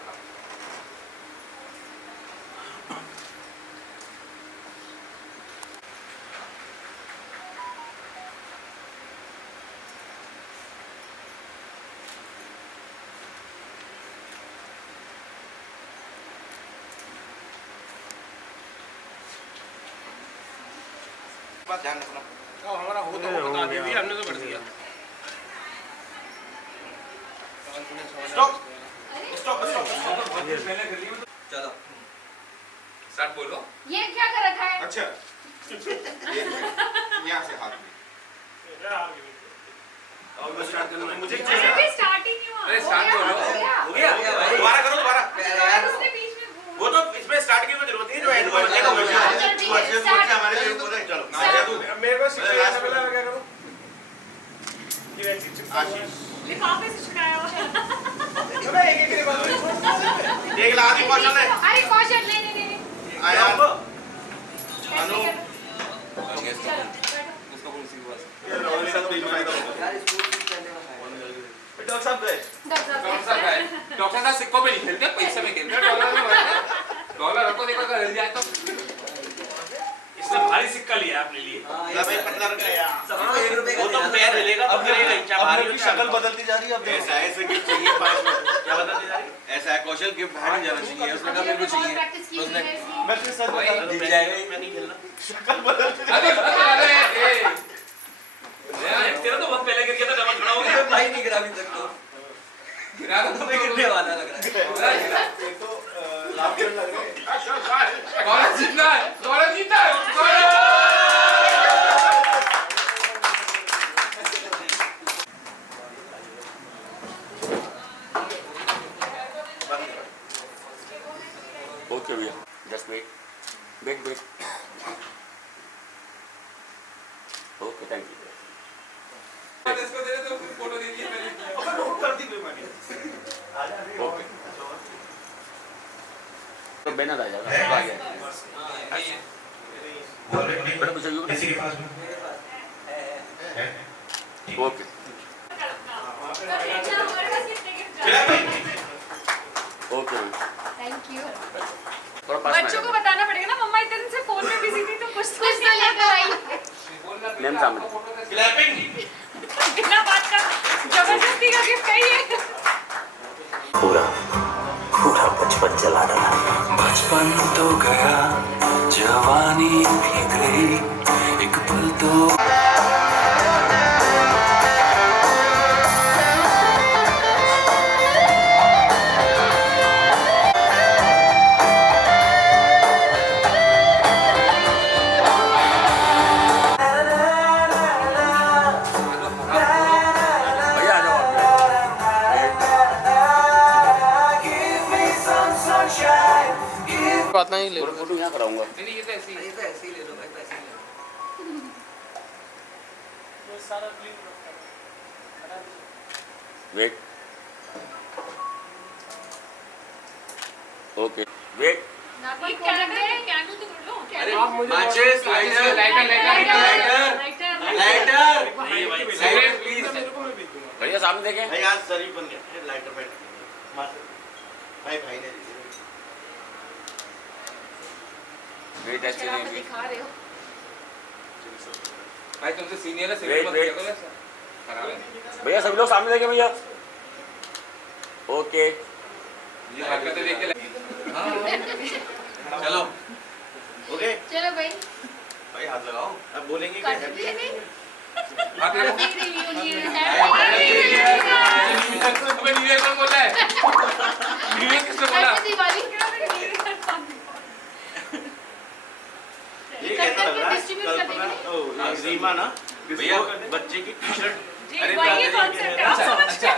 बात ध्यान रखना। हमारा हो तो बता दीजिए, हमने तो कर दिया। Stop stop stop. चलो स्टार्ट बोलो। ये क्या कर रखा है? अच्छा यहाँ से हाथ में स्टार्ट करना है मुझे। अरे भी स्टार्ट ही नहीं हुआ। अरे स्टार्ट बोलो। हो गया दोबारा करो दोबारा। उसने बीच में वो तो इसमें स्टार्ट की कोई जरूरत नहीं है, जो एंड में बचेगा वो हमारे लिए बोले चलो ना जादू मेरे को लास्ट में मैं क्या करूँ? आशीष लिफाफे से छुड़ाया हुआ है। देख ला आदि कौशल है अरे कौशल नहीं नहीं नहीं आया ऐसे अनु करो। इसका बोल सी बस। यार स्कूल से पहले का है। डॉक्टर साहब गए डॉक्टर साहब सिक्कों पे नहीं खेलते, पैसे में खेलते हैं, डॉलर में भरते हैं। डॉलर रखो देखो अगर हिल जाए तो। इसने भारी सिक्का लिया अपने लिए। हाँ, ला भाई 15 रुपए यार सबको 1 रुपए का वो तो देना। पैर मिलेगा अब मिलेगा क्या भारी की शक्ल बदलती जा रही है अब। ऐसा ऐसे गिफ्ट चाहिए 5 में क्या बदलती जा रही है ऐसा है कौशल गिफ्ट बाहर नहीं जाना चाहिए उसने कहा मेरे को चाहिए प्रैक्टिस की उसने है मैं फिर सच बता रहा हूँ, दिख जाएगा ही मैं नहीं खेलना शक्ल बदलती जा अरे तेरा तो बहुत पहले गिर गया था, डबल खड़ा हो गया। भाई नहीं गिरा अभी तक तो गिरा तो गिरने वाला लग रहा है। रही है। तो लाभ लग रहा है। कौन जीतना है? कौन जीता है? ओके भैया just wait wait wait okay thank you इसको दे दे तो फोटो दे दिए मैंने। कर दी कोई मानी। ओके तो बैनर आ जाएगा आ गया बेटा पूछो यू किसी के पास में है? ओके तो अच्छा हमारे पास कितने gift okay Thank thank you. थोड़ा पास में बच्चों को बताना पड़ेगा ना, मम्मा इतने दिन से फोन में बिजी थी तो कुछ कुछ तो लेकर आई। मैम सामने क्लैपिंग बिना बात का जबरदस्ती का गिफ्ट है ये। पूरा पूरा बचपन चला डाला। बचपन तो गया, जवानी भी गई, एक पल तो बात नहीं ले फोटो यहाँ कराऊंगा। नहीं ये तो ऐसे ही ये तो ऐसे ही ले लो भाई, पैसे ही ले लो। वेट ओके वेट ये कैंडल है, कैंडल तो कर लो। अरे माचिस, लाइटर, लाइटर, सिगरेट प्लीज। भैया सामने देखें। भाई आज शरीफ बन गया लाइटर बैठ भाई ने वेट ऐसे आप नहीं दिखा रहे हो। भाई तुमसे सीनियर है, Wait, सिगरेट मत wait. किया करो ऐसा। खराब है। भैया सभी लोग सामने देखें भैया। ओके ये हरकतें देख के चलो ओके चलो भाई भाई हाथ लगाओ अब बोलेंगे कि कर दिए नहीं। हाथ लगाओ। Happy reunion, अबे न्यू ईयर कौन बोला है? न्यू ईयर किसने बोला? Happy दिवाली। ये कैसा लग रहा है Distribute कर देंगे। रीमा ना भैया बच्चे की टी शर्ट जी वही कॉन्सेप्ट है, आप समझ गए।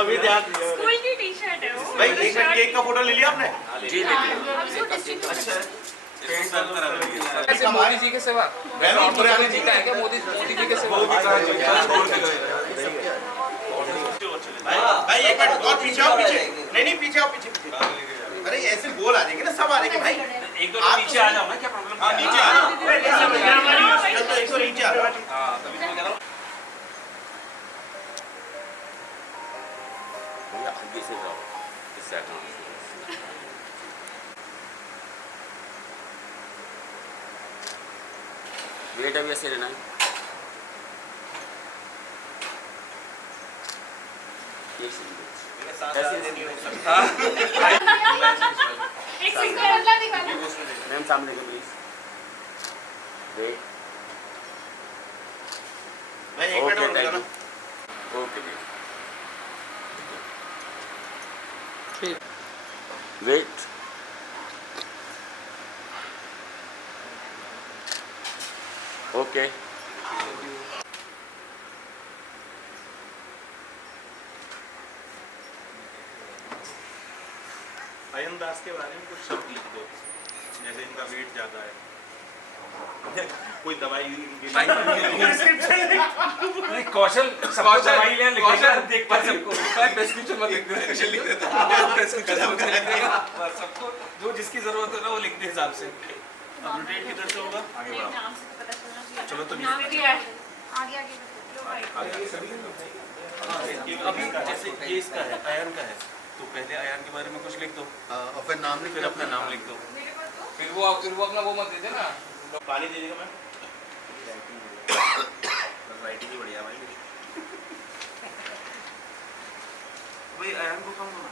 अभी ध्यान दिया स्कूल की टी शर्ट है वो। भाई एक मिनट केक का फोटो ले लिया आपने जी हाँ, लेते अब इसको distribute कर देंगे। ऐसे मोदी जी के सिवा मोदी ने जीता है क्या? मोदी जी के सिवा भाई एक मिनट और पीछे आओ पीछे नहीं पीछे आओ पीछे अरे ऐसे गोल आ जाएंगे ना सब आ जाएंगे भाई एक दो नीचे आ जाओ ना, क्या प्रॉब्लम हाँ नीचे आ जाओ तो एक नीचे आ जाओ हाँ तभी तो कह रहा हूँ। भैया आगे से जाओ इस साइड में। वेट अभी ऐसे रहना है। एक सेकंड एक इसका बदला दिखाना। मैम सामने के प्लीज वेट भाई एक मिनट ओके और थैंक रुको यू ओके वेट ओके अयन दास के बारे में कुछ शब्द लिख दो, जैसे इनका वेट ज्यादा है, कोई दवाई नहीं कौशल सबको दवाई लेने लिख देगा, देख पा सबको प्रेस्क्रिप्शन मत लिख दे। लिख देता है प्रेस्क्रिप्शन लिख देगा सबको जो जिसकी जरूरत है ना वो लिख दे हिसाब से। अब रोटेट किधर से होगा आगे बढ़ो। नाम से तो पता चलना चाहिए। चलो तो नाम भी है। आगे आगे लो भाई। अभी जैसे ये इसका है अयन का है तो पहले अयन के बारे में कुछ लिख दो और फिर नाम लिख फिर अपना नाम लिख दो। फिर वो अपना वो मत दे ना। पानी दे देगा मैं राइटिंग ही बढ़िया भाई भाई अयन को कम होना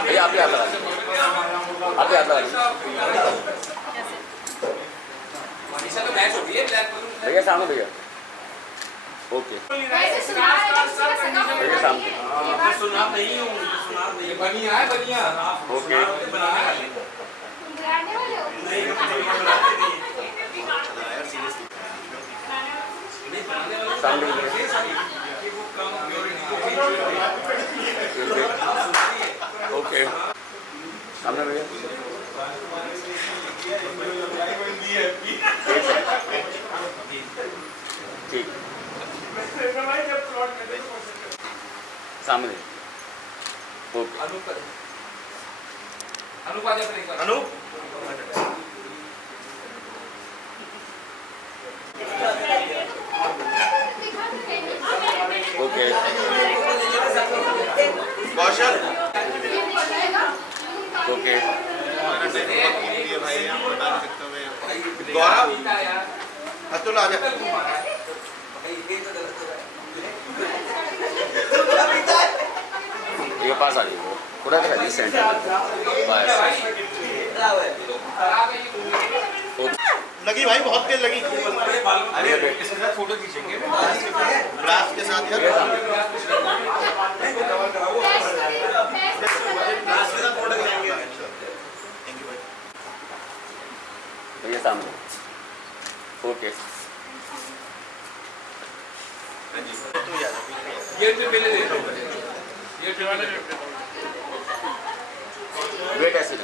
भैया आप ही हाथ लगा आप ही हाथ लगा मनीषा तो मैच हो गई है ब्लैक बलून। भैया सामने भैया ओके वैसे सुना है ना उसका सगा भैया सामने मैं सुनार नहीं हूँ सुनार नहीं बनिया है बनिया। ओके बनाने वाले बनाने वाले हो नहीं बनाते नहीं सामने ओके सामने भैया सामने ओके अनूप आ जा फिर एक बार अनूप ओके कौशल ओके गौरव अतुल आ जा ये पास आ जाइए थोड़ा सा सेंटर बस लगी भाई बहुत तेज लगी अरे इसके साथ फोटो खींचेंगे ग्लास के साथ यार ग्लास के साथ फोटो खींचेंगे थैंक यू भाई भैया सामने ओके ये तो पहले दे ये वेट ऐसे